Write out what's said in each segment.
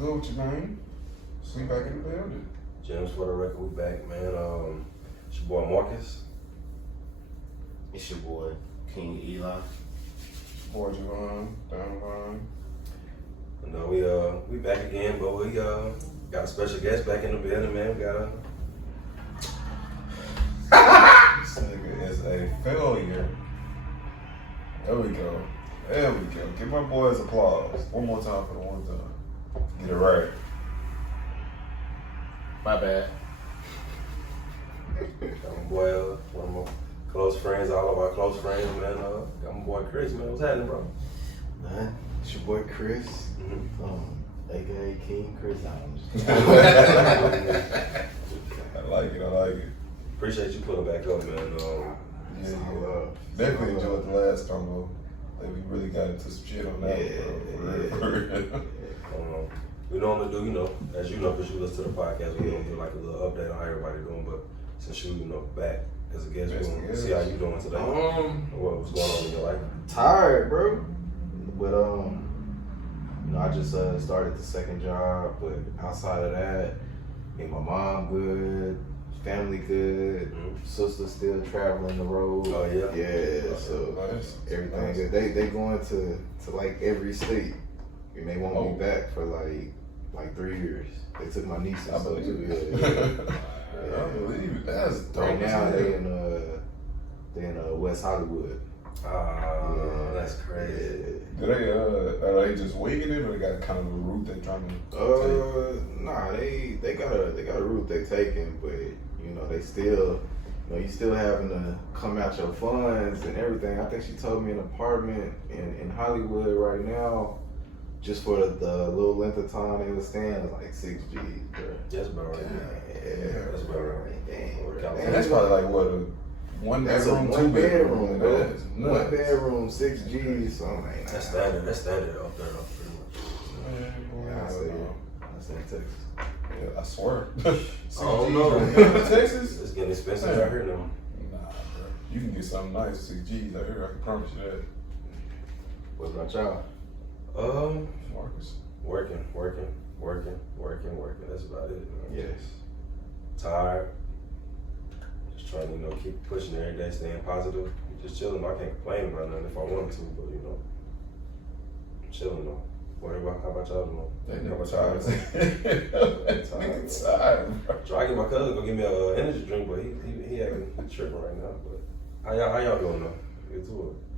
good with you, man? See you back in the building. Gems for the record, we back, man. It's your boy Marcus. It's your boy, King Eli. Boy Javon, Donovan. We back again, but we got a special guest back in the building, man. We got This nigga is a failure. There we go. There we go. Give my boys applause. One more time for the one time. Get it right. My bad. got my boy, one of my close friends, all of our close friends, man. Got my boy Chris, man. What's happening, bro? Man, it's your boy Chris. AKA King Chris. I like it. Appreciate you putting back up, man. Yeah. Definitely enjoyed the last combo. Like, we really got into some shit on that one, bro. We normally do, as you know, because you listen to the podcast, we don't do like a little update on how everybody doing. But since you, back as a guest, we're going to see how you doing today. What's going on in your life? Tired, bro. But I just started the second job. But outside of that, my mom good, family good, sister still traveling the road. Oh yeah. Yeah. So everything good. They going to like every state, and they want me back for like 3 years. They took my niece and stuff too. I believe it. That's dope. Right now they in West Hollywood. That's crazy. Do they are they just winging it, or they got kind of a route they're trying to take? Nah, they got a route they taking, but they still, you still having to come out your funds and everything. I think she told me an apartment in Hollywood right now, just for the little length of time they were staying, is like 6 G's, bro. That's about right. Yeah, that's about right. Dang. That's probably like what a one bedroom, one bedroom, bro. One 1 bedroom, 6 G's. So I'm like, That's standard up there, pretty much. I stay in Texas. Yeah, I swear. I don't know. Texas? It's getting expensive out here now. Nah, bro. You can get something nice, 6 G's out here. I can promise you that. What about y'all? Marcus. Working. That's about it, man. Yes. Tired. Just trying to, keep pushing every day, staying positive. Just chilling. I can't complain about nothing if I wanted to, but chilling though. How about y'all doing? They never tired. Tired, bro. Try to get my cousin go give me an energy drink, but he acting tripping right now. But how y'all doing though? Get to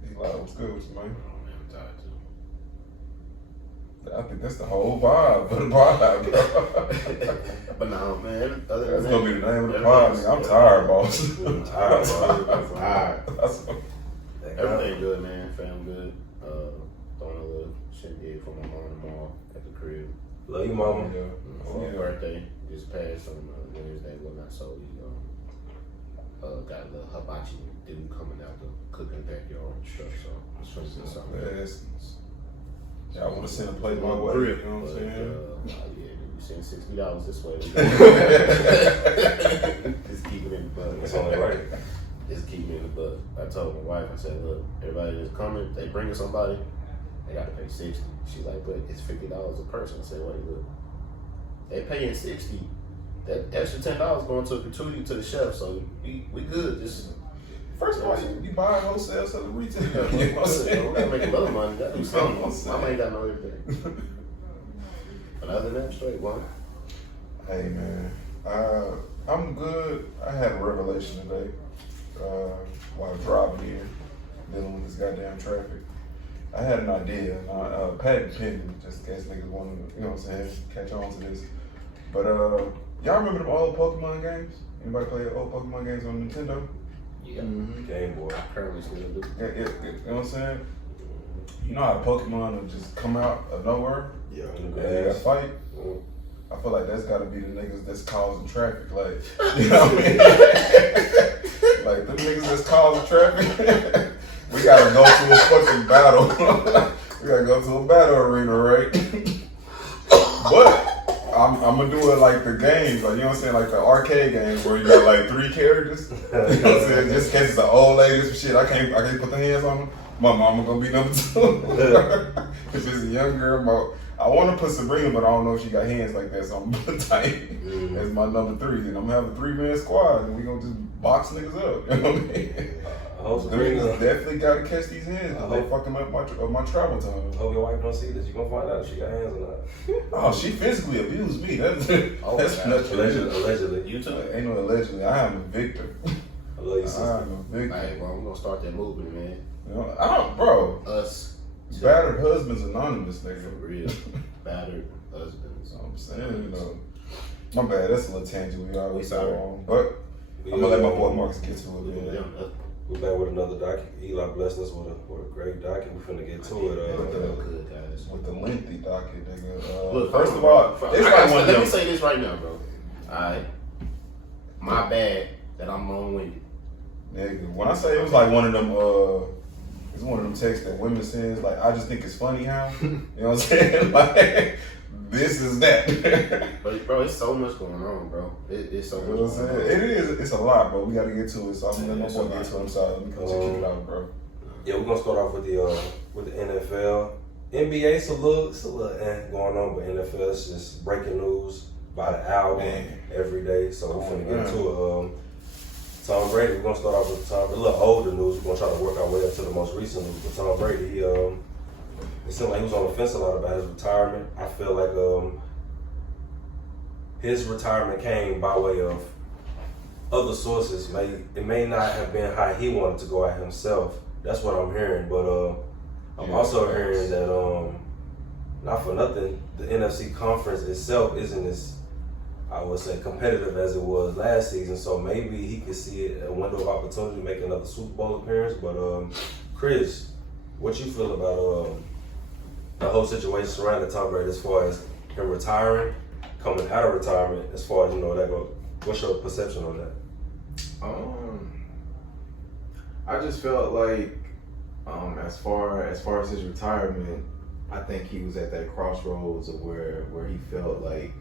it. What's good with you, man? I'm tired too. I think that's the whole vibe of the pod, bro. But no, man. That's gonna be the name of the pod. I'm tired, boss. I'm tired, bro. I'm tired. Everything good, man. Fam good. Throwing a little shindig for my mom tomorrow at the crib. Love you, mama. For my birthday, just passed on Wednesday. Well, not so. Got a little hibachi dude coming out to cook in the backyard and stuff. So I'm supposed to do something. Yeah, I want to send a plate my way. You know what I'm saying? Yeah, you send $60 this way. Just keep it in the bud. It's only right. Just keep it in the bud. I told my wife, I said, look, everybody that's coming, they bringing somebody, they got to pay $60. She's like, but it's $50 a person. I said, wait, look, they paying $60. That extra $10 going to a gratuity to the chef, so we good. Just first of all, you buy wholesale, sell the retail. you know what I'm saying? We gotta make a little money. Gotta do something. Mama ain't got no everything. But other than that, straight one. Hey man, I'm good. I had a revelation today while driving here, dealing with this goddamn traffic. I had an idea, patent pending, just in case niggas want to, catch on to this. But y'all remember them old Pokemon games? Anybody play old Pokemon games on Nintendo? Yeah. Game Boy. Currently still do. You know what I'm saying? You know how Pokemon will just come out of nowhere? Yeah. And they gotta fight? I feel like that's gotta be the niggas that's causing traffic. Like, you know what I mean? Like, them niggas that's causing traffic, we gotta go to a fucking battle. We gotta go to a battle arena, right? But I'm gonna do it like the games, like, you know what I'm saying, like the arcade games where you got like 3 characters. You know what I'm saying? Just in case it's an old lady or some shit, I can't put the hands on them. My mama gonna be number 2. If it's a young girl, I want to put Sabrina, but I don't know if she got hands like that, so I'm gonna type as my number 3. Then I'm gonna have a 3-man squad, and we gonna just box niggas up. You know what I mean? Niggas definitely gotta catch these hands because they fucking up my travel time. Hope your wife don't see this. You gonna find out if she got hands or not. Oh, she physically abused me. That's not true. Allegedly. You too. Ain't no allegedly. I am a victim. I love you, sister. I am a victim. Hey, well, I'm gonna start that movement, man. You know, I don't, bro. Us. Battered Husbands Anonymous, For nigga. real. Battered husbands. So I'm saying, you know. My bad, that's a little tangent we always go sorry. on. But I'm gonna let my boy Marcus get to it, man. We're back with another doc. Eli blessed us with a great doc, and we're finna get to it. Good, guys. With the lengthy docket, nigga. Look, first of all, it's like one of let them. me say this right now, bro. Alright. My bad that I'm long-winded. Nigga, when I say it was like one of them, it's one of them texts that women sends, like, I just think it's funny how, you know what I'm saying? Like, this is that. But, bro, it's so much going on, bro. It's so You much know what I'm going saying? on. It is, it's a lot, bro. We gotta get to it, so I'm gonna let It's my a boy lot. get to it. I'm sorry, let me come check it out, bro. Yeah, we're gonna start off with the NFL. NBA, it's a little going on, but NFL is just breaking news by the hour, every day. So we're finna get to it. Tom Brady, we're gonna start off with a little older news. We're gonna try to work our way up to the most recent news. But Tom Brady, it seemed like he was on the fence a lot about his retirement. I feel like his retirement came by way of other sources. It may not have been how he wanted to go at himself. That's what I'm hearing. But I'm also hearing that not for nothing, the NFC conference itself isn't as, I would say, competitive as it was last season. So maybe he could see it a window of opportunity to make another Super Bowl appearance. But Chris, what you feel about the whole situation surrounding Tom Brady as far as him retiring, coming out of retirement, as far as that go? What's your perception on that? I just felt like, as far as his retirement, I think he was at that crossroads of where he felt like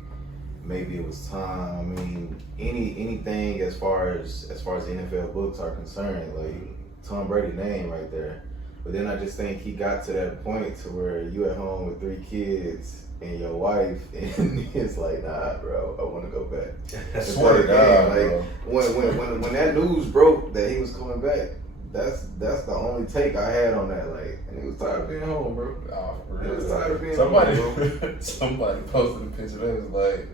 maybe it was time. I mean, anything as far as the NFL books are concerned, like Tom Brady name right there. But then I just think he got to that point to where you at home with 3 kids and your wife, and it's like, nah, bro, I want to go back. I swear to God, when that news broke that he was coming back, that's the only take I had on that. Like, and he was tired of being home, bro. Oh, for He real. was tired of being home, bro. Somebody posted a picture that was like,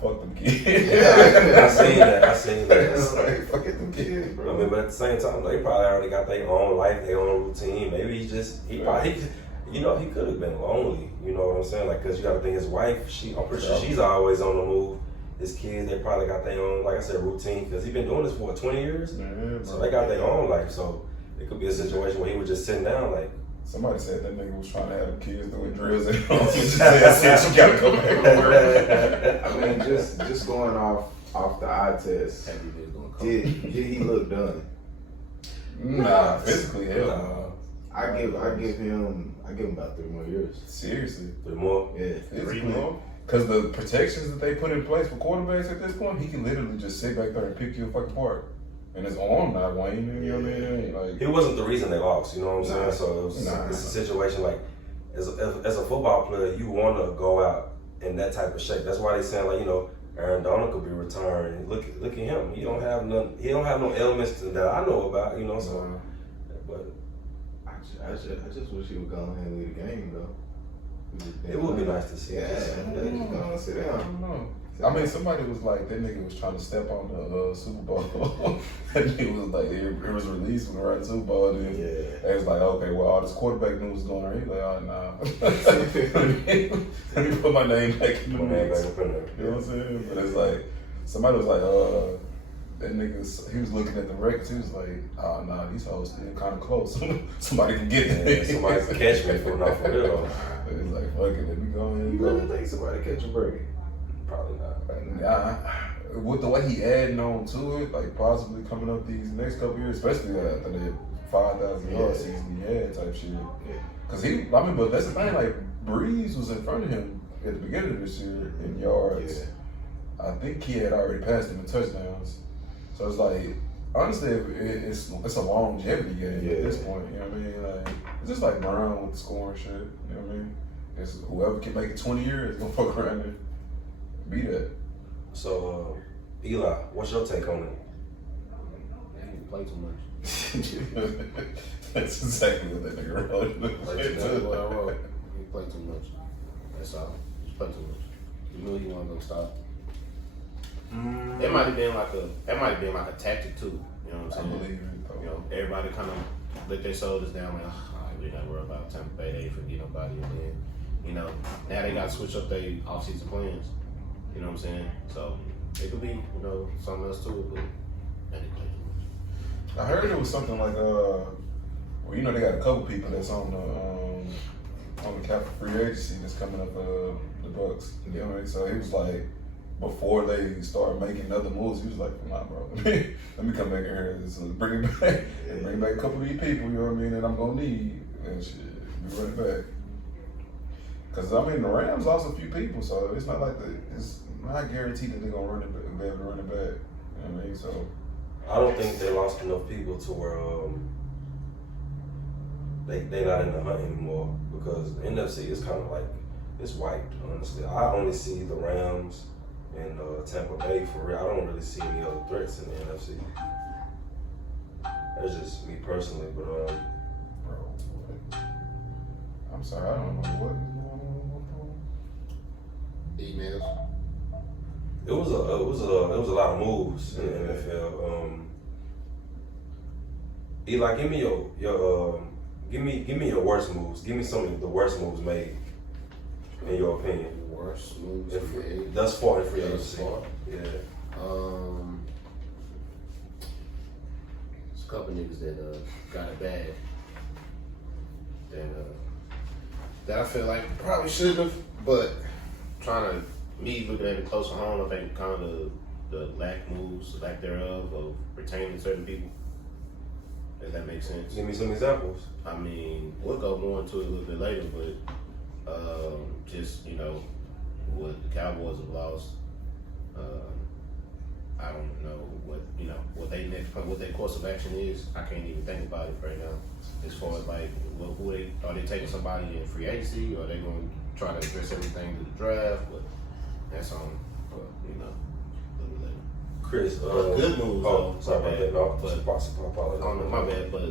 fuck them kids. Yeah, I seen that. It's like, fuck them kids, bro. I mean, but at the same time, they probably already got their own life, their own routine. Maybe he could have been lonely. You know what I'm saying? Like, cause you got to think his wife. I'm pretty sure she's always on the move. His kids, they probably got their own, like I said, routine. Cause he's been doing this for 20 years. Yeah, so they got their own life. So it could be a situation where he was just sitting down, like. Somebody said that nigga was trying to have the kids doing drills at home. I said, you gotta go back to work. I mean, just going off the eye test, did he look done? Nah, physically, hell no. I give him about 3 more years. Seriously. 3 more? Yeah. 3 more? Because the protections that they put in place for quarterbacks at this point, he can literally just sit back there and pick you fucking apart. And his arm not waning, you know what I mean? Like, he wasn't the reason they lost, you know what I'm saying? Nah. So it's a situation like, as a football player, you want to go out in that type of shape. That's why they saying, like, Aaron Donald could be retiring. Look at him. He don't have no ailments that I know about, so. But I just wish he would go ahead and leave the game, though. it would be nice to see. Yeah, Just- just go and sit I down. don't know. I mean, somebody was like, that nigga was trying to step on the Super Bowl. And he was like, it was released when we were at the Super Bowl. And they was like, okay, well, all this quarterback news going on. He's like, oh, nah. Let me put my name back in the Put my name mix. back up in there. You know what I'm saying? But it's like, somebody was like, that nigga, he was looking at the records. He was like, oh, nah, these hoes still kind of close. Somebody can get Yeah, it. somebody can catch me for not for real. It's like, fuck it, let me go ahead and You go. really think somebody catch a break? Probably not. Nah, with the way he adding on to it, like possibly coming up these next couple years, especially after that 5,000 yard season he had type shit. Cause but that's the thing, like Breeze was in front of him at the beginning of this year in yards. I think he had already passed him in touchdowns. So it's like, honestly, it's a longevity game at this point. You know what I mean? Like, it's just like Brown with the scoring shit. You know what I mean? It's whoever can make it 20 years gonna fuck around and be that. So, Eli, what's your take on it? You play too much. That's exactly what that nigga wrote. That's exactly what I wrote. You play too much. That's all. Just play too much. You knew he wasn't gonna stop. It might have been like a tactic too. You know what I I'm saying? believe it. You know, everybody kind of let their shoulders down, like, we gotta worry about Tampa Bay, they ain't forget nobody, and then, you know, now they gotta switch up their off-season plans. You know what I'm saying? So it could be, you know, something else too, but they didn't play too much. I heard it was something like well, you know, they got a couple people that's on the cap for free agency that's coming up the Bucks. You know what I mean? So he was like, before they start making other moves, he was like, "Nah, bro, let me come back in here and bring it back, and bring back a couple of these people. You know what I mean? And I'm gonna need and shit, be running back. Cause I mean, the Rams lost a few people, so it's not like it's not guaranteed that they're gonna run it, be able to run it back. You know what I mean? So I don't think they lost enough people to where they not in the hunt anymore, because the NFC is kind of like it's wiped. Honestly, I only see the Rams and Tampa Bay for real. I don't really see any other threats in the NFC. That's just me personally, but bro, what? I'm sorry, I don't know what is going on. Emails. it was a lot of moves in the NFL. Eli, give me your worst moves. Give me some of the worst moves made, in your opinion. Worst moves If thus far in free Thus agency. far. Yeah. There's a couple niggas that got it bad. That I feel like probably shouldn't have, but looking at it closer home, I think kind of the lack thereof of retaining certain people. Does that make sense? Give me some examples. I mean, we'll go more into it a little bit later, but just, you know, what the Cowboys have lost. I don't know what their course of action is. I can't even think about it right now. As far as like, are they taking somebody in free agency, or are they going to try to address everything to the draft? But that's on, you know, a little later. Chris, Good moves. Oh, sorry about that. No, but apologize. I don't know, my bad. But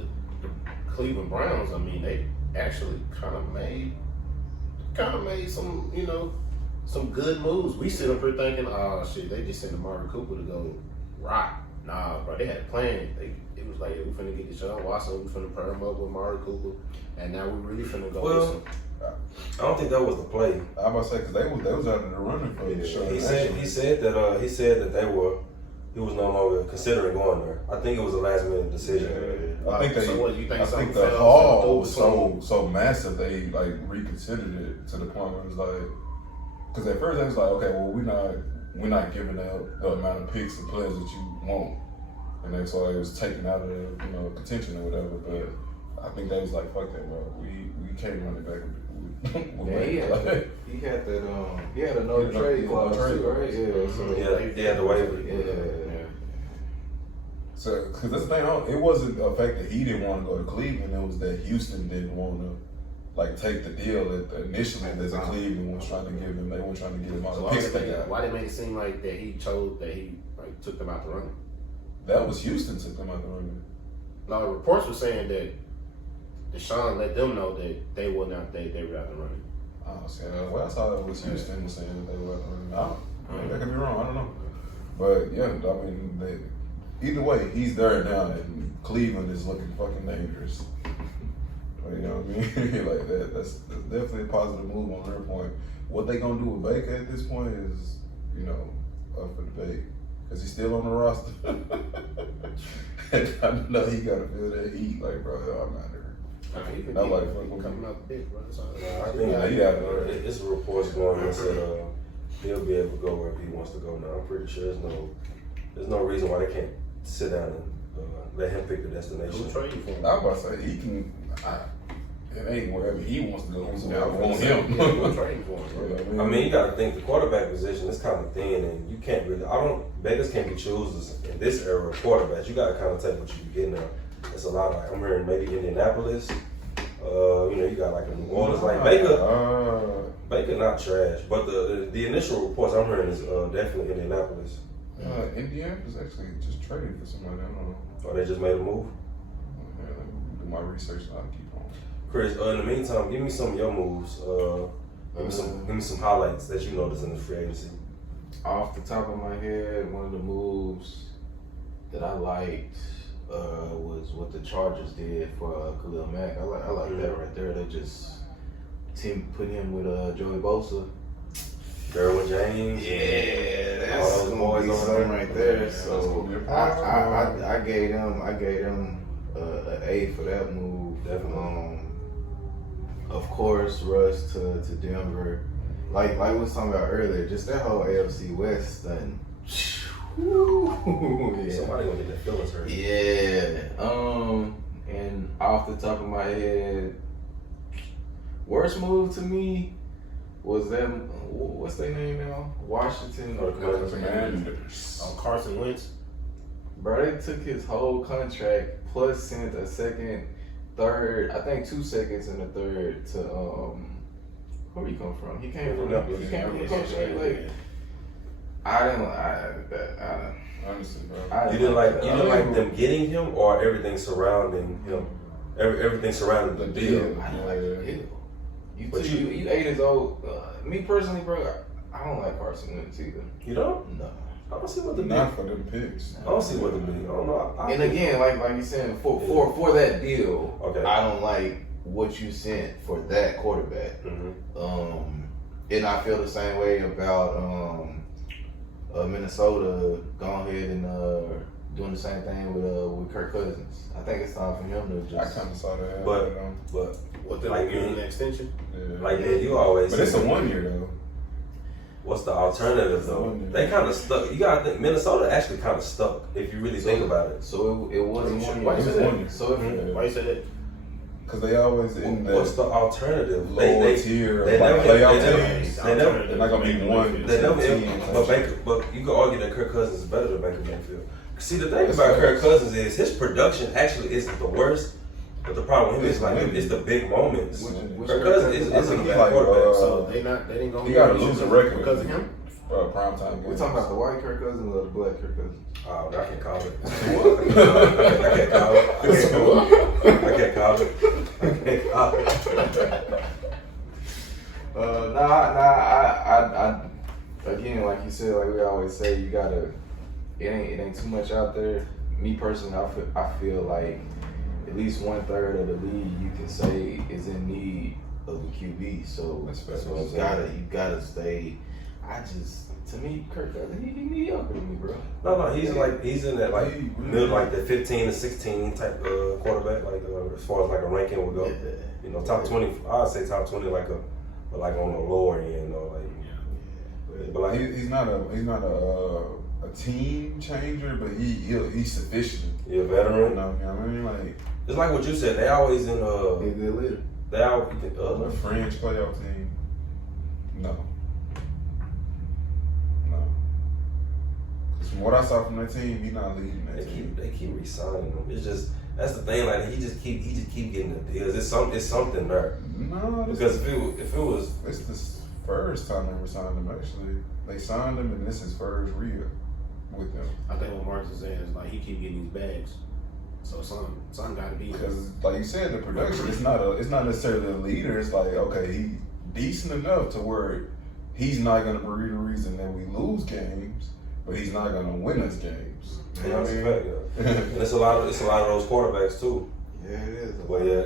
the Cleveland Browns, I mean, they actually kind of made some, you know, some good moves. We sit up here thinking, oh shit, they just sent Amari Cooper to go rock. Nah, bro, they had a plan. It was like, we finna get Deshaun Watson, we finna pair him up with Amari Cooper, and now we really finna go with some. I don't think that was the play. I was about to say, because they was out of the running for the show. He said that he was no longer considering going there. I think it was a last minute decision. Yeah. I think So what, you think I think something the fell haul was through so massive they like reconsidered it to the point where it was like, because at first they was like, okay, well we're not giving out the amount of picks and players that you want, and then so it was taken out of the, you know, contention or whatever. But I think they was like, fuck that, bro. We can't run it back. He had a no trade clause too, right? Yeah, so Yeah, the waiver. Yeah. So, because that's the thing, it wasn't the fact that he didn't want to go to Cleveland. It was that Houston didn't want to like take the deal that initially that Cleveland was trying to give him. They weren't trying to get him out So of the picks they got. why did it make it seem like that he like took them out the running? That was Houston took them out the running. Now, reports were saying that Deshaun let them know that they were out the running. Oh, see, well, I saw it was Houston saying that they were out the running. That could be wrong. I don't know. But yeah, I mean, either way, he's there now, and Cleveland is looking fucking dangerous. You know what I mean? Like that's definitely a positive move on their point. What they gonna do with Baker at this point is, you know, up for debate. Cause he's still on the roster. And I know he gotta feel that heat. Like, bro, I'm not there. I mean, Not like coming out the dick, bro. That's all. I think Yeah, it's reports going on that said he'll be able to go wherever he wants to go now. I'm pretty sure there's no reason why they can't sit down and let him pick the destination. Who traded for him? I was about to say he can. It ain't wherever he wants to go. So I want Who him. traded for him, bro? I mean, you got to think the quarterback position is kind of thin, and you can't really. Beggars can't be choosers in this era of quarterbacks. You got to kind of take what you get now. It's a lot. Like I'm hearing maybe Indianapolis, You got like a New Orleans, like Baker not trash, but the initial reports I'm hearing is definitely Indianapolis. Indianapolis actually just traded for somebody. I don't know. Or they just made a move. Yeah, let me do my research and I'll keep on. Chris, in the meantime, give me some of your moves. Give me some highlights that you noticed in the free agency. Off the top of my head, one of the moves that I liked was what the Chargers did for Khalil Mack. I like that right there. They just put him with Joey Bosa. Derwin James. Yeah, that's all those boys over there right there. So I gave them an A for that move. Definitely. Of course, Russ to Denver. Like we was talking about earlier, just that whole AFC West thing. Yeah. Somebody gonna get their feelings hurt. Yeah. And off the top of my head, worst move to me was them. What's their name now? Washington or Commanders. Carson Wentz. Bro, they took his whole contract plus sent a second, third. I think 2 seconds and a third to where he come from? He came from Coach A. Like, I don't. Honestly, bro. I You didn't like them getting him or everything surrounding him? Everything surrounding the deal. I don't like the deal. You 8 years old. Me personally, bro, I don't like Carson Wentz either. You don't? No. I don't see what the Not big. for them picks. I don't see what the big. I don't know. And again, like you said, for that deal, Okay. I don't like what you sent for that quarterback. Mm-hmm. And I feel the same way about Minnesota going ahead and doing the same thing with Kirk Cousins. I think it's time for him to I just. kind of saw that. But What the Like like an me. extension? yeah. like you always. But it's say, a 1 year though. What's the alternative though? They kind of stuck. You gotta think Minnesota actually kind of stuck if you really think about it. So it wasn't Why you 1 say year. that? 1 year. So if Why you say that? Because they always in What's the the alternative? lower tier they of like never- playoff they never- teams. they never- They're not gonna be one. They never, team. but you can argue that Kirk Cousins is better than Baker Mayfield. See, the thing about Kirk Cousins is his production actually isn't the worst, but the problem with him is like it's the big moments. Kirk Cousins isn't a bad quarterback. So they didn't go. He got a losing record because of him. Prime time. we're talking about the white Kirk Cousins or the black Kirk Cousins. Oh, I can't call it. I can't call it. I can't call it. I again, like you said, like we always say, you gotta. It ain't too much out there. Me personally, I feel like at least 1/3 of the league you can say is in need of a QB. So you gotta stay. To me, Kirk Cousins, he mediocre to me, bro. No, he's in that mid like the 15 to 16 type quarterback, like as far as like a ranking would go. You know, top 20. I'd say top 20, like on the lower end, you know, like. But like he's not a team changer, but he's sufficient. You're a veteran. You know what I mean? Like It's like what you said. They always in He's a good leader. They always a fringe playoff team. No. Because from what I saw from that team, he's not leading that team. They keep re-signing him. It's just that's the thing. Like he just keep getting the deals. It's something there. No, Because if it was it's the first time they ever signed him. Actually, they signed him, and this is first real with them. I think what Marcus is saying is like he keep getting these bags, so some got to be. Because like you said, the production it's not necessarily a leader. It's like okay, he's decent enough to where he's not gonna be the reason that we lose games, but he's not gonna win us games. You know what I mean? And it's a lot of those quarterbacks too. Yeah, it is. But yeah,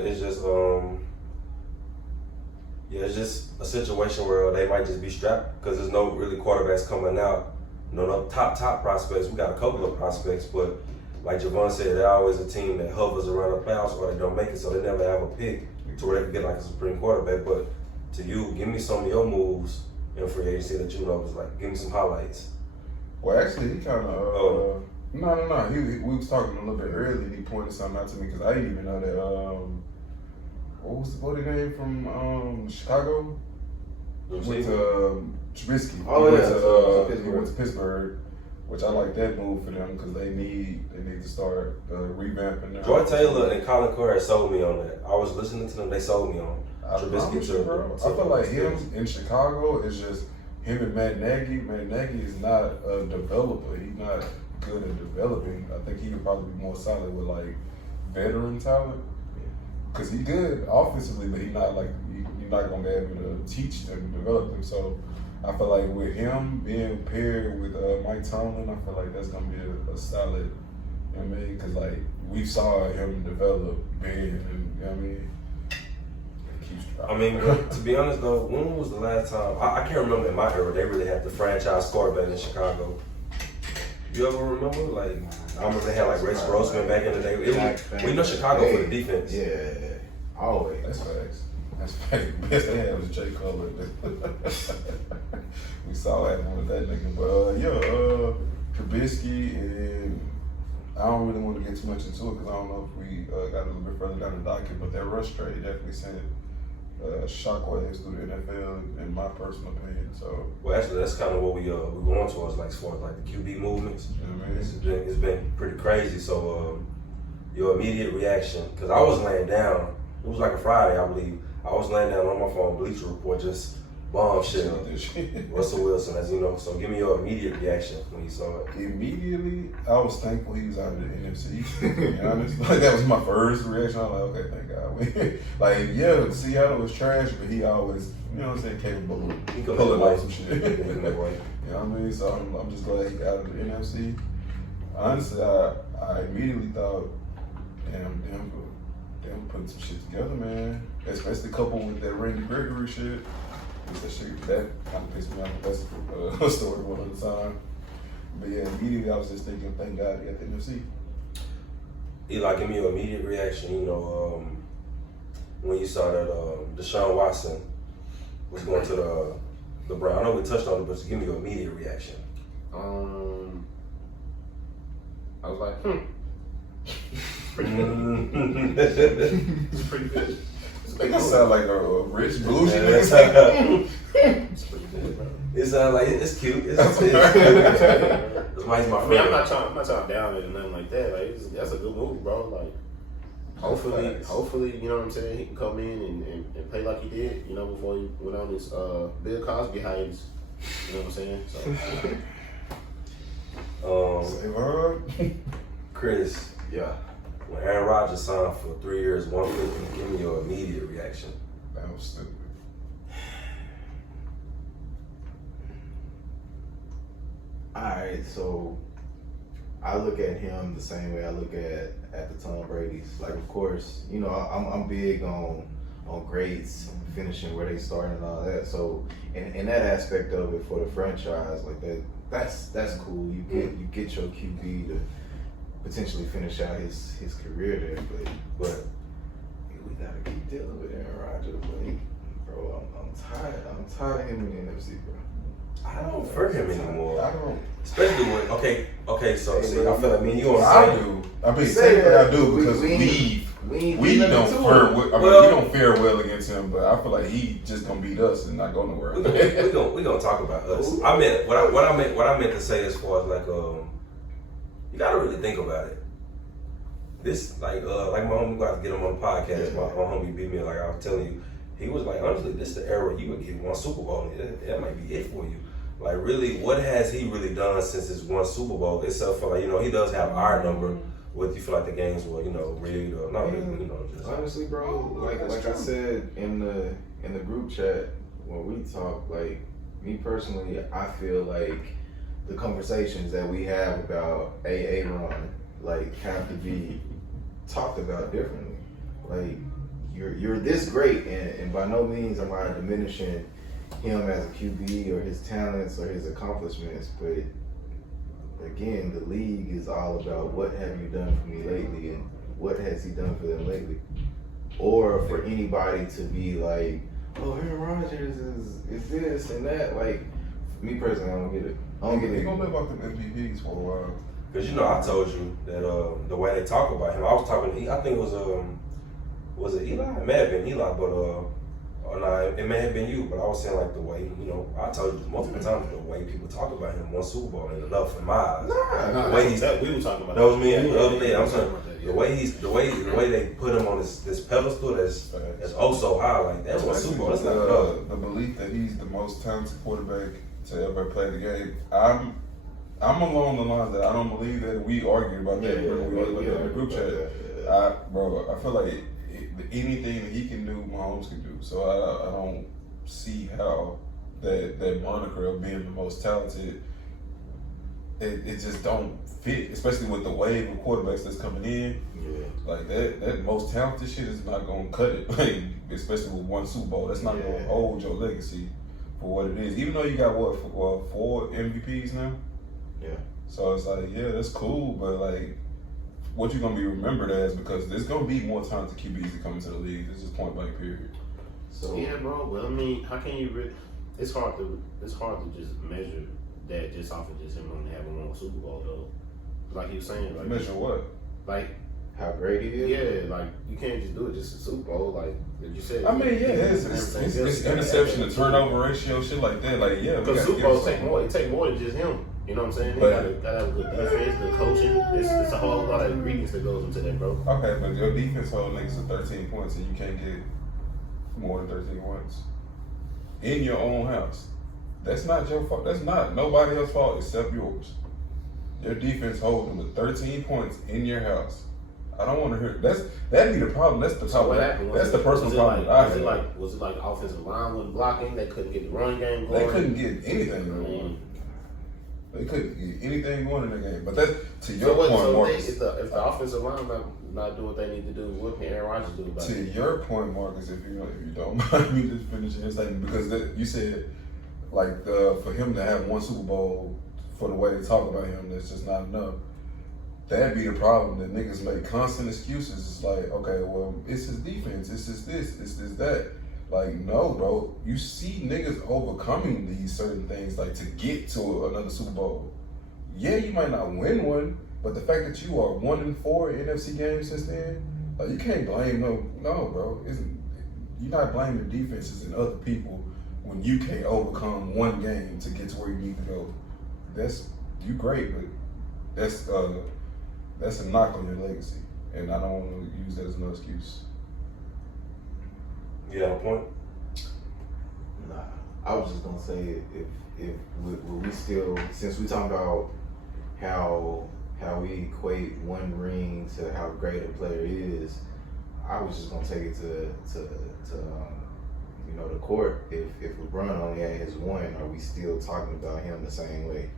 it's just a situation where they might just be strapped because there's no really quarterbacks coming out. No top prospects. We got a couple of prospects, but like Javon said, they're always a team that hovers around the playoffs or they don't make it, so they never have a pick to where they can get like a supreme quarterback. But to you, give me some of your moves in free agency that you know was like, give me some highlights. Well, actually, he kind of. No. We was talking a little bit earlier. And he pointed something out to me because I didn't even know that. What was the name from Chicago? Went to Trubisky. Oh, He yeah. went to Pittsburgh. which I like that move for them because they need to start revamping their. Joy Taylor and Colin Cowherd sold me on that. I was listening to them. They sold me on Trubisky Trubisky. bro. I feel like him in Chicago is just him and Matt Nagy. Matt Nagy is not a developer. He's not good at developing. I think he could probably be more solid with like veteran talent. Cause he's good offensively, but he's not like you're not gonna be able to teach them and develop them. So I feel like with him being paired with Mike Tomlin, I feel like that's gonna be a solid. You know what I mean? Cause like we saw him develop Ben, and you know what I mean. I mean, but to be honest though, when was the last time? I can't remember in my era they really had the franchise quarterback in Chicago. You ever remember? Like, I remember they had like Rex Grossman back in the day. We know Chicago for the defense. Yeah, always. That's facts. That's facts. Best they had was Jay Cutler. We saw what happened with that nigga. But Trubisky, and I don't really want to get too much into it because I don't know if we got a little bit further down the docket. But that rush trade definitely sent shockwaves through the NFL, in my personal opinion. So, well, actually, that's kind of what we're going towards, like as far as like the QB movements. You know what I mean? It's been pretty crazy. So, your immediate reaction? Because I was laying down. It was like a Friday, I believe. I was laying down on my phone, Bleacher Report, just bomb shit. Russell Wilson, as you know. So, give me your immediate reaction when you saw it. Immediately, I was thankful he was out of the NFC. To be honest, like that was my first reaction. I was like, okay, thank God. Like, yeah, Seattle was trash, but he always, you know what I'm saying, capable of pulling off some shit. You know what I mean? So I'm just glad he got out of the NFC. Honestly, I immediately thought, damn, Denver putting some shit together, man. Especially coupled with that Randy Gregory shit. That kind of pissed me off. That's a story one at a time. But yeah, immediately I was just thinking, thank God he got the NFC. Eli, give me your immediate reaction. You know, when you saw that Deshaun Watson was going to the Browns. I know we touched on it, but just give me your immediate reaction. I was like, pretty good. It's pretty good. That sound like a rich bougie. It's pretty good, bro. It sounds like it's cute. It's cute. It's my friend. I mean, I'm not trying to down it or nothing like that. Like, that's a good move, bro. Like, hopefully, you know what I'm saying, he can come in and play like he did, you know, before he went on his Bill Cosby hiatus. You know what I'm saying? So, Chris. Yeah. When Aaron Rodgers signed for 3 years, $150, give me your immediate reaction. That was stupid. Alright, so I look at him the same way I look at the Tom Brady's. Like, of course, you know, I'm big on grades, finishing where they started and all that. So in that aspect of it for the franchise, like that's cool. You get your QB to potentially finish out his career there, but we gotta keep dealing with Aaron Rodgers. Bro, I'm tired of him in the NFC, bro. I don't prefer him anymore. I don't. Especially when okay. So see, I feel like me and you on the I same. do. I mean, technically I do because we don't fare. We don't fare well against him, but I feel like he just gonna beat us and not go nowhere. We gonna talk about us. I meant what I meant to say as far as like you gotta really think about it. This like my homie got to get him on the podcast. My homie beat me, like I was telling you. He was like, honestly, this is the era you would get one Super Bowl. That might be it for you. Like, really, what has he really done since his one Super Bowl? Except for, like, you know, he does have our number. What do you feel like the games were, you know, rigged or not rigged, you know? Just honestly, bro, like I said in the group chat when we talk, like, me personally, I feel like the conversations that we have about Aaron, like, have to be talked about differently. Like, you're this great, and by no means am I diminishing him as a QB or his talents or his accomplishments, but again, the league is all about what have you done for me lately and what has he done for them lately. Or for anybody to be like, oh, Aaron Rodgers is this and that. Like, me personally, I don't get it. He's gonna live off them MVPs for a while. because you know I told you that the way they talk about him, I was talking. I think it was it Eli? It may have been Eli, but or nah, it may have been you, but I was saying like the way, you know, I told you multiple times the way people talk about him, one Super Bowl ain't enough in my eyes. Nah, The way he's, we were talking about that was me and you the other day. I'm we were saying talking about that, the way they put him on this pedestal that's oh so high, like that's one Super Bowl. That's not enough. The belief that he's the most talented quarterback to ever play the game. I'm along the lines that I don't believe that. We argued about that when we looked at the group chat. I feel like anything that he can do, Mahomes can do. So I don't see how that moniker of being the most talented, it just don't fit, especially with the wave of quarterbacks that's coming in. Yeah. Like that most talented shit is not gonna cut it. Like, especially with one Super Bowl, that's not gonna hold your legacy for what it is. Even though you got four MVPs now. Yeah. So it's like, yeah, that's cool, but like, what you gonna be remembered as? Because there's gonna be more talented QBs that come into the league. This is point blank period. So yeah, bro. But I mean, how can you? It's hard to just measure that just off of just him only having one Super Bowl though. Like you saying, like Measure what? Like how great he is. yeah, like you can't just do it just a Super Bowl. Like you said. I mean, yeah, it's interception to turnover ratio, shit like that. Like, yeah, because Super Bowls take more. It take more than just him. You know what I'm saying? They gotta have a good defense, good coaching. It's a whole lot of ingredients that goes into that, bro. Okay, but your defense hold niggas to 13 points and you can't get more than 13 points in your own house. That's not your fault. That's not nobody else's fault except yours. Your defense holds them to 13 points in your house. I don't want to hear that'd be the problem. That's the problem. That's the personal problem. Was it like the offensive line wasn't blocking? They couldn't get the run game going. They couldn't get anything going. They couldn't get anything going in the game. But that's to your point, Marcus. If the offensive line not doing what they need to do, what can Aaron Rodgers do about it? To your point, Marcus, if you don't mind me just finishing your statement, because you said like for him to have one Super Bowl, for the way they talk about him, that's just not enough. That'd be the problem. That niggas make constant excuses. It's like, okay, well, it's his defense. It's his this. It's his that. Like, no, bro. You see niggas overcoming these certain things, like to get to another Super Bowl. Yeah, you might not win one, but the fact that you are 1-4 NFC games since then, like, you can't blame no, bro. You're not blaming defenses and other people when you can't overcome one game to get to where you need to go. You great, but that's a knock on your legacy, and I don't want to use that as no excuse. You have a point? Nah, I was just gonna say if we still, since we talking about how we equate one ring to how great a player is, I was just gonna take it to the court. If LeBron only had his one, are we still talking about him the same way?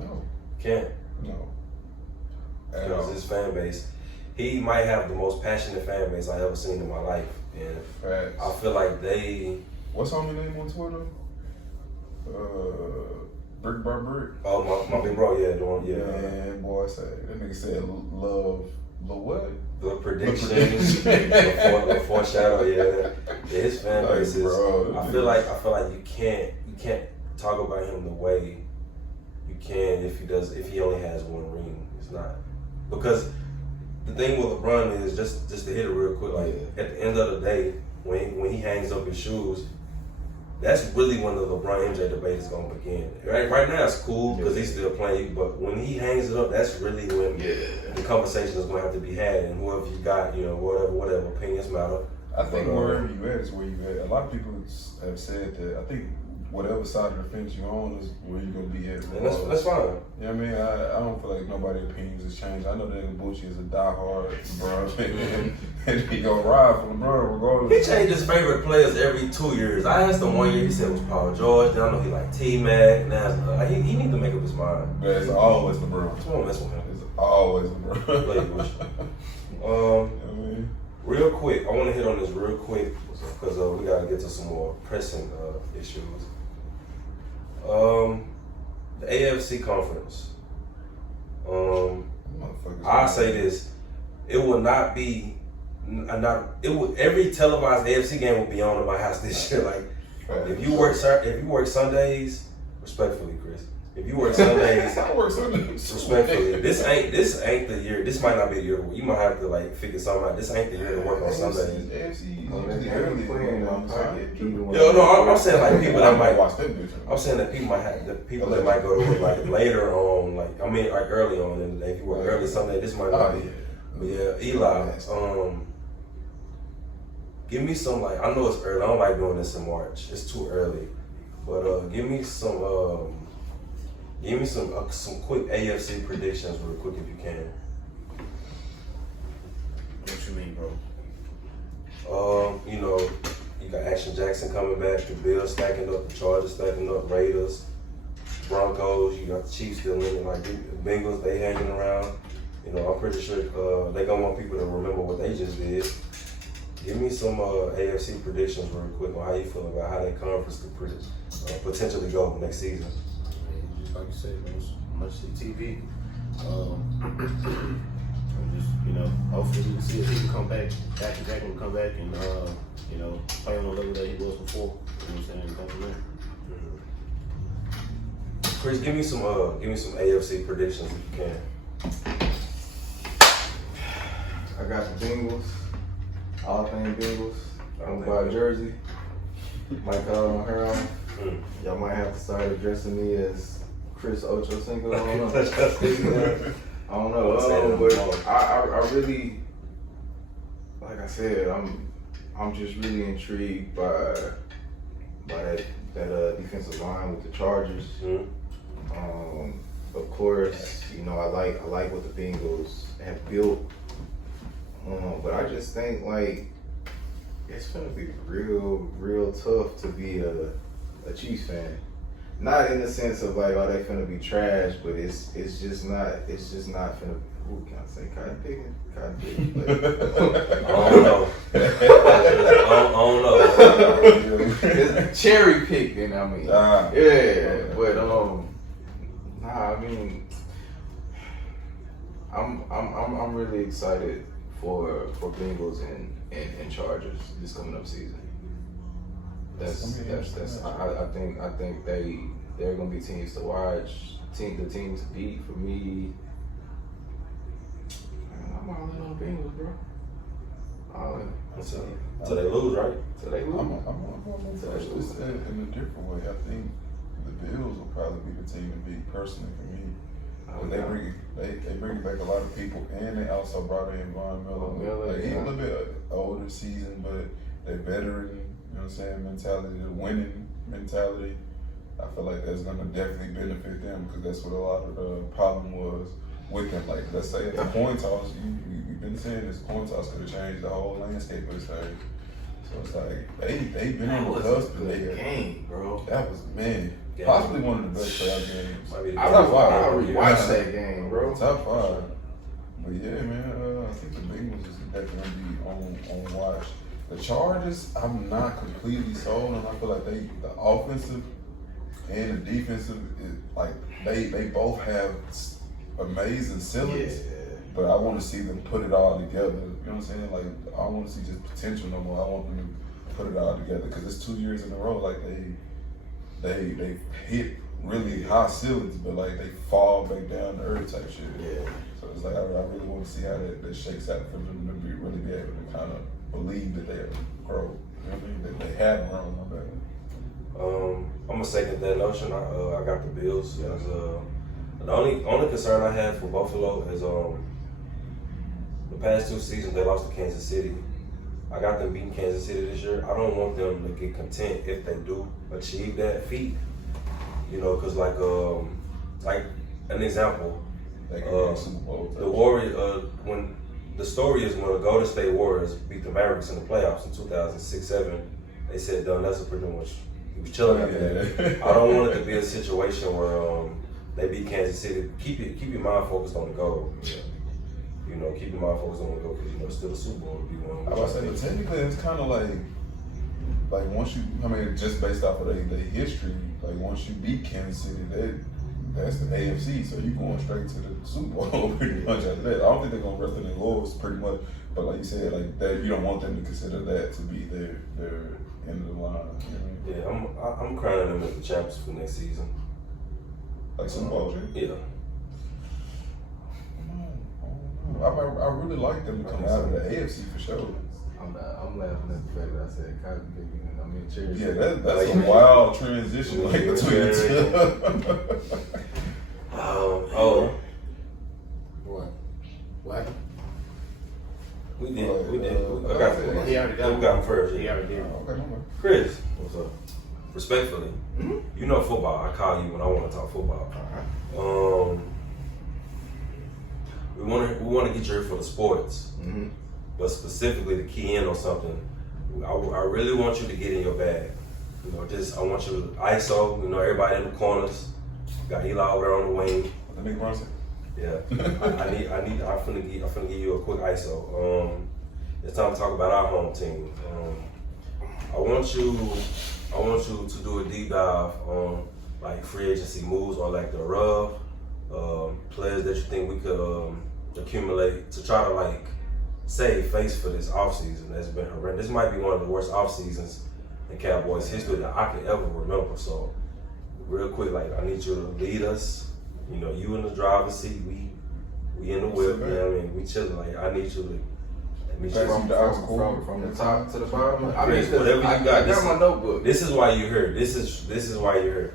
No. Can't. No. Because his fan base, he might have the most passionate fan base I ever seen in my life. And Facts. I feel like what's on the name on Twitter? Brick by Brick. Oh, my big bro, yeah, doing, yeah. Man, boy, that nigga said love what? The prediction, the foreshadow, yeah. His fan base is. Bro, I feel like you can't talk about him the way you can if he only has one ring. It's not, because the thing with LeBron is just to hit it real quick. Like at the end of the day, when he hangs up his shoes, that's really when the LeBron MJ debate is gonna begin. Right now it's cool because he's still playing, but when he hangs it up, that's really when the conversation is gonna have to be had. And whoever you got, whatever opinions matter. I think wherever you at is where you at. A lot of people have said that. I think whatever side of the fence you're on is where you're gonna be at. And that's fine. You know what I mean? I don't feel like nobody's opinions has changed. I know that Bucci is a diehard LeBron fan, and he gonna ride for LeBron regardless. He changed his favorite players every 2 years. I asked him 1 year, he said it was Paul George. Then I know he like T-Mac. Now he need to make up his mind. But it's always LeBron. Come on, mess with him. It's always LeBron. Real quick, I want to hit on this real quick because we gotta get to some more pressing issues. The AFC conference. I say this: it will not be. Every televised AFC game will be on in my house this year. Like, if you work Sundays, respectfully, Chris, If you work Sundays, I work Sundays. respectfully, this ain't the year. This might not be the year. You might have to like figure something out. This ain't the year to work on Sundays. Yo, no, I'm saying like people that might watch that bitch. I'm saying that people might have the people that might go to work like later on, like I mean like early on in the day. If you work early Sunday, this might not be. But yeah, Eli, give me some like I know it's early. I don't like doing this in March. It's too early. But give me some quick AFC predictions real quick if you can. What you mean, bro? You know, you got Action Jackson coming back, the Bills stacking up, the Chargers stacking up, Raiders, Broncos, you got the Chiefs still in it, like the Bengals, they hanging around. You know, I'm pretty sure they gonna want people to remember what they just did. Give me some AFC predictions real quick on how you feel about how that conference could potentially go next season. Just like you said, man, much TV. Just, you know, hopefully we can see if he can come back, Action Jackson can come back and, you know, play on the level that he was before. You know what I'm saying? Come from there. Chris, give me some AFC predictions if you can. I got the Bengals. All things Bengals. I'm buy a jersey. Might cut out my hair off. Y'all might have to start addressing me as Chris Ochocinco. I don't know. I don't know. But I really, like I said, I'm just really intrigued by that defensive line with the Chargers. Of course, you know I like what the Bengals have built. But I just think like it's gonna be real tough to be a Chiefs fan. Not in the sense of like, they finna be trash, but it's just not finna. Who can I say? Cotton picking, but I don't know. I don't know. It's cherry picking. I mean, yeah, but I mean, I'm really excited for Bengals and Chargers this coming up season. I think they're gonna be teams to watch, the teams to beat. For me, I'm all in on the Bengals, bro. All in. So they lose, right? So they lose. I'm going to push this in a different way. I think the Bills will probably be the team to beat personally for me. They bring back a lot of people, and they also brought in Von Miller. He's a little bit older season, but they're veteran. You know what I'm saying? Mentality, the winning mentality. I feel like that's gonna definitely benefit them because that's what a lot of the problem was with them. Like, let's say at the coin toss, you've been saying this coin toss could have changed the whole landscape of this thing. So it's like they've been on the cusp. Good game, bro. That was possibly one of the best playoff games. I watched that game, bro. Top 5. But yeah, man, I think the Bengals is definitely gonna be on watch. The Chargers, I'm not completely sold on. I feel like the offensive and the defensive is like they both have amazing ceilings. Yeah. But I want to see them put it all together. You know what I'm saying? Like, I don't want to see just potential no more. I want them to put it all together because it's 2 years in a row. Like they hit really high ceilings, but like they fall back down to earth type shit. Yeah. So it's like I really want to see how that shakes out for them to really be able to kind of believe that they'll grow. You know what I mean? That they have grown. My bad. I'm gonna second that notion. I got the Bills. As, the only concern I have for Buffalo is the past 2 seasons they lost to Kansas City. I got them beating Kansas City this year. I don't want them to get content if they do achieve that feat. You know, because like an example, the Warriors. When the story is when the Golden State Warriors beat the Mavericks in the playoffs in 2006-07, they said, "Done, that's pretty much." He was chilling out there. I don't want it to be a situation where they beat Kansas City. Keep your mind focused on the goal. Yeah. You know, keep your mind focused on the goal because it's still a Super Bowl to be won. I was saying, technically, it's kind of like once you, just based off of the history, like once you beat Kansas City, that's the AFC, so you're going straight to the Super Bowl pretty much after that. I don't think they're gonna rest in their laurels pretty much, but like you said, like that, you don't want them to consider that to be their end of the line. You know what I mean? Yeah, I'm crowning them as the champions for next season. Like Super Bowl, Yeah. I really like them to come out of the AFC for sure. I'm laughing at the fact that I said cotton picking. I mean, cheers. Yeah, that's a wild transition like between the two. What happened? We did. I got He already got we got him first. He already did. Okay, no more. Chris, What's up? respectfully, you know football. I call you when I want to talk football. We want to get you here for the sports, but specifically to key in on something. I really want you to get in your bag. You know, I want you to ISO. You know, everybody in the corners. Got Eli over there on the wing. What the nigga Bronson? Yeah, I'm finna give you a quick ISO. It's time to talk about our home team. I want you to do a deep dive on like free agency moves or like the rub players that you think we could accumulate to try to like save face for this offseason that's been horrendous. This might be one of the worst off seasons in Cowboys history that I could ever remember. So real quick, like I need you to lead us. You know, you in the driver's seat, we in the whip, you know what I mean? We chilling. Like I need you to From the top to the bottom. I mean, whatever you got. I got my notebook. This is why you're here. This is why you're here.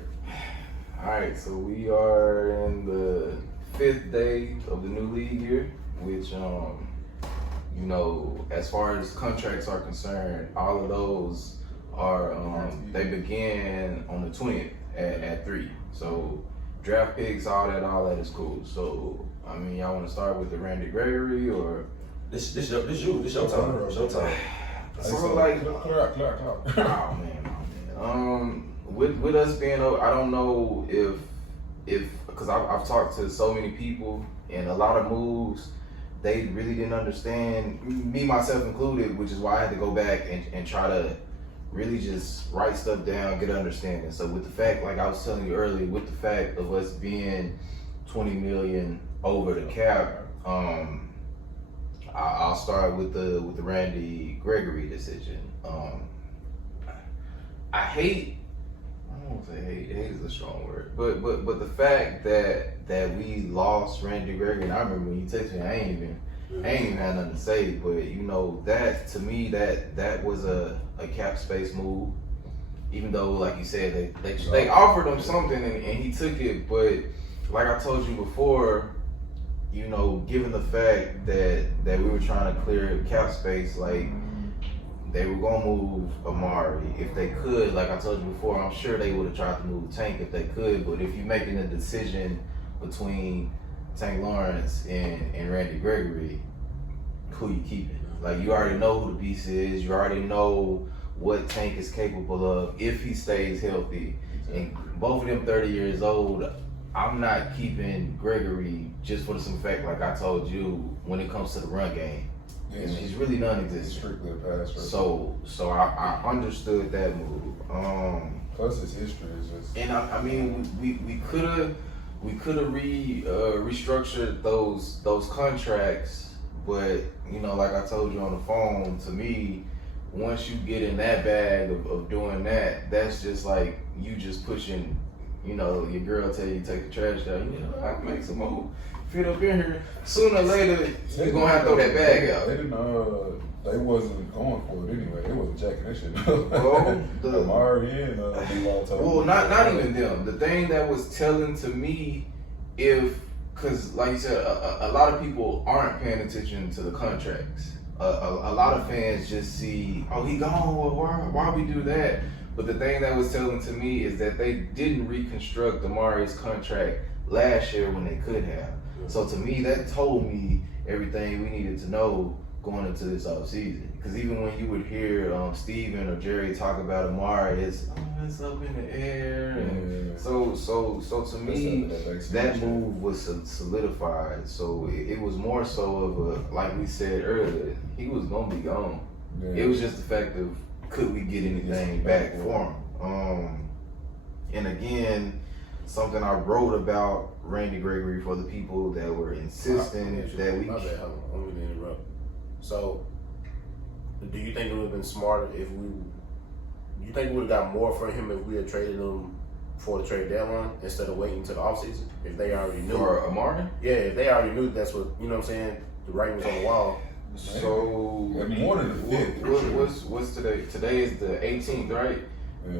All right, so we are in the 5th day of the new league year, which, you know, as far as contracts are concerned, all of those are, they begin on the 20th at 3. So draft picks, all that is cool. So, I mean, y'all want to start with the Randy Gregory or? This your time. Your time. So like, clear out. oh man. With us being, I don't know if because I've talked to so many people and a lot of moves they really didn't understand, me myself included, which is why I had to go back and try to really just write stuff down, get understanding. So with the fact, like I was telling you earlier, with the fact of us being 20 million over the cap, I'll start with the Randy Gregory decision. I don't say hate is a strong word, but the fact that we lost Randy Gregory, and I remember when you texted me, I ain't even had nothing to say, but you know, that to me that was a cap space move. Even though, like you said, they offered him something and he took it, but like I told you before, you know, given the fact that we were trying to clear cap space, like they were gonna move Amari if they could. Like I told you before, I'm sure they would have tried to move Tank if they could. But if you're making a decision between Tank Lawrence and Randy Gregory, who you keeping? Like you already know who the beast is. You already know what Tank is capable of if he stays healthy. And both of them 30 years old. I'm not keeping Gregory just for the simple fact, like I told you, when it comes to the run game. Yeah, he's really non-existent. He's strictly a pass rusher. So I understood that move. Plus his history is just. And I mean we could have restructured those contracts, but you know, like I told you on the phone, to me, once you get in that bag of doing that, that's just like you just pushing. You know, your girl tell you take the trash out. You know, I can make some more. Fit up in here. Sooner or later, you're gonna have to throw that bag out. They didn't. They wasn't going for it anyway. They wasn't jacking that shit. Well, Amari and well, not even them. The thing that was telling to me, because like you said, a lot of people aren't paying attention to the contracts. A lot of fans just see, oh, he gone. Well, why we do that? But the thing that was telling to me is that they didn't reconstruct Amari's contract last year when they could have. So to me, that told me everything we needed to know going into this offseason. Because even when you would hear Steven or Jerry talk about Amari, it's up in the air. And so to me, that move was solidified. So it was more so of a, like we said earlier, he was going to be gone. Yeah. It was just the fact of, could we get anything back for him? And again, something I wrote about Randy Gregory for the people that were insisting that we. My bad, hold on, let me interrupt. So, do you think it would have been smarter if we? You think we would have got more for him if we had traded him before the trade deadline instead of waiting until the offseason? If they already knew. Or Amari? Yeah, if they already knew that's what, you know what I'm saying, the writing was on the wall. So Yeah, more than the 5th. what's today? Today is the 18th, right? Yeah.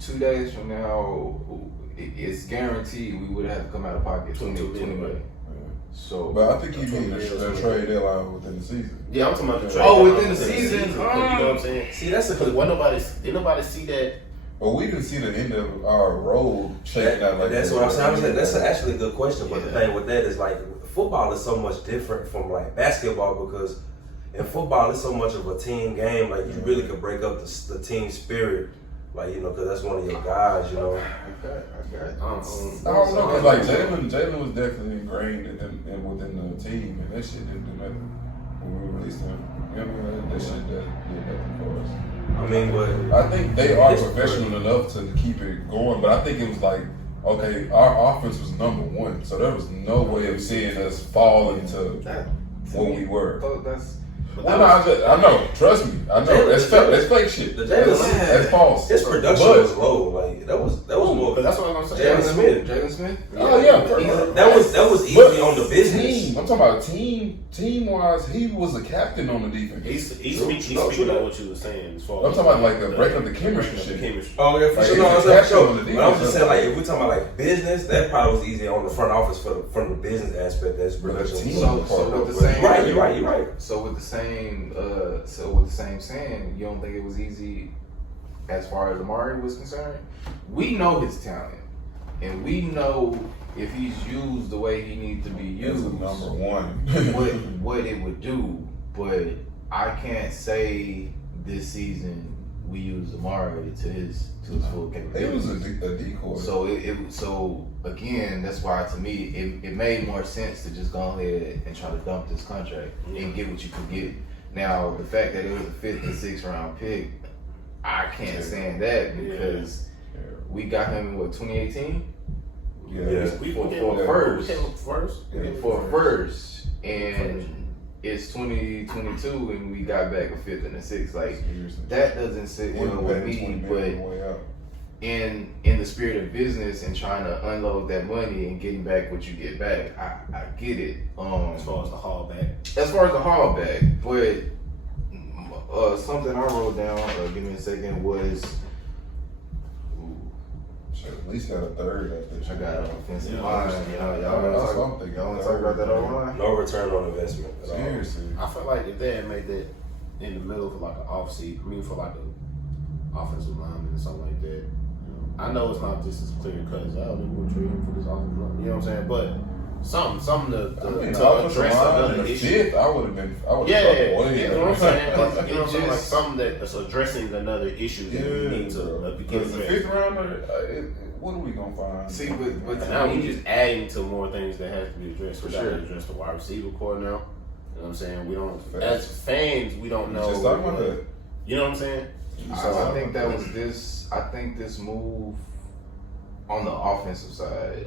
2 days from now, it's guaranteed we would have to come out of pocket 20 million. So, But I think he mean the trade deadline within the season. Yeah, I'm talking about the trade. Oh, deadline within the season? You know what I'm saying? See, that's a Because good. did nobody see that? But we didn't see the end of our road shaking out like That's that. what I'm saying. I'm saying that's actually a good question. But the Yeah. thing with that is like football is so much different from like basketball because in football it's so much of a team game. Like you really could break up the team spirit. Like because that's one of your guys. You know. okay, I got it. I don't know, because like Jalen was definitely ingrained within the team, and that shit didn't do nothing when we released him. You know what I mean? That shit did nothing for us. I mean, but I think they are professional enough to keep it going, but I think it was like, okay, our offense was number one, so there was no way of seeing us fall into what we were. Oh, that's. I know. Trust me. I know. That's fake shit. That's false. his production But- was low. Like that was more. But that's what I'm saying. Jalen Smith. Oh yeah. That was easy on the business. Team. I'm talking about team wise. He was a captain on the defense. He's speaking on what you were saying as far as I'm talking about like the break of the chemistry shit. Oh yeah, for Like, sure. No, he's I'm a sure. captain on the But I was defense. just saying, like, if we're talking about like business, that probably was easy on the front office from the business aspect. That's But the production. team So part. with the same, You're right. So with the same, saying, you don't think it was easy as far as Amari was concerned? We know his talent, and we know if he's used the way he needs to be He's used, number one. what it would do. But I can't say this season we used Amari to his full capability. It was a decoy. So again, that's why to me it made more sense to just go ahead and try to dump this contract and get what you could get. Now the fact that it was a 5th and 6th round pick, I can't stand that because we got him in 2018 Yeah. for a first, and it's 2022 and we got back a 5th and a 6th. Like that doesn't sit well with me, but in the spirit of business and trying to unload that money and getting back what you get back, I get it. as far as the haul back. As far as the haul back, but something I wrote down, give me a second, was Should at least got a third at this. I got an offensive Yeah, line. that's what I'm thinking. Y'all want to talk about that online? No return on investment. at all. Seriously. I feel like if they had made that in the middle for like an for like a offensive lineman or something like that, you know, I know it's not just as clear cut as they would trade him for this offensive line. You know what I'm saying? But something to address another issue. I would have Yeah, fucking you know what I'm saying? Like, you know what I'm saying? Like Just- something that's addressing another issue that we need to begin Because the addressing. 5th rounder, what are we gonna find? See, but And now we just adding to more things that have to be addressed. We For got to sure. address the wide receiver core now. You know what I'm saying? We don't, Facts. as fans, we don't know. Just talking about that. You know what I'm saying? I think that was this. I think this move on the offensive side.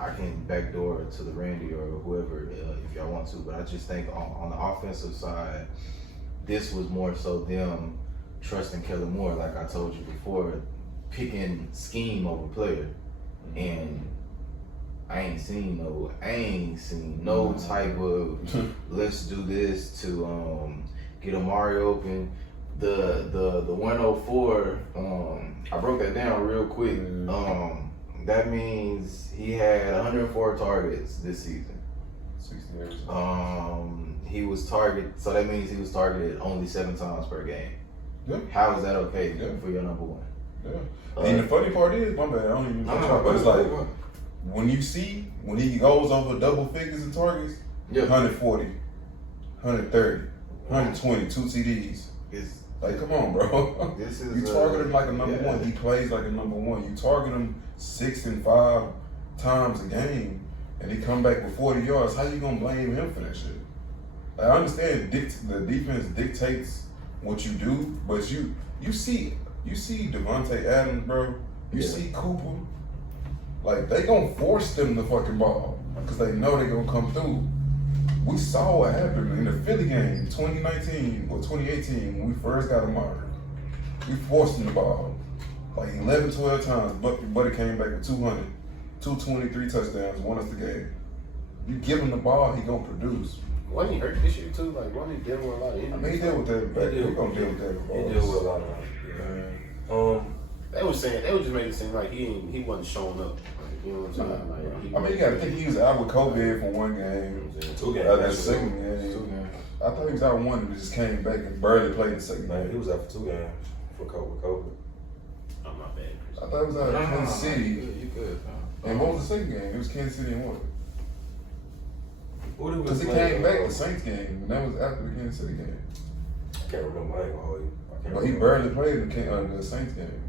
I can backdoor to the Randy or whoever if y'all want to, but I just think on the offensive side, this was more so them trusting Kellen Moore, like I told you before, picking scheme over player, and I ain't seen no type of let's do this to get Amari open. The 104, I broke that down real quick. That means he had 104 targets this season. 68. So that means he was targeted only 7 times per game. Yeah. How is that okay Yeah. for your number one? Yeah. And the funny part is, my bad, I don't even know, but it's like when he goes over double figures in targets, 140, 130, 120, 2 TDs. It's Like, come on, bro. This is You target him like a number yeah. one. He plays like a number one. You target him 6 and 5 times a game, and he come back with 40 yards. How you gonna blame him for that shit? Like, I understand the defense dictates what you do, but you see Devontae Adams, bro. You see Cooper. Like, they gonna force them the fucking ball because they know they gonna come through. We saw what happened in the Philly game 2019 or 2018 when we first got Amari. We forced him the ball. like 11, 12 times. Buddy came back with 200, 223 touchdowns, won us the game. You give him the ball, he gonna produce. Wasn't he hurt this year too? Like, wasn't he dealing with a lot of injuries? I mean, he dealt with that. But he gonna deal with that. He deal with a lot of that. They was just making it seem like he wasn't showing up. Like, you know what I'm saying? Like, I mean, you gotta think he was out with COVID for one game. 2 games. The second game. I thought he was out one, but just came back and barely played the second Man, game. he was out for 2 games for COVID. Oh, my bad. I thought it was out of Kansas City. You good, man. And what was the second game? It was Kansas City and what? What did we Because he play? came back the Saints game, and that was after the Kansas City game. I can't remember. I ain't gonna hold you. I can't But he remember. barely played the Saints game.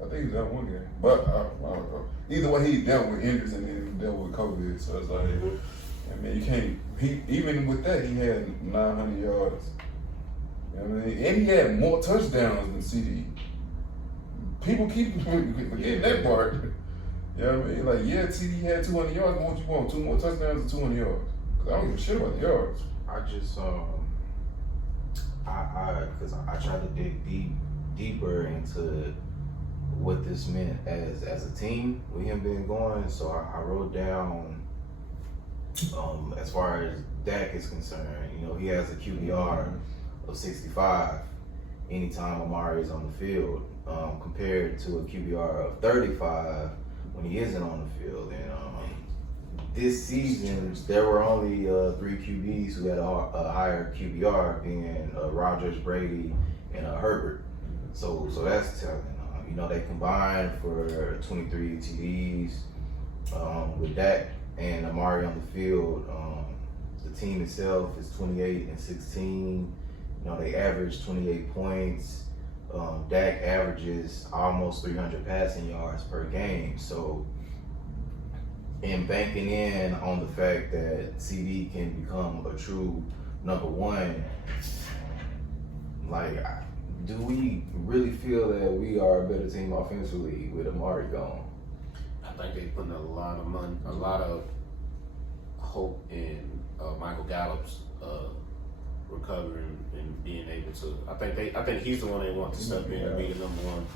I think he was out one game. But I don't know. Either way, he dealt with injuries and then dealt with COVID. So it's like, I mean, you can't. Even with that, he had 900 yards. You know what I mean? And he had more touchdowns than CD. People keep forgetting that part. You know what I mean? Like, yeah, CD had 200 yards. What you want? 2 more touchdowns or 200 yards? Because I don't give a shit about the yards. I just because I tried to dig deeper into what this meant as a team with him being gone. So I wrote down as far as Dak is concerned, you know, he has a QBR of 65 anytime Amari is on the field, compared to a QBR of 35 when he isn't on the field. And this season, there were only 3 QBs who had a higher QBR, being Rodgers, Brady, and Herbert. So that's telling. You know, they combined for 23 TDs with Dak and Amari on the field. The team itself is 28 and 16. You know, they average 28 points. Dak averages almost 300 passing yards per game. So, and banking in on the fact that CD can become a true number 1, like, do we really feel that we are a better team offensively with Amari gone? I think they putting a lot of money, a lot of hope in Michael Gallup's recovering and being able to. I think he's the one they want to step in and be the number 1.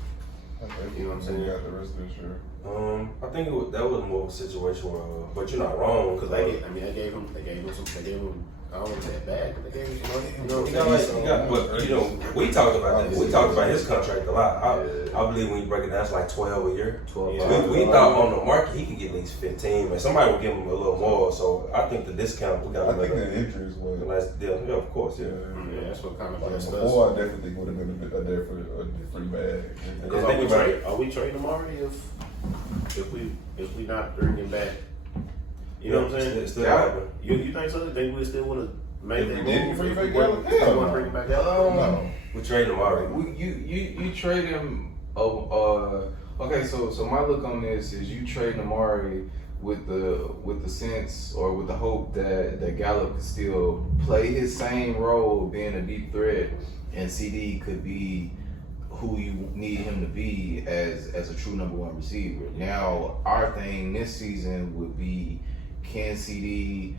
You know what I'm saying? Got the rest of this year. I think that was more of a situation where, but you're not wrong Because they gave him. I don't want to say it bad, but they gave him. You know, but you know, we talked about that. We talked about his contract a lot. I believe when you break it down, it's like 12 a year. 12. We thought on the market he could get at least 15, and somebody would give him a little more. So I think the discount we got. I think the injuries was a nice deal. Yeah, of course, yeah. Yeah, that's what kind of Like blessed us. before, I definitely would have been a different bag. And Are we trading him already if we not bringing back? You know what I'm saying? It still happen. You think so? Think we still would have made If that we didn't move? bring If back we Gallup? want Hell to no. bring back No. Gallup? We trade him already. You trade him. Okay, so my look on this is you trade Amari with the sense or with the hope that Gallup could still play his same role, being a deep threat, and CD could be who you need him to be as a true number 1 receiver. Now, our thing this season would be, can CD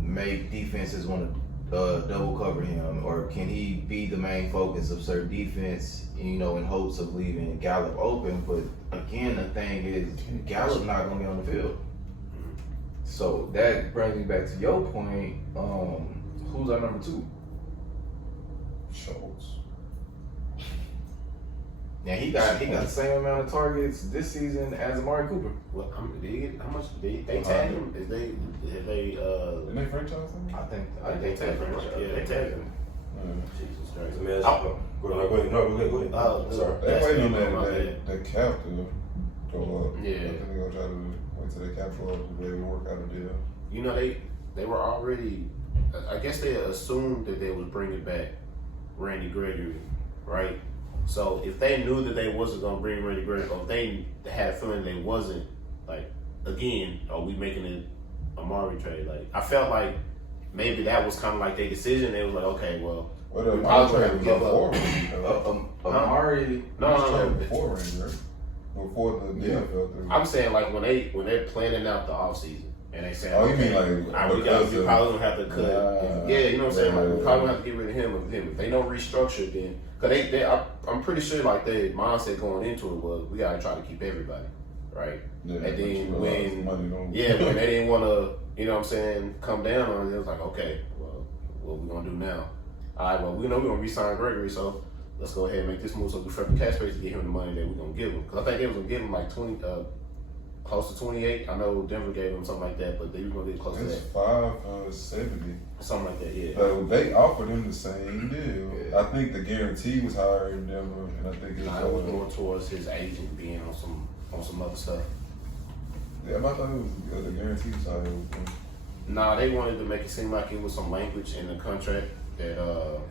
make defenses want to double cover him, or can he be the main focus of certain defense, you know, in hopes of leaving Gallup open? But again, the thing is, Gallup not going to get on the field. So that brings me back to your point. Who's our number 2? Schultz. Now he got the same amount of targets this season as Amari Cooper. Well, how much they tag him? Is they Didn't they franchise him? I think they tag him? Yeah, they tag him. Jesus Christ. Go ahead. Go ahead. Oh, Sorry. They waiting on My that cap to go up. Yeah. I think they're gonna try to wait till that cap go up to be able to work out a deal. You know, they were already. I guess they assumed that they was bringing back Randy Gregory, right? So if they knew that they wasn't gonna bring Randy Gregory, or if they had a feeling they wasn't, like, again, are we making an Amari trade? Like, I felt like maybe that was kind of like their decision. They was like, okay, well, Well, the we probably contract gonna was give before up. Randy, though. Amari. No. Before Randy, right? Before the deal fell through. I'm saying like when they're planning out the offseason And they saying, Oh, you mean we probably don't have to cut. Yeah, you know what I'm saying? Like, we probably don't have to get rid of him. If they don't restructure, then because I'm pretty sure like their mindset going into it was we gotta try to keep everybody, right? Yeah, and then when when when they didn't want to, you know what I'm saying, come down on it, it was like, okay, well, what we gonna do now? All right, well, we know we're gonna re-sign Gregory, so let's go ahead and make this move so we free up the cap space to get him the money that we're gonna give him. Because I think they was gonna give him like 20. Close to 28. I know Denver gave him something like that, but they were gonna get close to that. 570. Something like that, yeah. But they offered him the same deal. Yeah. I think the guarantee was higher in Denver, and I think it was more towards his agent being on some other stuff. Yeah, I thought it was the guarantee was higher. Nah, they wanted to make it seem like it was some language in the contract that.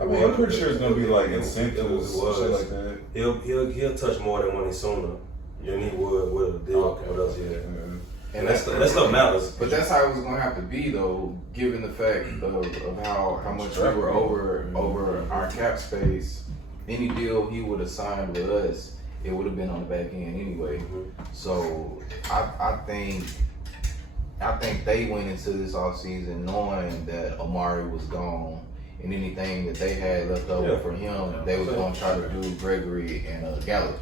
I mean, I'm pretty sure it's gonna be like incentives, shit like that. He'll touch more than money sooner than he would with a deal with us, yeah. And that stuff matters. But that's how it was gonna have to be though, given the fact of how much we were over our cap space. Any deal he would have signed with us, it would have been on the back end anyway. Mm-hmm. So I think they went into this offseason knowing that Amari was gone, and anything that they had left over for him, they was gonna try to do Gregory and Gallup,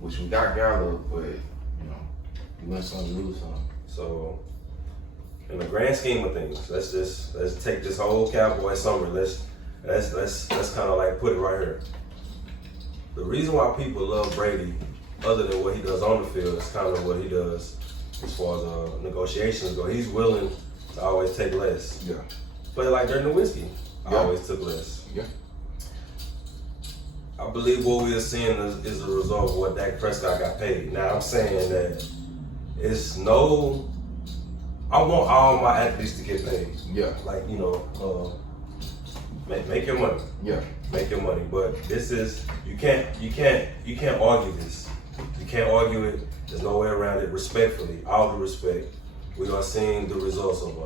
which we got Gallup, but you win some, you lose some. So, in the grand scheme of things, let's take this whole Cowboy summer. Let's kind of like put it right here. The reason why people love Brady, other than what he does on the field, is kind of what he does as far as negotiations go. He's willing to always take less. Yeah. Play like Dirk Nowitzki. I always took less. Yeah. I believe what we are seeing is a result of what Dak Prescott got paid. Now I'm saying that I want all my athletes to get paid. Yeah. Like, make your money. Yeah. Make your money. But this is you can't argue this. You can't argue it. There's no way around it. Respectfully, all due respect, we are seeing the results of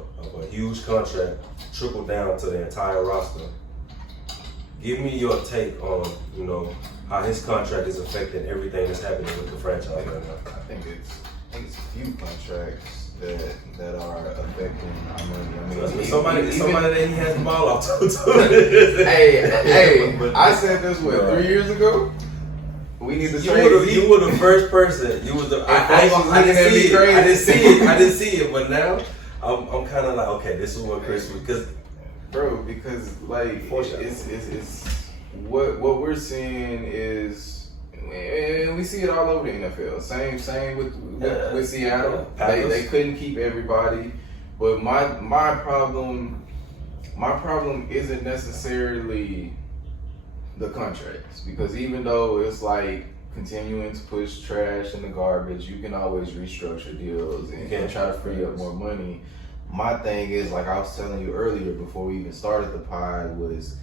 a huge contract trickle down to the entire roster. Give me your take on, how his contract is affecting everything that's happening with the franchise right now. I think it's a few contracts that are affecting our money. I mean, somebody that he has the ball off to. hey, I said this 3 years ago. We need to trade. You were the first person. You was the. I didn't see it, but now I'm kind of like, okay, this is what Chris because like it's what we're seeing is, and we see it all over the NFL. Same with Seattle. They couldn't keep everybody, but my problem isn't necessarily the contracts, because even though it's like continuing to push trash in the garbage, you can always restructure deals and try to free up more money. My thing is, like I was telling you earlier before we even started the pod, was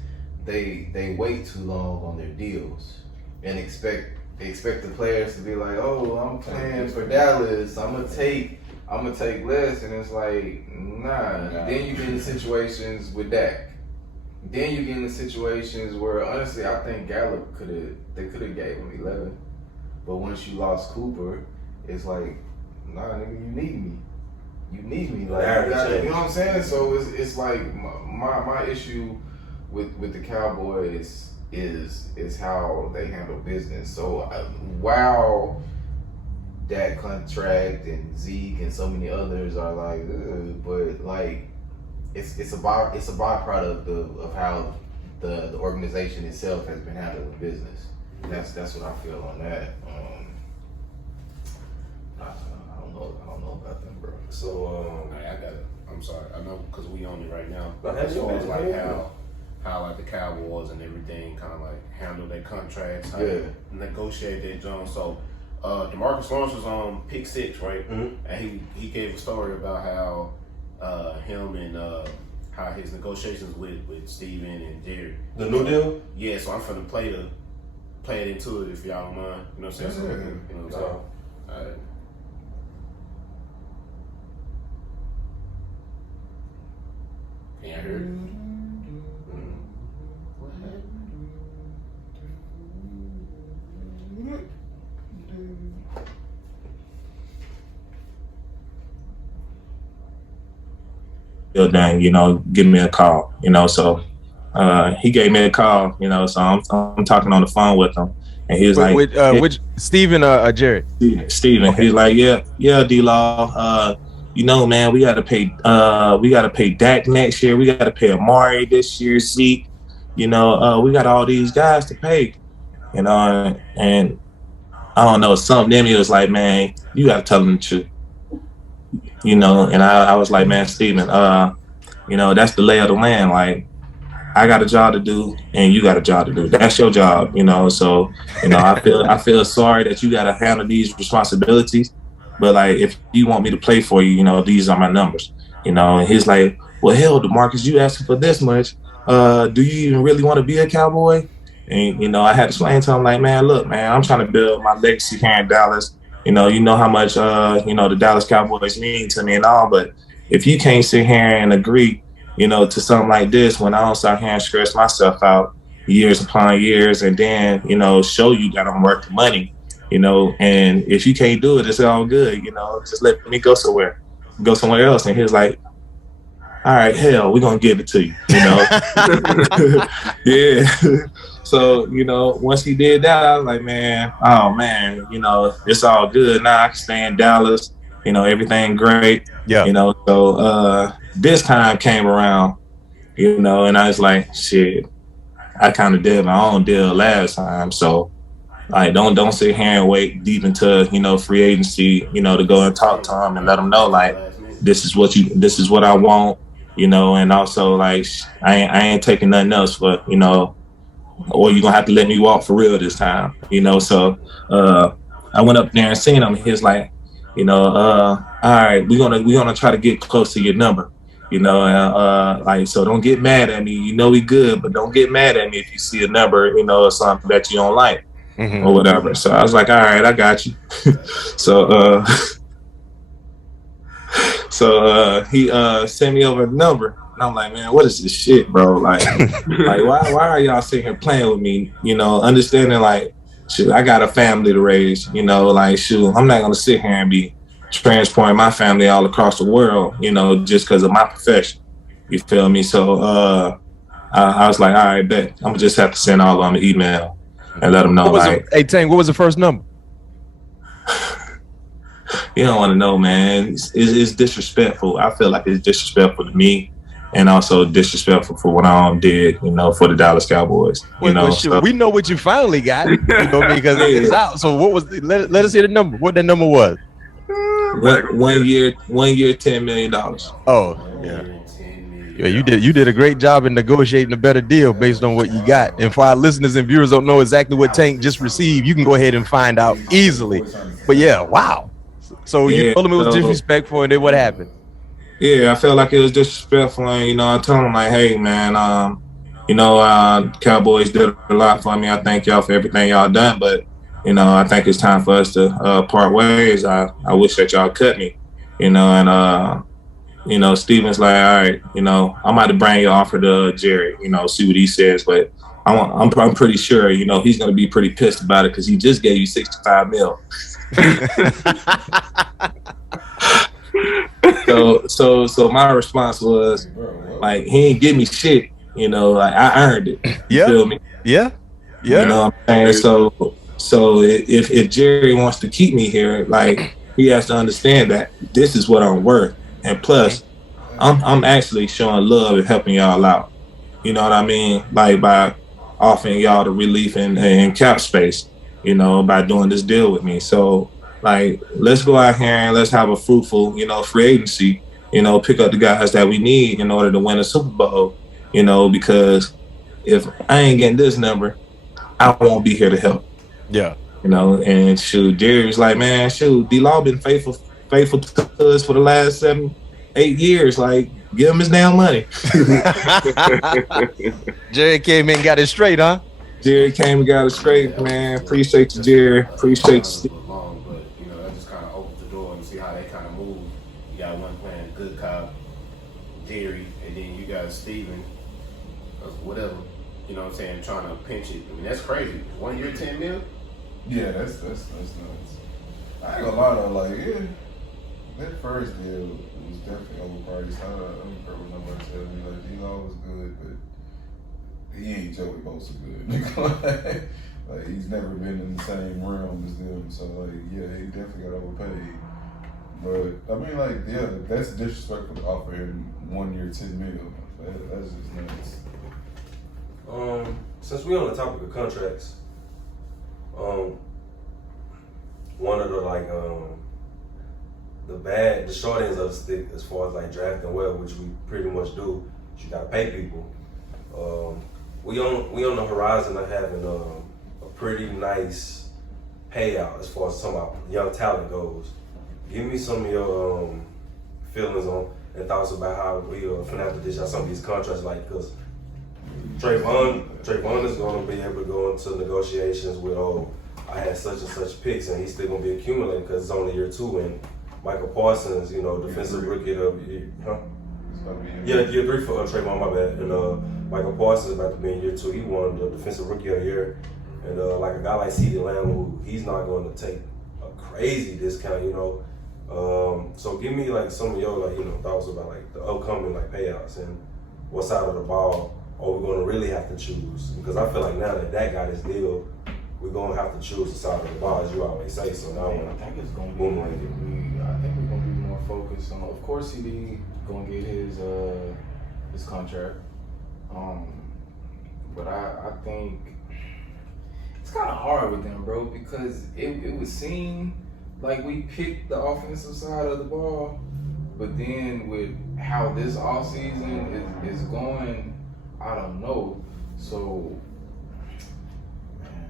they wait too long on their deals and expect the players to be like, oh, I'm playing for Dallas, I'm gonna take less, and it's like, nah. Then you get in situations with Dak. Then you get in situations where, honestly, I think Gallup could have gave him 11, but once you lost Cooper, it's like, nah, nigga, you need me. You need me, like, you know what I'm saying? So it's like my issue with the Cowboys is how they handle business. So while that contract and Zeke and so many others are like, ugh, but like it's a byproduct of how the organization itself has been handling business. And that's what I feel on that. I don't know about them, bro. So I got it. I'm sorry. I know because we own it right now. But as far as like how like the Cowboys and everything kind of like handle their contracts, how they negotiate their Jones. So DeMarcus Lawrence was on pick 6, right? Mm-hmm. And he gave a story about how him and how his negotiations with Steven and Jerry. The new deal? Yeah. So I'm finna play it into it if y'all don't mind. You know what I'm saying? So, you know what I'm saying? All right. Can you hear it? What happened? deal done, give me a call, So he gave me a call, so I'm talking on the phone with him, and he was like, which Steven or Jared? Steven. Okay. He's like, yeah, D-Law. Man, we gotta pay Dak next year. We gotta pay Amari this year, Zeke. We got all these guys to pay, and I don't know, something in me was like, man, you gotta tell them the truth. And I was like, man, Steven, that's the lay of the land. Like, I got a job to do and you got a job to do. That's your job, So, I feel sorry that you gotta handle these responsibilities. But like, if you want me to play for you, these are my numbers. And he's like, well, hell, DeMarcus, you asking for this much. Do you even really want to be a Cowboy? And I had to explain to him, like, man, look, man, I'm trying to build my legacy here in Dallas. You know how much the Dallas Cowboys mean to me and all, but if you can't sit here and agree, to something like this, when I don't sit here and stress myself out years upon years, and then show you that I'm worth the money, and if you can't do it, it's all good, just let me go somewhere else. And he was like, all right, hell, we're gonna give it to you, yeah. So, once he did that, I was like, man, oh man, it's all good. Now I can stay in Dallas, everything great. Yeah. So this time came around, and I was like, shit, I kind of did my own deal last time. So like, don't sit here and wait deep into, free agency, to go and talk to him and let him know, like, this is what I want, and also, like, I ain't taking nothing else for, or you're gonna have to let me walk for real this time, So I went up there and seen him. He was like, all right, we're gonna try to get close to your number, like, so don't get mad at me. We good, but don't get mad at me if you see a number, or something that you don't like, or whatever. So I was like, all right, I got you. So he sent me over a number. And I'm like, man, what is this shit, bro? Like, why are y'all sitting here playing with me? Understanding, like, shoot, I got a family to raise, like, shoot, I'm not gonna sit here and be transporting my family all across the world, just because of my profession. You feel me? So I was like, all right, bet. I'm gonna just have to send all of them an email and let them know, hey, Tank, what was the first number? You don't want to know, man. It's disrespectful. I feel like it's disrespectful to me, and also disrespectful for what I did, for the Dallas Cowboys. So, we know what you finally got, because it's out. So what was? Let us hear the number. What that number was? 1 year, $10 million. Oh, yeah. Yeah, you did a great job in negotiating a better deal based on what you got. And for our listeners and viewers don't know exactly what Tank just received, you can go ahead and find out easily. But yeah, wow. So you told him it was disrespectful, and then what happened? Yeah, I felt like it was disrespectful, and I told him, like, hey man, Cowboys did a lot for me. I thank y'all for everything y'all done, but I think it's time for us to part ways. I wish that y'all cut me, and Steven's like, all right, I'm about to bring your offer to Jerry, see what he says, but I'm pretty sure, he's gonna be pretty pissed about it because he just gave you $65 million. So my response was, like, he ain't give me shit, like, I earned it. You feel me? Yeah. You know what I'm saying? So if Jerry wants to keep me here, like, he has to understand that this is what I'm worth. And plus, I'm actually showing love and helping y'all out. You know what I mean? Like, by offering y'all the relief and cap space, by doing this deal with me. So, like, let's go out here and let's have a fruitful, free agency, pick up the guys that we need in order to win a Super Bowl, because if I ain't getting this number, I won't be here to help. Yeah. And shoot, Jerry's like, man, shoot, D-Law been faithful to us for the last 7-8 years. Like, give him his damn money. Jerry came in and got it straight, huh? Jerry came and got it straight, man. Appreciate you, Jerry. Appreciate you. But that just kind of opens the door and see how they kind of move. You got one playing good cop, Jerry, and then you got Steven, whatever. You know what I'm saying? Trying to pinch it. I mean, that's crazy. 1 year, $10 million. Yeah, that's nuts. I ain't gonna lie though, like, yeah, That first deal was definitely overpriced. I don't care what nobody tells me. Like, D-Law was good, but he ain't Joey Bosa good. Like, he's never been in the same realm as them. So, like, yeah, he definitely got overpaid. But, I mean, like, yeah, that's disrespectful to offer him 1 year, $10 million. That's just nuts. Since we on the topic of contracts, one of the short ends of the stick as far as like drafting well, which we pretty much do, is you gotta pay people. We on the horizon of having a pretty nice payout as far as some of our young talent goes. Give me some of your feelings on and thoughts about how we finna have to dish out some of these contracts, like, because Trayvon is going to be able to go into negotiations with, I had such and such picks, and he's still going to be accumulating because it's only year 2. And Michael Parsons, defensive rookie of the year, year 3 for Trayvon, my bad. And Michael Parsons is about to be in year 2. He won the defensive rookie of the year. And like a guy like CeeDee Lamb, who he's not going to take a crazy discount, So give me like some of your thoughts about like the upcoming like payouts and what side of the ball are we going to really have to choose? Because I feel like now that Dak got his deal, we're going to have to choose the side of the ball, as you always say. So now I think it's going to be I think we're going to be more focused on. Of course, CD going to get his contract, but I think it's kind of hard with them, bro, because it would seem like we picked the offensive side of the ball, but then with how this offseason is going, I don't know. So, man,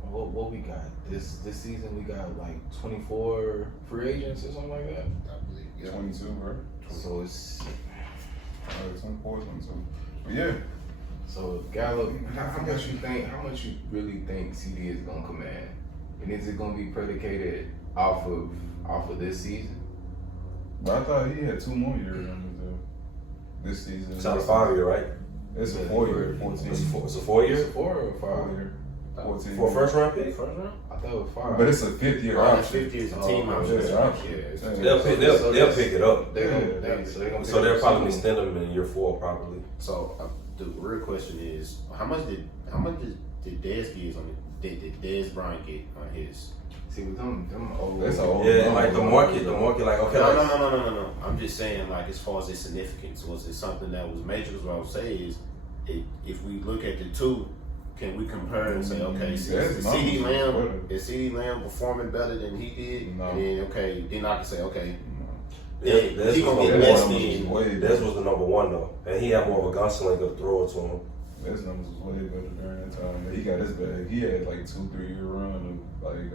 what we got this season? We got like 24 free agents or something like that. I believe, yeah. 22, bro. So it's 24, 22. But yeah. So Gallup, how much you really think CD is gonna command? And is it gonna be predicated off of this season? But I thought he had 2 more years on his deal this season. It's not a 5-year, right? It's a 4-year, 14. It's a 4-year? It's a 4 or 5? 4-year, 14. For a first round pick? First round? I thought it was 5. But it's a 5th year Right, option. 50 is a team option. It's an option. They'll pick it up. So They'll probably extend them in year 4 probably. So the real question is, how much did Dez get on it? Did Dez Bryant get on his? See with them old. That's an old. Yeah, like the market, like okay. No. I'm just saying, like, as far as its significance, was it something that was major? Because what I would say is, if we look at the two, can we compare and say, okay, is CeeDee Lamb performing better than he did? No. And then then I can say, okay, Dez he gonna get less than. Dez was the number 1 though, and he had more of a gunslinger thrower to him. His numbers was way better during that time. He got his bag. He had like 2-3 year run of like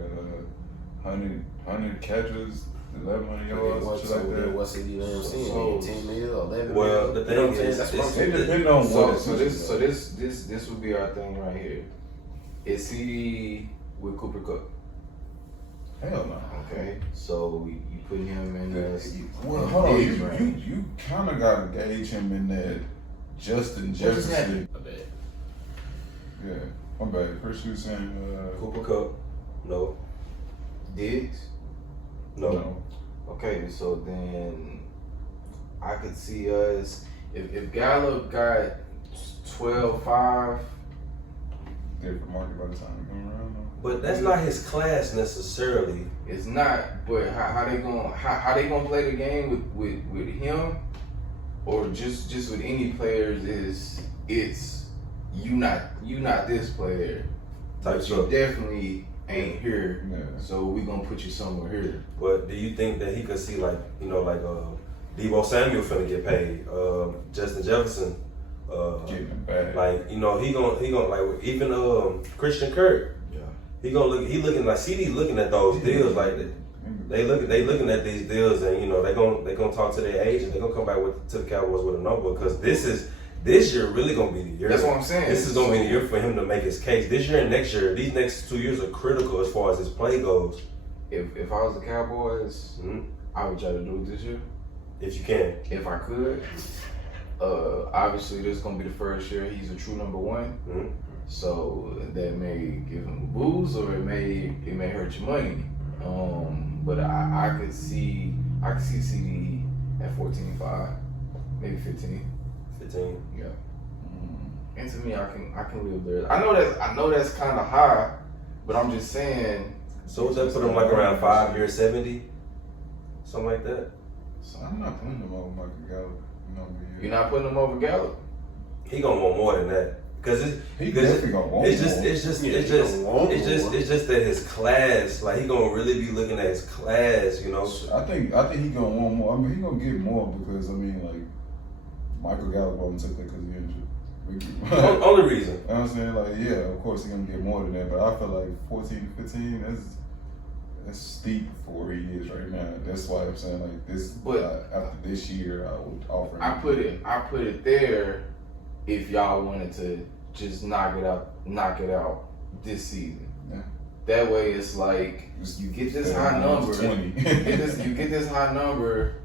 100 catches, 1,100 yards, shit like that. What's CeeDee Lamb seeing? 10 mil, 11 Well, mil? the thing is, It depends on what. So this would be our thing right here. Is CD with Cooper Kupp? Hell no. Okay, so you put him in the. Well, hold on. You kind of got to gauge him in that Justin Jefferson. My bad. Yeah, my bad. First you saying Cooper Kupp, no. Diggs? No. Okay, so then I could see us if Gallup got 12-5. Different market by the time we come around. But that's not his class necessarily. It's not, but how they gonna play the game with him, or just with any players is it's you not this player, Type but you stuff. definitely ain't here, Yeah. so we gonna put you somewhere here. But do you think that he could see like Deebo Samuel finna get paid, Justin Jefferson, Getting it back. like he gonna like even Christian Kirk. Yeah. He looking like CD looking at those deals like that. They looking at these deals and they gonna talk to their agent. They gonna come back to the Cowboys with a number because this year really gonna be the year. That's what I'm saying. This is gonna be the year for him to make his case. This year and next year, these next 2 years are critical as far as his play goes. If I was the Cowboys, I would try to do it this year If you can. if I could. Obviously, this is gonna be the first year he's a true number 1. Mm-hmm. So that may give him a boost, or it may hurt your money. But I could see CD at 14.5, maybe 15. 15. Yeah. And to me, I can live there. I know that's kind of high, but I'm just saying. So would that put him like around 5 years, 70, something like that? So I'm not putting him over Michael Gallup. You're not putting him over Gallup. He gonna want more than that. Cause he definitely gonna want more. It's just that his class, like he gonna really be looking at his class, you know. I think he gonna want more. I mean, he gonna get more because like Michael Gallup only took that because he injured. Only reason. You know what I'm saying? Like, yeah, of course he gonna get more than that, but I feel like 14, 15, that's steep for where he is right now. That's why I'm saying like this. But after this year, I would offer him. I put it there. If y'all wanted to just knock it out this season. Yeah. That way it's like you get this high number. 20. you get this high number,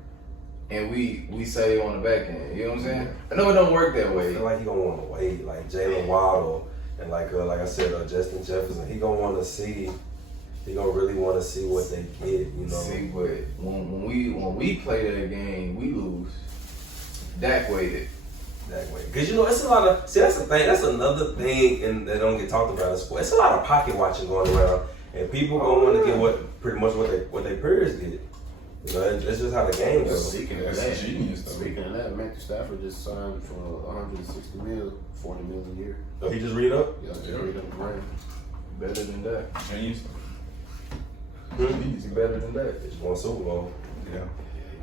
and we say on the back end. You know what I'm saying? I know it don't work that I way. feel like he gonna want to wait, like Jalen Waddle and like I said, Justin Jefferson. He gonna want to see. He gonna really want to see what they get. You know. See, but when we play that game, we lose. Dak waited. That way, because you know it's a lot of. See, that's the thing. That's another thing, and that don't get talked about in sports. It's a lot of pocket watching going around, and people gonna want to get pretty much what they peers get. You know, it's just how the game goes. Speaking of That's that, genius, though. Speaking of that, Matthew Stafford just signed for 160 mil, 40 mil a year. So he just read up. Yeah, just read up the brand. Better than that. Genius. He's better than that. They just won Super Bowl. Yeah.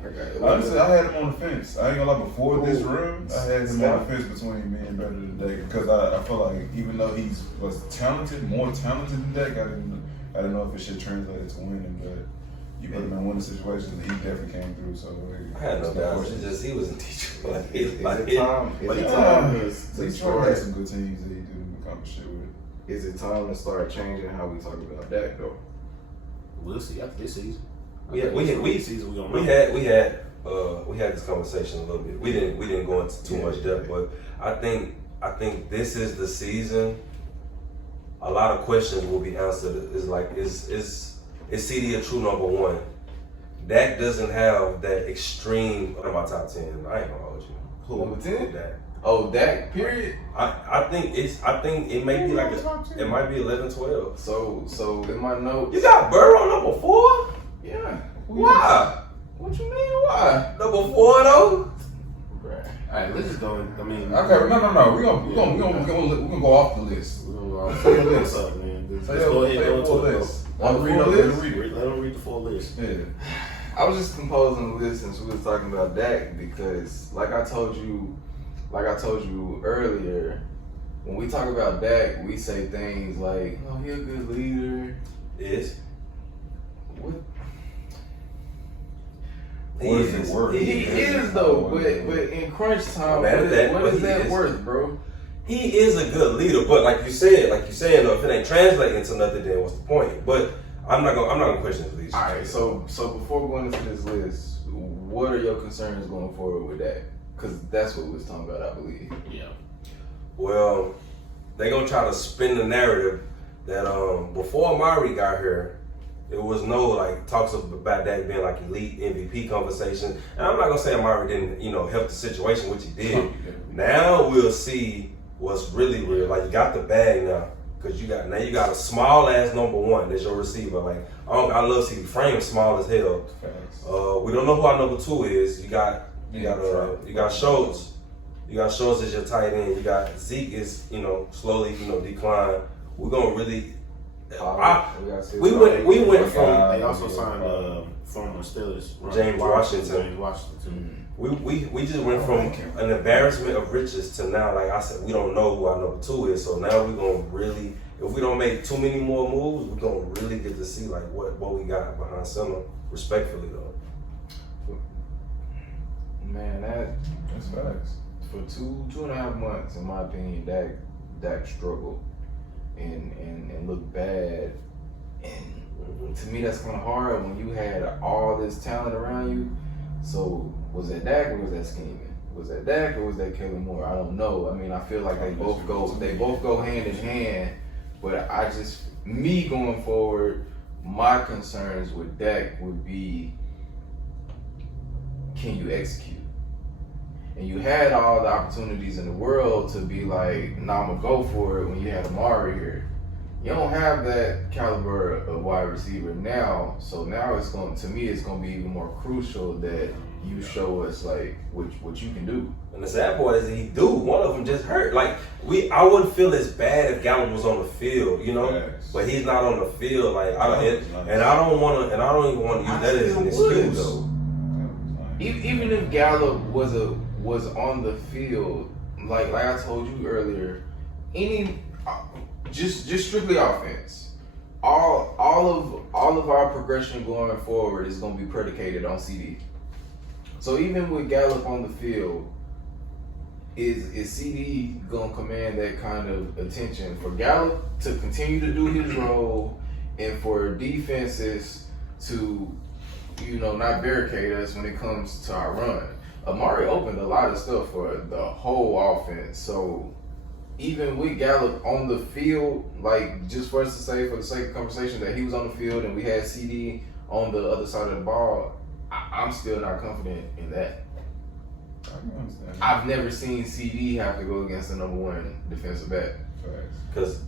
Okay. Honestly, I had him on the fence. I ain't gonna lie, before this run, I had him on the fence between me and Better than Dak because I feel like even though he was talented, more talented than Dak, I don't know if it should translate to winning, but you put him in winning situations, he definitely came through. So I had no doubt. It's just he was in Detroit. Detroit had some good teams that he didn't accomplish shit with. Is it time to start changing how we talk about Dak though? We'll see after this season. We had this conversation a little bit. We didn't go into too much depth, but I think this is the season. A lot of questions will be answered. Is CD a true number one? Dak doesn't have that extreme. In my top 10. I ain't gonna hold you. Who, number 10? Dak. Oh, Dak. Period. I think it may be like it might be 11, 12. So in my notes, You got Burrow number 4. yeah. Why? What you mean? Why? Number 4 though. Bruh. Alright, let's just go. I mean, Okay, no. We're gonna go off the list. we're gonna go off the list up, man. Let's go ahead and go full to the list. On the Read full up, list? read it. Let them read the full list. Yeah. I was just composing the list since we was talking about Dak because, like I told you earlier, when we talk about Dak, we say things like, "Oh, he a good leader." Is What? What is it worth? He is though, but in crunch time, Man, what is he that is. worth, bro? he is a good leader, but like you saying, though, if it ain't translating into nothing, then what's the point? But I'm not gonna question his leadership. All right, so before going into this list, what are your concerns going forward with that? Because that's what we was talking about, I believe. Yeah. Well, they gonna try to spin the narrative that before Amari got here, there was no like talks about that being like elite MVP conversation. And I'm not gonna say Amari didn't, help the situation, which he did. Now we'll see what's really real. Like you got the bag now, because you got a small ass number one that's your receiver. Like I love CD Frame, small as hell. We don't know who our number 2 is. You got Schultz. You got Schultz as your tight end. You got Zeke is slowly decline. We're gonna really. We went from. They also signed former Steelers James Washington. James Washington. We just went from an embarrassment of riches to now, like I said, we don't know who our number 2 is. So now we're gonna really, if we don't make too many more moves, we're gonna really get to see like what we got behind center. Respectfully though. Man, That's facts. for 2.5 months, in my opinion, Dak struggled and looked bad. And to me, that's kind of hard when you had all this talent around you. So was that Dak or was that scheming? Was that Dak or was that Kellen Moore? I don't know. I mean, I feel like they both go hand in hand. But me going forward, my concerns with Dak would be, can you execute? And you had all the opportunities in the world to be like, nah, I'm gonna go for it when you had Amari here. You don't have that caliber of wide receiver now, so now it's going to me. It's going to be even more crucial that you show us like what you can do. And the sad part is he do. One of them just hurt. Like I wouldn't feel as bad if Gallup was on the field, you know. Yes. But he's not on the field. Like I don't even want to use that as an excuse. Though. Even if Gallup was on the field, like I told you earlier, just strictly offense. All of our progression going forward is going to be predicated on CD. So even with Gallup on the field, is CD going to command that kind of attention for Gallup to continue to do his role and for defenses to, not barricade us when it comes to our run? Amari opened a lot of stuff for the whole offense. So even with Gallup on the field, like just for us to say for the sake of conversation that he was on the field and we had CD on the other side of the ball, I'm still not confident in that. I can understand. I've never seen CD have to go against the number one defensive back. Because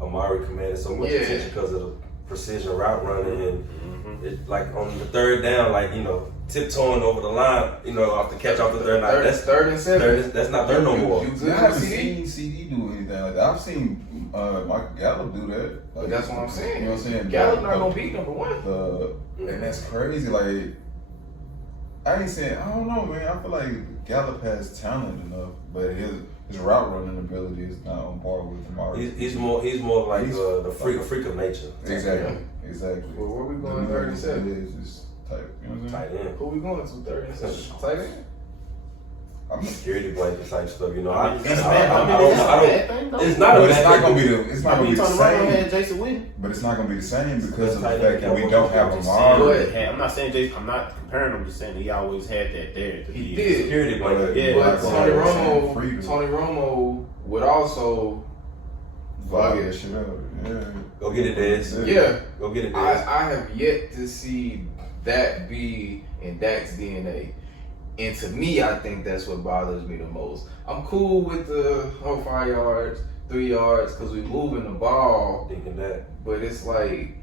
Amari commanded so much attention because of the precision route running and it, like on the third down, tiptoeing over the line, off the catch off the third line. That's third and seven. That's not third no more. You I haven't seen CD do anything like that. I've seen Michael Gallup do that. Like, But that's what I'm saying. You know what I'm saying? Gallup not gonna beat number one. And that's crazy. Like, I ain't saying, I don't know, man. I feel like Gallup has talent enough, but his route running ability is not on par with Amari. He's more like the freak of nature. Exactly. Well, where we going? 37. Is just type. You know what I'm saying? Tight end. Who we going to? 37. Tight end. I'm Security blanket type stuff, It's I not mean, a But it's bad not gonna thing. be the. It's not gonna be the Tony Romo same. had Jason Witten. But it's not gonna be the same because of the Tight fact end that we don't don't have I'm Amari. I'm not saying Jason. I'm not comparing him. I'm just saying he always had that there. To He be did. Security blanket. Yeah. But Like, Tony Romo would also Fuck that shit up. Yeah. Go get it, Dez. Yeah. Go get it, Dez. I have yet to see that be in Dak's DNA. And to me, I think that's what bothers me the most. I'm cool with the 5 yards, 3 yards, because we moving the ball. Thinking that. But it's like,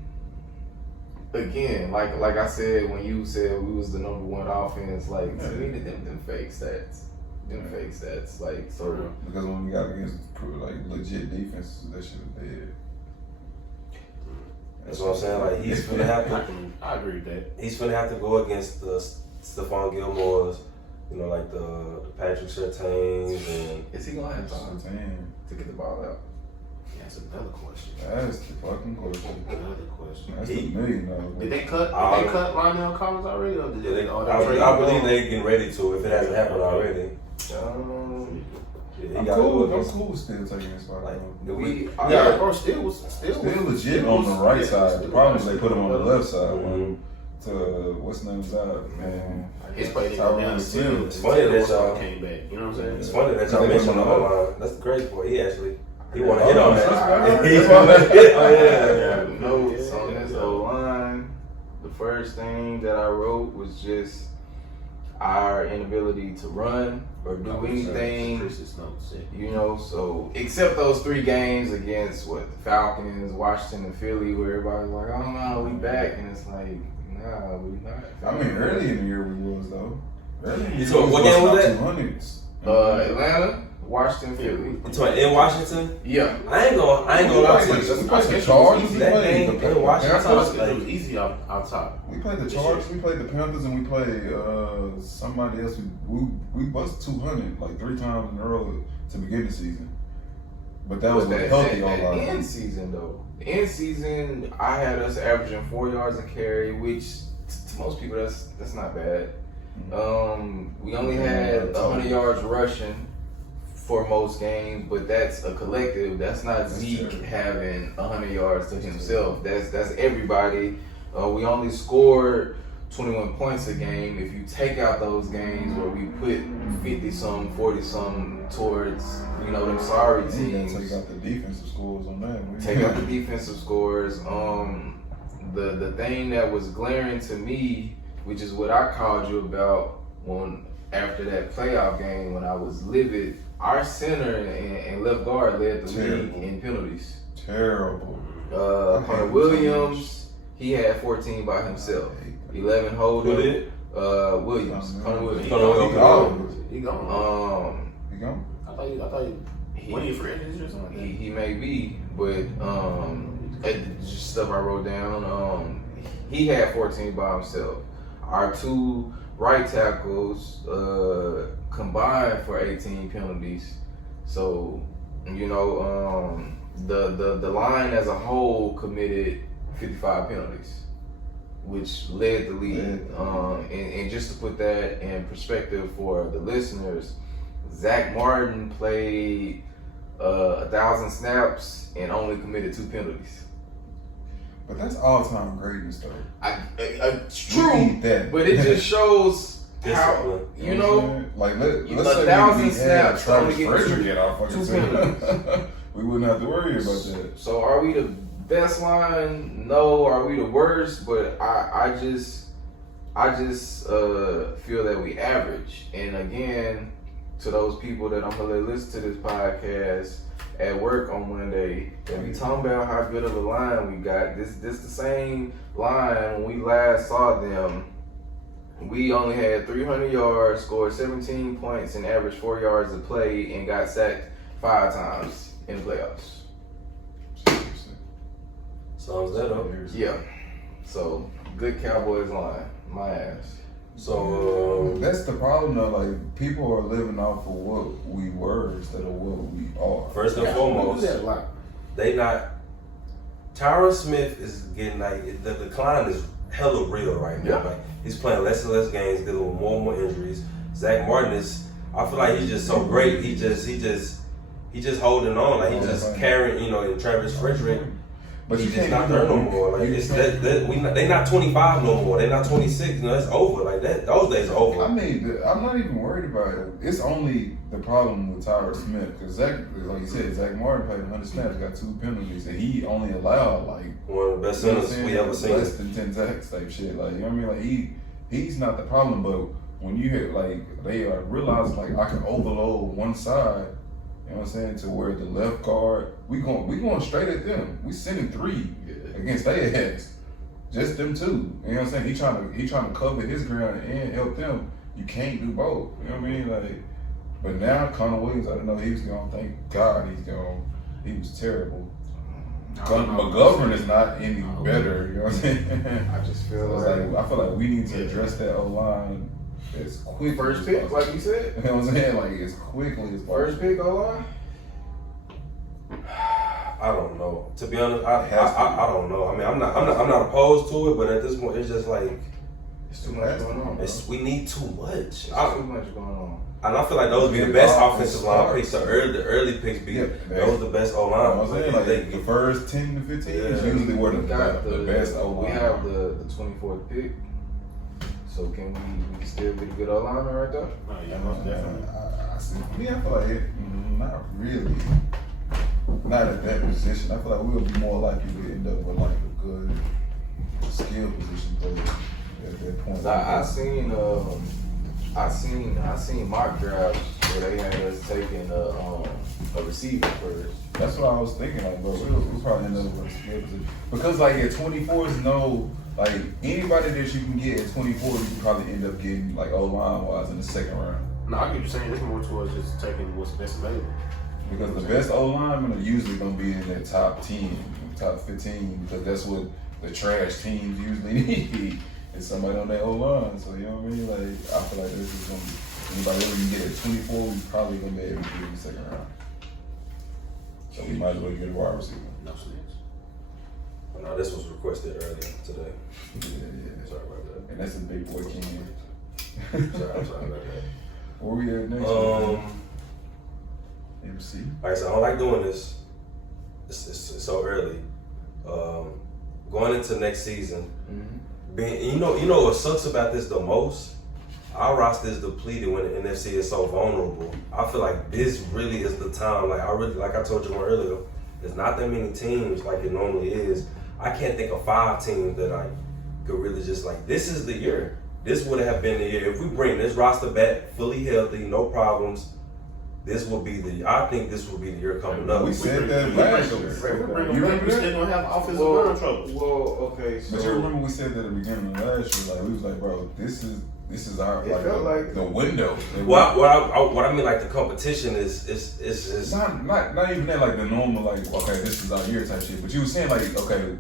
again, like I said, when you said we was the number one offense, like, to me, them fake stats. Fake stats. Like, so. Because when we got against like legit defenses, that shit was dead. That's what I'm saying. Like he's gonna have to. I agree with that. He's gonna have to go against the Stephon Gilmore's, like the Patrick Surtains and. Is he gonna have time to get the ball out? That's another question. That's the fucking question. Another question. That's the $1 million. Did they cut Lionel Collins already, or did they? I believe they're getting ready to. If it hasn't happened already. I'm cool still taking this spot. Or still legit on the right side. The problem is they put him on the left side. Mm-hmm. To what's the name's out, man. His play didn't go down the field. It's funny that y'all came back. You know what I'm saying? It's funny that y'all mentioned the O-line. That's the crazy part. He want to hit on that. He want to hit on that. Notes on this O-line. The first thing that I wrote was just our inability to run or do anything, so except those 3 games against the Falcons, Washington, and Philly, where everybody's like, oh no, we back, and it's like, nah, we not. I mean, early in the year we was though. So what game was that? 200s. Atlanta, Washington, Philly. In Washington? Yeah. I ain't gonna lie to you. We played the Chargers. That game in Washington. It was easy out top. We played the Chargers, we played the Panthers, and we played somebody else. We bust 200 like 3 times in a row to begin the season. But that was a healthy that end season though. The end season, I had us averaging 4 yards a carry, which to most people that's not bad. We only had 100 yards rushing for most games, but that's a collective. That's not Zeke having 100 yards to himself. That's everybody. We only scored 21 points a game. If you take out those games where we put 50-some, 40-some towards, them sorry teams. Take out the defensive scores on that. Take out the defensive scores. the thing that was glaring to me, which is what I called you about after that playoff game when I was livid, our center and left guard led the league in penalties. Terrible. Hunter Williams, he had 14 by himself. 11 holding. Who did? Williams. Hunter Williams. He gone. He gone. He gone? I thought you one of your friends or something like that? He may be, but just stuff I wrote down. He had 14 by himself. Our two right tackles combined for 18 penalties. So, you know, the line as a whole committed 55 penalties, which led the league. And just to put that in perspective for the listeners, Zach Martin played 1,000 snaps and only committed 2 penalties. But that's all-time greatness, though. It's true, need that. but it just shows how, Discipline. you know, like let's say 1,000 we had snaps, Travis only get Frederick in our fucking two team. We wouldn't have to worry about that. So are we the best line? No. Are we the worst? But I just feel that we average. And again, to those people that I'm gonna listen to this podcast at work on Monday, and we talking about how good of a line we got. This the same line when we last saw them. We only had 300 yards, scored 17 points, and averaged 4 yards a play, and got sacked 5 times in the playoffs. Sums that up. Yeah. So good Cowboys line, my ass. So That's the problem, though. Like, people are living off of what we were instead of what we are. first and foremost, they not. Tyron Smith is getting like the decline is hella real right now. Yeah. Like he's playing less and less games, dealing with more and more injuries. Zach Martin is. I feel like he's just so great. He just holding on. Like he just carrying. You know, and Travis Frederick. But He's you just can't not do there that. no more. Like it's they not 25 no more. They not 26. You know, it's over. Like that. Those days are over. I mean, I'm not even worried about it. It's only the problem with Tyler Smith because Zach, like you said, Zach Martin played 100 snaps, got 2 penalties, and he only allowed like One of the best you know what I'm centers saying, we ever seen. less than 10 sacks type shit. Like you know what I mean? Like he's not the problem, but when you hit like they are realizing like I can overload one side. You know what I'm saying? To where the left guard, we going straight at them. We sending 3 against their heads. Just them 2. You know what I'm saying? He trying to cover his ground and help them. You can't do both. You know what I mean? Like, but now Connor Williams, I didn't know he was gone. Thank God he's gone. He was terrible. McGovern is not any better. You know what I'm saying? I just feel I feel like we need to address that O-line as quickly. first as pick, possible. like you said. You know what I'm saying? Like as quickly as possible. First pick O-line. I don't know. To be honest, I don't know. I mean, I'm not opposed to it, but at this point, it's just like It's too much going on. we need too much. It's too much going on. And I feel like those be the best offensive line picks. The early picks be those the best O You know line. what I'm saying? Like the first 10 to 15 is usually where the best O-line. We have the 24th pick. So can we still get a good O-lineman right there? No, yeah, most definitely. I feel like not really. Not at that position. I feel like we'll be more likely to end up with like a good skill position player at that point. I seen mock drafts where they had us taking a receiver first. That's what I was thinking. Like, bro, we'll probably end up with a skill position because like at 24 is no like anybody that you can get at 24, you can probably end up getting like O-line wise in the second round. No, I get what you're saying. It's more towards just taking what's best available. Because the best O-linemen are usually going to be in that top 10, top 15, because that's what the trash teams usually need. Is somebody on that O-line. So, you know what I mean? Like, I feel like this is going to be, anybody that we can get at 24, we probably going to be able to get in the second round. So we might as well get a wide receiver. No sense. No, this was requested earlier today. Yeah. Sorry about that. And that's a big boy king. I'm sorry about that. Where we at next? MC. Like I said, I don't like doing this. It's so early. Going into next season, being you know what sucks about this the most? Our roster is depleted when the NFC is so vulnerable. I feel like this really is the time. Like I told you earlier, there's not that many teams like it normally is. I can't think of 5 teams that I could really just like. This is the year. This would have been the year if we bring this roster back fully healthy, no problems. This will be I think this will be the year coming up. We said that last year. You remember We that? still gonna have offensive line trouble. Well, okay, so But you remember we said that at the beginning of last year, like we was like, bro, this is our It felt like the window. What I mean, like the competition is It's not even that like the normal like okay, this is our year type shit. But you were saying like okay,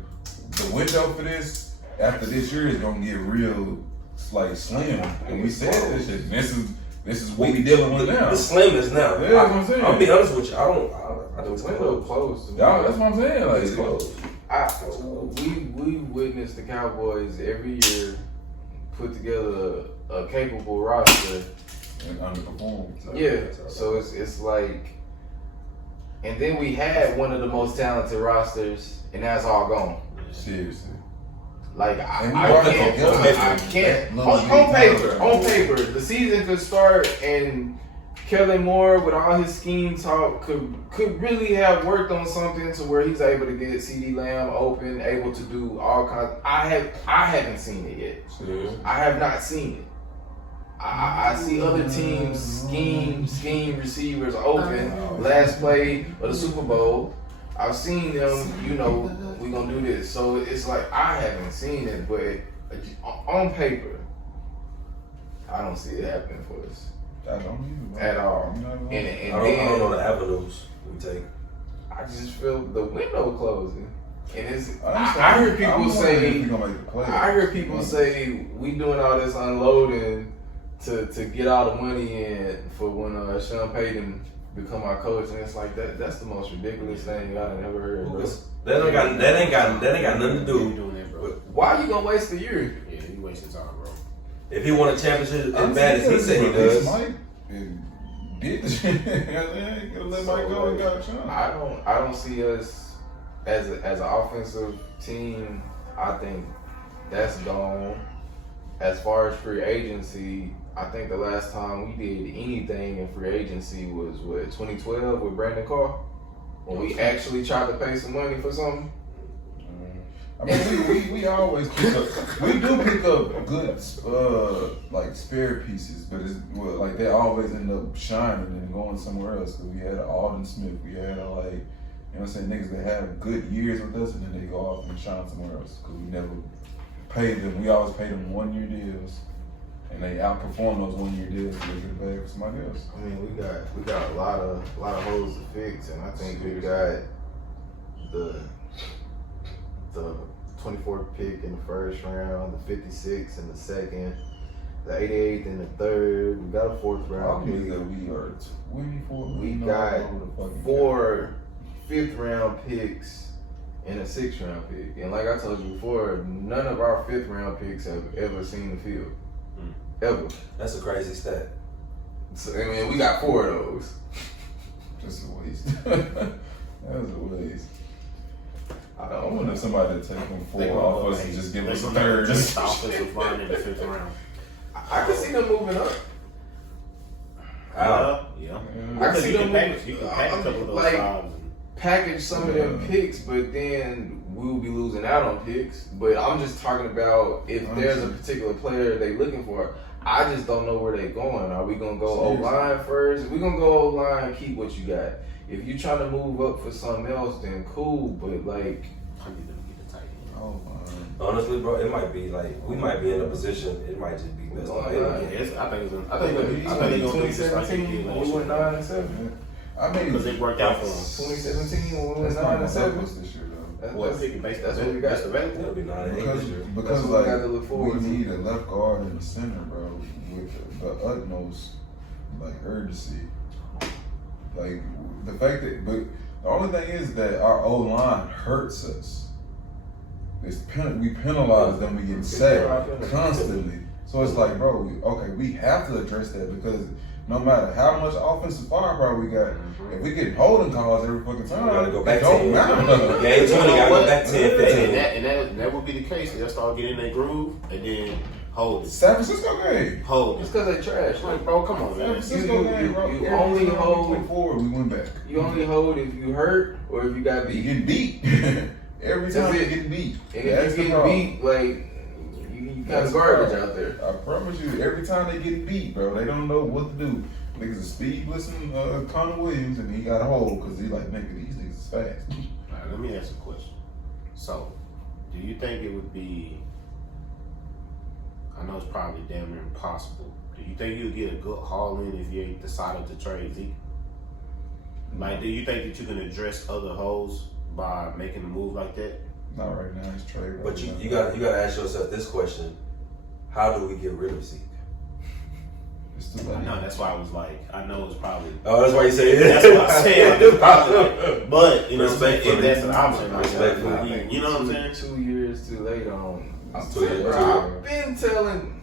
the window for this after this year is gonna get real like slim. And we said this shit. And this is what we dealing with now. The slim is now. Yeah, that's what I'm saying. I'll be honest with you. I don't the window closed. Y'all, that's what I'm saying. Like It's closed. We witness the Cowboys every year put together a capable roster. and underperform. Yeah, so it's like, and then we had one of the most talented rosters, and that's all gone. Seriously. Like And we I brought it can't, together. I can't. Little On bit paper, the season could start, and Kellen Moore with all his scheme talk could really have worked on something to where he's able to get CeeDee Lamb open, able to do all kinds. I haven't seen it yet. Seriously. I have not seen it. I see other teams scheme receivers open last play of the Super Bowl. I've seen them, we're going to do this. So it's like I haven't seen it, but on paper, I don't see it happening for us. I don't either. At all. I'm not And even- I don't know the avenues we take. I just feel the window closing. And I I heard people I'm wondering if say, we gonna make the playoffs. I heard people say we doing all this unloading to get all the money in for when Sean Payton become our coach, and it's like that's the most ridiculous thing I've ever heard, bro. That ain't got nothing to do. doing that, bro. Why you gonna waste a year? Yeah, you wasting time, bro. If he won a championship as I'm bad as he saying said he release does, Mike and get the shit. You gotta let Mike go and got Sean. I don't see us as an offensive team. I think that's gone. As far as free agency, I think the last time we did anything in free agency was 2012 with Brandon Carr, when we actually tried to pay some money for something. I mean, we always pick up. We do pick up good like spare pieces, but it's like they always end up shining and going somewhere else. Cause we had Alden Smith, we had like you know what I'm saying, niggas that have good years with us and then they go off and shine somewhere else. Cause we never paid them. We always paid them 1 year deals, and they outperform those 1 year deals. So they get paid for somebody else. I mean, we got a lot of holes to fix, and I think we got the 24th pick in the first round, the 56th in the second, the 88th in the third. We got a 4th round Problem is pick. that we are 24. We know got all over the fucking 4 5th round picks and a 6th round pick. And like I told you before, none of our 5th round picks have ever seen the field. Ever. that's a crazy stat. So, I mean, we got 4 of those. Just a waste. That was a waste. I wonder if somebody would take them 4 off us and just give us a third. Just offensive line in the 5th round. I can see them moving up. Yeah. I can see them package a couple of those like, fives. package some of them picks, but then we will be losing out on picks. But I'm just talking about if there's a particular player they looking for. I just don't know where they going. Are we gonna go O-line first? If we gonna go O-line, keep what you got. If you trying to move up for something else, then cool. But like, I need them to get the tight end. Oh, man. Honestly, bro, it might be like we might be in a position. It might just be best. Oh, Yeah, yeah. it's, I think it's. I think they gonna do just like they 2017 did when we last went year. 9-7. I mean, Because it worked out for them. 2017 when we went that's not gonna help 9-7. us this year, though. What pick based That's what we got. That's available. It'll be 9-8 Because, this year. because That's what we like, got to look forward we to. need a left guard and a center, bro, with the utmost, like, urgency. Like, the fact that, but the only thing is that our O-line hurts us. We penalize them, we get sacked constantly. So it's like, bro, we have to address that because no matter how much offensive firepower we got, if we get holding calls every fucking time, We gotta go back it don't 10. matter. Game 20 gotta go back 10, 15. And that would be the case. They'll start getting in their groove and then hold it. San Francisco game. Hold It's it. because they trash. Like, bro, come on, San man. Francisco game, bro. you Every only time we hold- went forward, we went back. You only hold if you hurt or if you got You beat. get beat. Every time they get beat. And That's if the you get problem. beat, like you got That's garbage the problem. out there. I promise you, every time they get beat, bro, they don't know what to do. Niggas is speed blitzing Connor Williams, and he got a hold because he like, nigga, these niggas is fast. All right, let me ask a question. So, do you think it would be? I know it's probably damn near impossible. Do you think you'd get a good haul in if you decided to trade Zeke? Like, do you think that you can address other holes by making a move like that? Not right now, it's trade. Right But now. you gotta ask yourself this question: how do we get rid of Zeke? It's too I late. know, that's why I was like, I know it's probably. Oh, that's why you say it. That's what I said. It's probably, but you know, what I'm saying, if Respectfully. that's an option, like, Respectfully. you know what I'm saying? 2 years too late on. It's 2 years. I've been telling.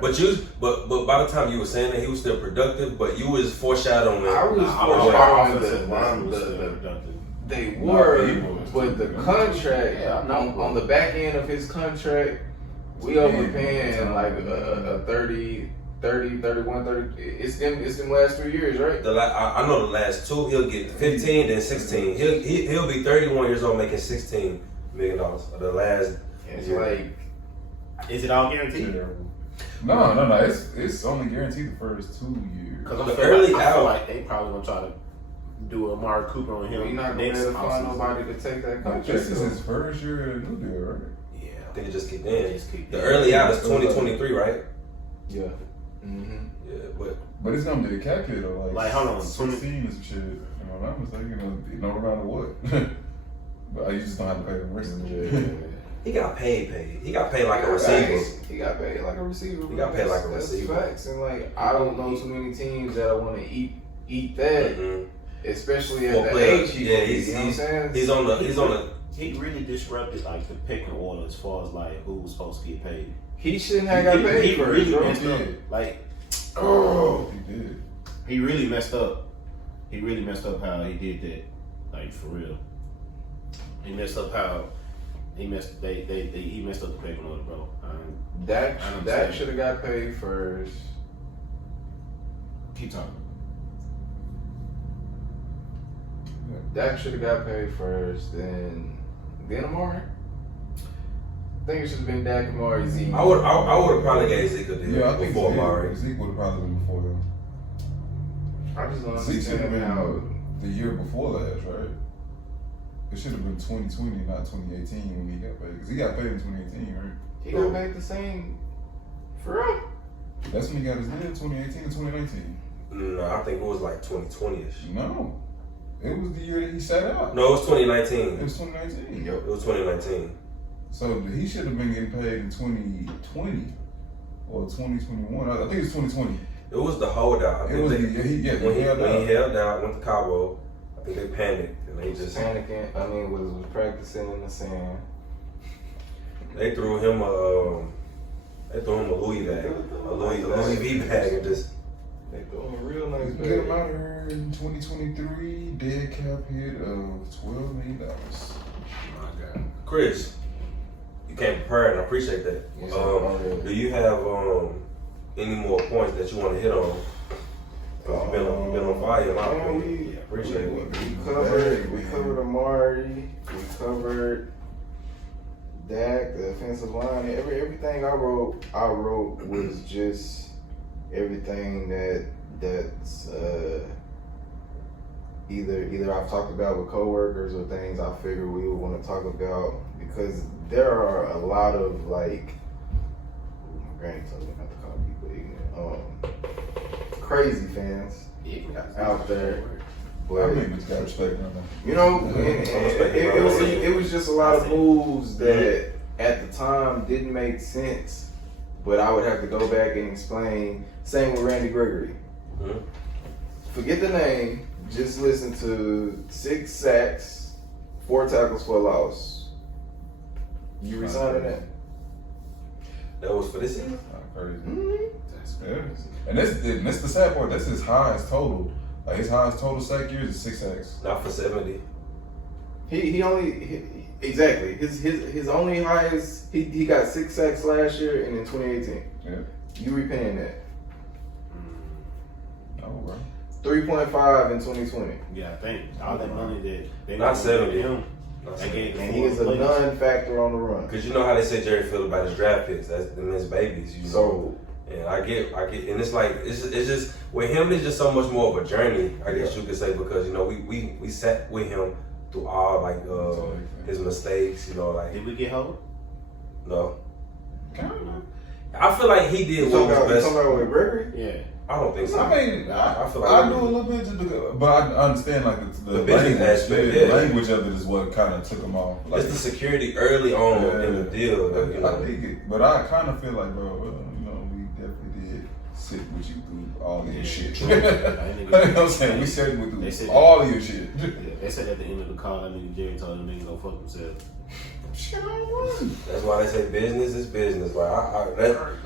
But by the time you were saying that, he was still productive. But you was foreshadowing. I was Our foreshadowing offensive line was still the productive. they No, were, he was. but the contract Yeah, I know. on the back end of his contract, we overpaying like a 30, 31, 30. It's them last 3 years, right? I know the last two. He'll get 15, then 16. He'll be 31 years old, making $16 million. The last. It's year. like Is it all guaranteed? No. It's only guaranteed the first 2 years. Because The early I feel out- like they probably gonna try to do a Amari Cooper on him. you're not gonna be next able to find offseason. nobody to take that contract. This is though. his first year at a new deal, right? Yeah, I think it just kicked in. Just kicked The in. early out is 2023, right? Yeah. Mm-hmm. Yeah, but But it's gonna be a cap hit though, Like, hold on, 16 is shit. You know, I'm mistaken. No matter what. But you just don't have to pay the rest of it. he got paid. He got paid like a receiver. He got paid like a receiver. He got paid like a That's receiver. Facts. And like I don't know too many teams that want to eat that, Mhm. especially at Well, the player, age he yeah, will be, you know what I'm saying? he's on the. He really disrupted like the pecking order as far as like who was supposed to get paid. He shouldn't have got paid He for it, really bro. messed up. did. Like He did. he really messed up. He really messed up how he did that. Like for real. He messed up how he messed. He messed up the pecking order, bro. That I don't that see. should have got paid first. Keep talking. Dak should have got paid first, then Amari. I think it should have been Dak, Amari, Zeke. I would have probably gave Zeke a deal Yeah, I think before Zeke, Amari. Zeke would have probably been before him. I just don't Zeke should have understand how. been the year before last, right? It should have been 2020, not 2018 when he got paid. Because he got paid in 2018, right? He got paid the same. For real? That's when he got his deal, 2018 and 2019. No, I think it was like 2020ish. No. It was the year that he sat out. No, it was It 2019. was 2019. It was 2019. So he should have been getting paid in 2020 or 2021. I think it's 2020. It was the holdout. I It was think when when he held he out. held out, went to Cabo. I think they panicked and they Just just panicking. I mean, was practicing in the sand. they threw him a Louis bag, a Louis V bag, and just They threw him a real nice Get him bag. out of here in 2023. Dead cap hit of $12 million. My God. Chris. You came prepared, and I appreciate that. Yes, sir. Do you have any more points that you want to hit on? You've been on fire, in my Man, opinion. we Appreciate it. We covered Amari. We covered Dak, the offensive line. Everything I wrote was just everything that's either I've talked about with coworkers or things I figured we would want to talk about, because there are a lot of like, my granny told me not to call people ignorant, crazy fans out there. I But mean, it's got respect on that. you know, it was just a lot of moves that at the time didn't make sense, but I would have to go back and explain. Same with Randy Gregory. Mhm. Forget the name, just listen to 6 sacks, 4 tackles for a loss. You resigning that? That was for this season? Crazy. Mm-hmm. Yeah. And that's the sad part. That's his highest total. Like his highest total sack years is 6 sacks. Not for 70. Exactly. His only highest, he got 6 sacks last year and in 2018. Yeah. You repaying that? No, bro. 3.5 in 2020. Yeah, I think all that money that they Not gonna give 70. him. And he is a non-factor on the run. Because you know how they say Jerry feel about his draft picks. That's them his babies. You know? So, and I get, and it's like it's just with him. It's just so much more of a journey, I guess you could say, because you know we sat with him through all like his mistakes. You know, like did we get hold? No. I feel like he did what was best. You talking about with Gregory? Yeah. I don't think so. I mean, I feel like I do a little bit just because, but I understand like the business language, aspect, the language of it is what kind of took him off. Like, it's the security early on in the deal. That, you know. I dig it, but I kind of feel like, bro, you know, we definitely did sit with you through all of your shit. You know what I'm saying? We sat with you all of your shit. Yeah, they said at the end of the call, that nigga Jerry told them niggas go fuck themselves. Shit, I don't run. That's why they say business is business. Like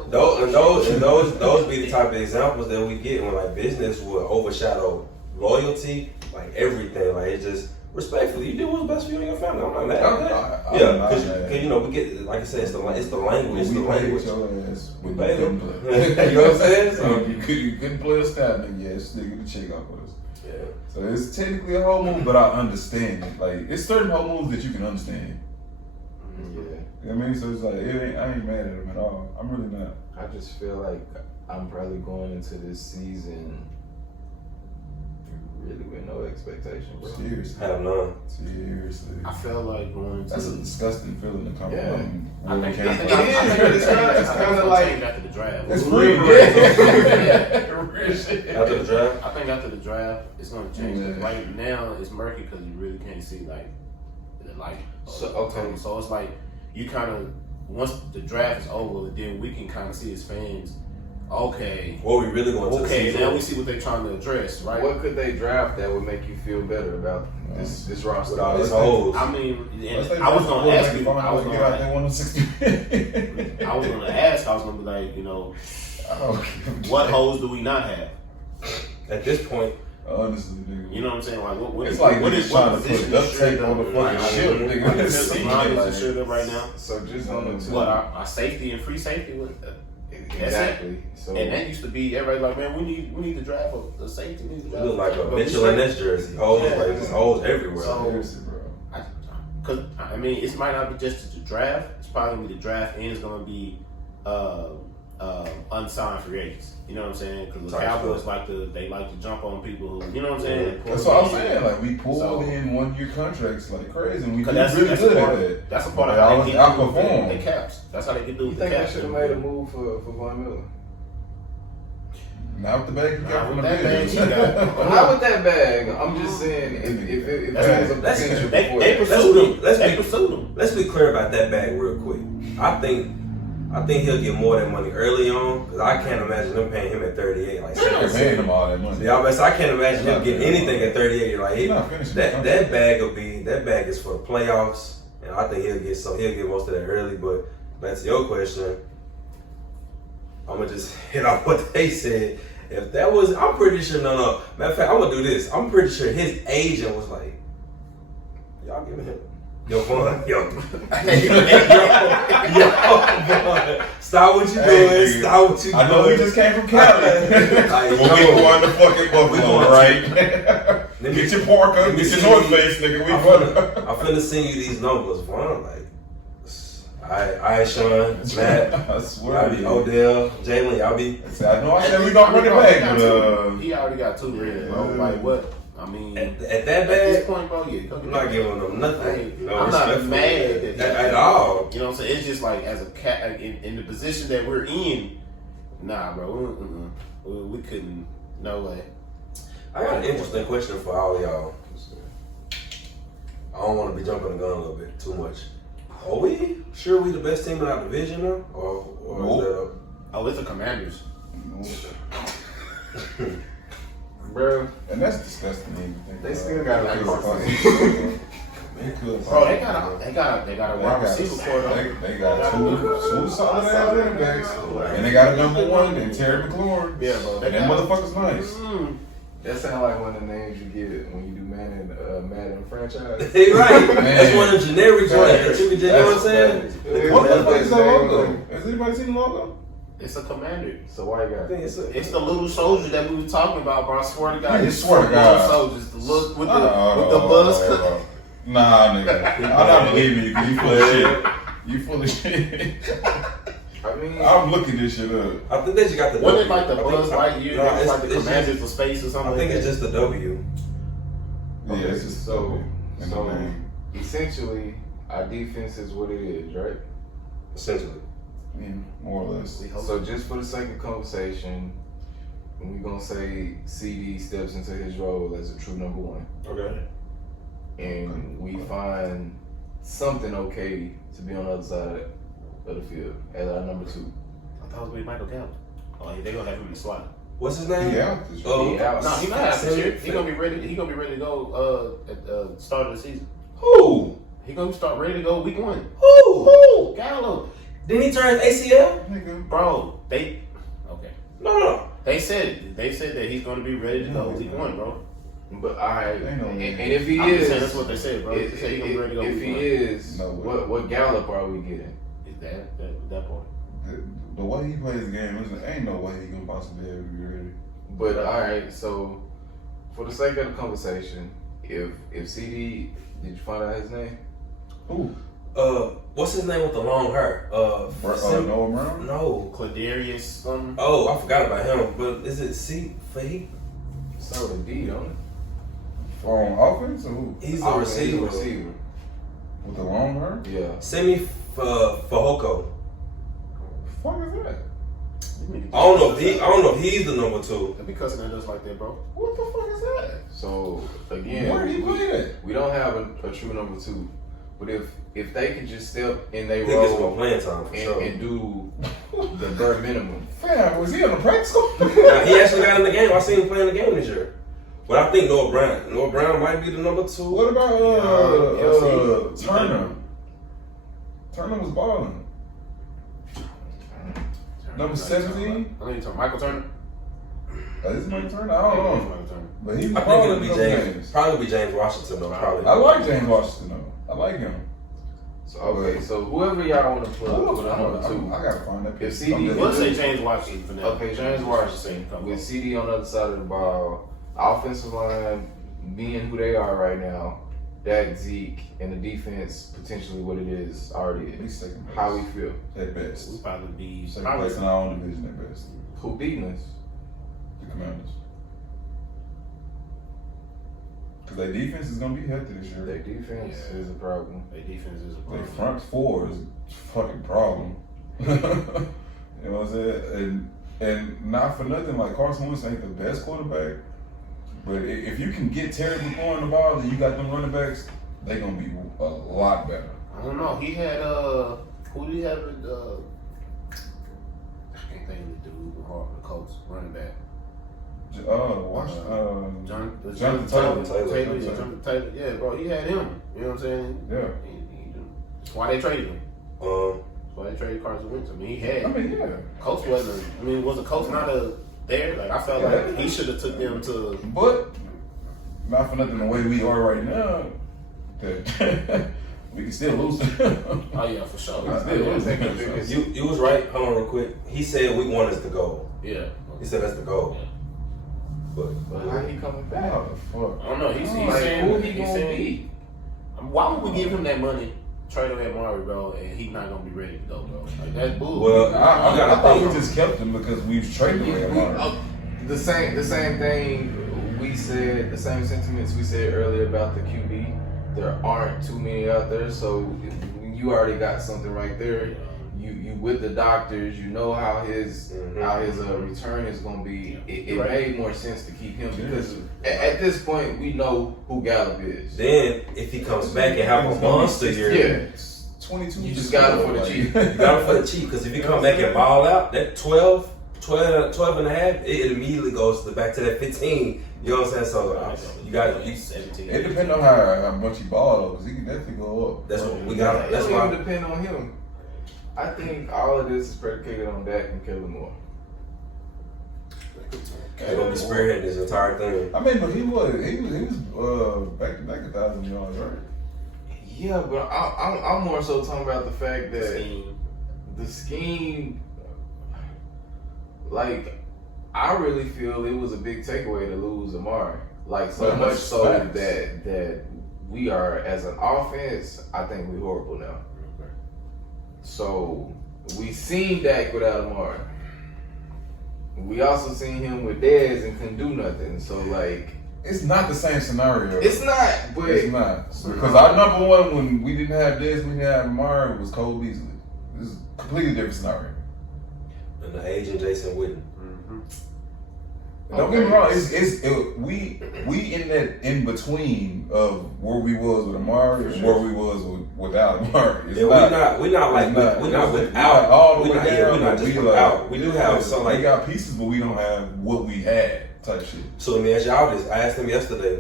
those be the type of examples that we get when like business will overshadow loyalty, like everything. Like it just respectfully, you do what's best for you and your family. I'm not mad at that. Yeah, because you know we get, like I said, it's the language. It's the language. We paid them. You know what I'm saying? So you couldn't play a stab, nigga. Yes, nigga, the check off with us. Yeah. So it's technically a whole move, but I understand it. Like it's certain whole moves that you can understand. Yeah. You know what I mean? So it's like, I ain't mad at him at all. I'm really not. I just feel like I'm probably going into this season really with no expectation, bro. Seriously. Have none. Seriously. I feel like going to. That's a disgusting feeling to come from. I think it's kind of like after the draft. It's free. After the draft? I think after the draft, it's going to change. Yeah. Right now, it's murky because you really can't see like the light. So, okay. So it's like you kind of, once the draft is over, then we can kind of see as fans. Okay. What we really going to see? Okay, now we see what they're trying to address, right? What could they draft that would make you feel better about this roster? With all these holes. I mean, I was going to ask you. I was going to ask. I was going to be like, you know, what holes do we not have? At this point, honestly, nigga. You know what I'm saying? Like, what it's is like what is trying to put duct tape on the fucking ship, nigga. Shirt up right now. So just on the what our safety and free safety was. Exactly. So, and that used to be everybody like, man, we need to draft a safety. We need to draft. It look like a Mitchell and Ness jersey. Holes, like just holes everywhere. So, because I mean, it might not be just the draft. It's probably gonna be the draft, and it's gonna be unsigned free agents. You know what I'm saying? Because the Cowboys like to jump on people who, you know what I'm saying? That's what I'm saying. Like we pulled in 1 year contracts like crazy, and we did really good at that. That's a part of how they get outperform. They caps. That's how they get through the caps. You think they should have made a move for Von Miller? Not with the bag you got from the bag. Not with that bag. I'm just saying if there's a potential they pursued him. Let's be clear about that bag real quick. I think he'll get more of that money early on, because I can't imagine them paying him at 38. Like they're paying him all that money. Yeah, I can't imagine him getting anything at 38. Like that bag is for the playoffs, and I think he'll get most of that early. But back to your question, I'm gonna just hit off what they said. If that was, I'm pretty sure. No. Matter of fact, I'm gonna do this. I'm pretty sure his agent was like, "Y'all giving him." Yo, Vaughn, yo, stop what you doing. Stop what you doing. I know we just came from Cali. We going to fucking Buffalo, right? Get your parka, get your North Face, nigga. I'm finna send you these numbers, Vaughn. Like, I Sean, Matt, I swear, y'all be Odell, Jalen, y'all be. I know I said we don't run it back, but he already got 2 rings, bro. Like what? I mean, at that bag, at this point, bro, I'm not giving them nothing. I'm not mad at all. You know what I'm saying? It's just like as a cat in the position that we're in. Nah, bro, we couldn't. No way. I got an interesting question for all y'all. I don't want to be jumping the gun a little bit too much. Are we sure we the best team in our division now, or is that it's the Commanders. Bro, and that's disgusting. They still got a bro. They got a wide receiver for them. They got two solid ass running backs, and they got a number 1 in Terry McLaurin. Yeah, bro. And that motherfucker's nice. That sounds like one of the names you get when you do Madden franchise. Hey, right. That's one of the generic ones. You know what I'm saying? What the fuck is the logo? Has anybody seen the logo? It's a commander. So why you got it? It's the little soldier that we were talking about, bro. I swear to God. I swear to God. Little soldiers. The look with the buzz cut. Nah, nigga. I'm not believing you because you full of shit. You full of shit. I mean, I'm looking this shit up. I think they just got the Wasn't it W. like the Buzz Lightyear? No, It was like the it's Commander just- for Space or something I think like it's that? just the W. Yeah, it's just so in the name. essentially, our defense is what it is, right? Essentially. Yeah, more or less. So just for the sake of conversation, we're gonna say CD steps into his role as a true number one, Okay. and we find something okay to be on the other side of the field as our number two. I thought it was going to be Michael Gallup. Oh, they going to have him in the slot. What's his name? He out this year. Oh, He out. No, he's not out this year. He's Sam- going to be ready. He's going to be ready to go at the start of the season. Who? He's going to start ready to go week 1. Who? Gallup. Didn't he turn his ACL? Nigga. Bro, okay. No. They said that he's going to be ready to go week 1, bro. But all right, Ain't no and way. if he I'm just is, saying that's what they said, bro. They said he's going to be ready to go if week he 1. is, No way. what Gallup are we getting? Is that part? The way he plays the game, ain't no way he gonna possibly ever be ready. But all right, so for the sake of the conversation, if CD, did you find out his name? Who? What's his name with the long hair? Noah Brown? No. Cladarius something? Oh, I forgot about him. But is it C? Fahey? Start with a D, don't it? On offense or who? He's Oh, the he's receiver. receiver. With the long hair? Yeah. Semi Fahoko. Fuck is that? I don't know if he's the number 2. Don't be cussing at us like that, bro. What the fuck is that? So again, Where did he play at? we don't have a true number two. But if they could just step in their He gets more role playing time for sure. and do the bare minimum. Fam, was he on the practice squad? Now, he actually got in the game. I seen him playing the game this year. But I think Noah Brown might be the number 2. What about Yeah, Turner? Turner was balling. Number 17? I know you're talking Michael Turner. Is this Mike Turner? I don't know. Michael Turner. But he's I think balling it'll be in those James. games. Probably be James Washington though. Probably. I like James Washington though. I like him. So okay, so whoever y'all want to plug with a number two. I gotta find that. If picture. CD I'm We'll just- say James Washington for now. Okay, James Washington with CD on the other side of the ball, offensive line being who they are right now, Dak, Zeke, and the defense potentially what it is already At least is. second place. How we feel? At best. We'll probably be Second place in our own division at best. Who beating us? The Commanders. Because their defense is gonna be healthy this year. Their defense Yeah. is a problem. Their defense is a Their problem. front four is a fucking problem. You know what I'm saying? And not for nothing, like Carson Wentz ain't the best quarterback, but if you can get Terry McLaurin the ball and you got them running backs, they gonna be a lot better. I don't know. He had who did he have in I can't think of the dude the Colts running back. Jonathan Taylor. Jonathan Taylor. Yeah, bro, he had him. You know what I'm saying? Yeah. That's why they traded him. Um, That's why they traded Carson Wentz. I mean, he had. I mean, yeah. Coach wasn't. Was the coach not there? Like I felt like he should have took them to. But not for nothing, the way we are right now, that we can still lose. Oh yeah, for sure. We can still lose. you was right. Hold on, real quick. He said week 1 is the goal. Yeah. He said that's the goal. But But how he coming back? How the fuck? I don't know. He's Like, saying who he he's gonna saying. be? Why would we give him that money? Trade him at Mari, bro, and he's not gonna be ready to go, bro. Like that's bull. Well, I thought we just kept him because we've traded him. The same thing we said, the same sentiments we said earlier about the QB. There aren't too many out there, so you already got something right there. You with the doctors, you know how his return is gonna be. It made more sense to keep him because at this point we know who Gallup is. then if he comes back and have a monster year, Yeah, 22. you just got it for the cheap. you got him for the cheap. Because if he come back and ball out, that 12 and a half, it immediately goes back to that 15. You know what I'm saying? So you got you. 17. It depends on how much he ball though, because he can definitely go up. That's what we got. It That's don't why. even depend on him. I think all of this is predicated on Dak and Kellen Moore. They're gonna be spearheading this entire thing. I mean, but he was back to back 1,000 yards, right? Yeah, but I'm more so talking about the fact that Scheme. the scheme, like, I really feel it was a big takeaway to lose Amari. Like, so Well, much that's so facts. that we are as an offense. I think we're horrible now. So we seen Dak without Amari. We also seen him with Dez and couldn't do nothing. So like, it's not the same scenario. it's not. But It's not because our number one when we didn't have Dez, we didn't have Amari was Cole Beasley. This is a completely different scenario. And the agent Jason Witten. Don't get me wrong. We in that in between of where we was with Amari and where we was without Amari. It's Yeah, we're not without all the we're way not, down. we're not just we without. We do have some They like. got pieces, but we don't have what we had type shit. So let me ask y'all this. I asked him yesterday.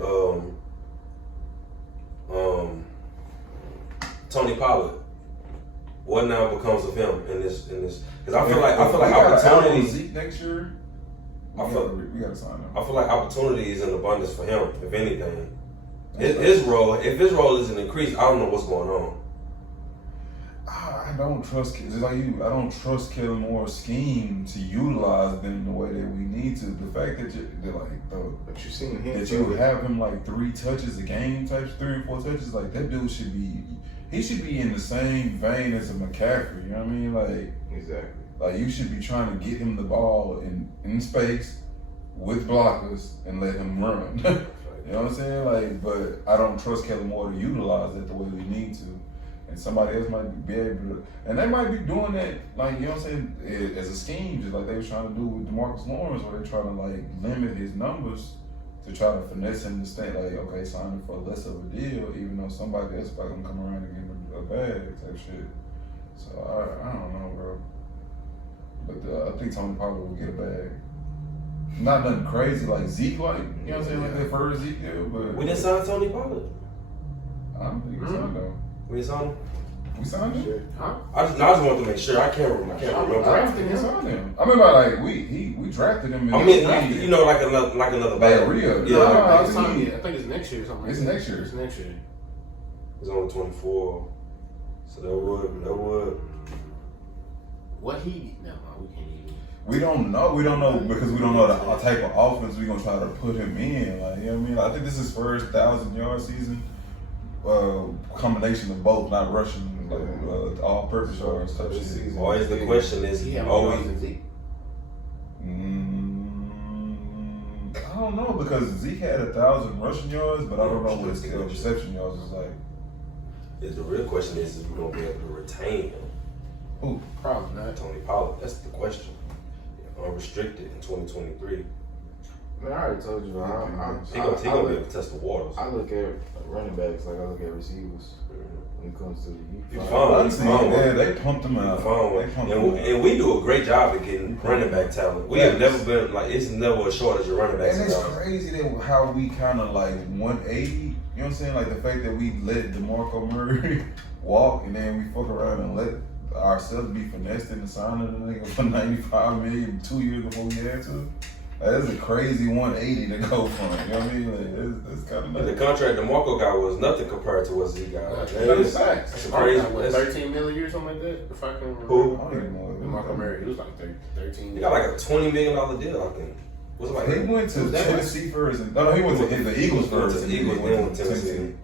Tony Pollard. What now becomes of him in this? Because I feel like opportunity. Zeke next year. We gotta sign him. I feel like opportunity is in abundance for him. If anything, his role, if his role isn't increased, I don't know what's going on. I don't trust, just like you, I don't trust Kellen Moore's scheme to utilize them the way that we need to. The fact that But you seen him. that you have him like 3 touches a game, 3 or 4 touches, like that dude should be in the same vein as a McCaffrey. You know what I mean? Like Exactly. Like you should be trying to get him the ball in space with blockers and let him run. You know what I'm saying? Like, but I don't trust Kellen Moore to utilize it the way we need to. And somebody else might be able to, and they might be doing that, like, you know what I'm saying, as a scheme, just like they were trying to do with DeMarcus Lawrence, where they're trying to like limit his numbers to try to finesse him to stay like, okay, sign him for less of a deal, even though somebody else probably gonna come around and give him a bag type shit. So I don't know, bro. But I think Tony Pollard will get a bag. Not nothing crazy like Zeke, like, you know what I'm saying, like that first Zeke deal, but We didn't sign Tony Pollard. I don't think he signed though. We didn't sign him. We signed him. Huh? I just wanted to make sure. I can't remember. I don't think we signed him. I mean, like we drafted him. I mean, you know, like another bag. Rio. Yeah, I I think think it's next year or something. It's next year. It's next year. He's only 24, so that would. What he? No, we can't even. we don't know because we don't know the type of offense we're gonna try to put him in. Like, you know what I mean? I think this is his first 1,000-yard season. Combination of both, not rushing, like all-purpose yards type this shit. season- Always the question is, He had are more we? yards than Zeke. I don't know because Zeke had 1,000 rushing yards, but I don't know what his reception yards was like. The real question is we gonna be able to retain him? Who? Probably not. Tony Pollard. That's the question. Unrestricted in 2023. Man, I already told you, He gonna be I able to test the waters. I look at running backs like I look at receivers when it comes to He's the fine. Honestly, yeah, they pumped him out. And we do a great job at getting running back talent. We have never been like it's never a shortage of running backs. And it's around. crazy that how we kind of like 180. You know what I'm saying? Like the fact that we let DeMarco Murray walk and then we fuck around and let ourselves be finessed into signing the nigga for $95 million 2 years before we had to. That's a crazy 180 to go from. You know what I mean? Like, it's kind of And the nuts. contract DeMarco got was nothing compared to what Zeke got. Like, That's that's facts. a crazy. What, That's, 13 million or something like that? If I can remember. Who? I don't even know. Marco Murray, he was like 13. he got like a $20 million deal, I think. Was it like He went to Was that Tennessee first. No, he went to the Eagles first. To the Eagles, then went to Tennessee.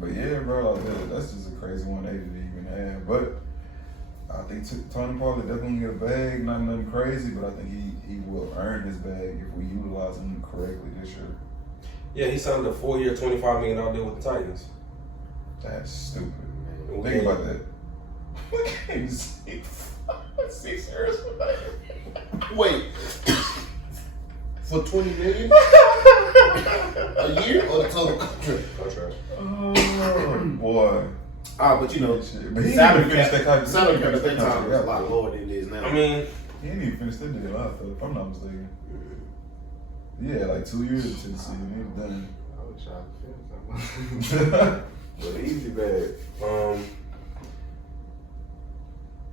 But yeah, bro, like, that's just a crazy 180 to even have. But I think Tony Pollard definitely get a bag. Not nothing crazy, but I think he will earn his bag if we utilize him correctly this year. Yeah, he signed a 4-year, $25 million deal with the Titans. That's stupid. And Think about that. We can't see 6 years for that. Wait. For 20 million? A year or the total contract? Contract. Oh, boy. But you know, But he salary didn't finish that cap contract. at that time was a lot lower than it is now. I mean, He didn't even finish that deal out, if I'm not mistaken. Yeah, like 2 years in Tennessee, and he was done. I was trying to finish something. But easy bag.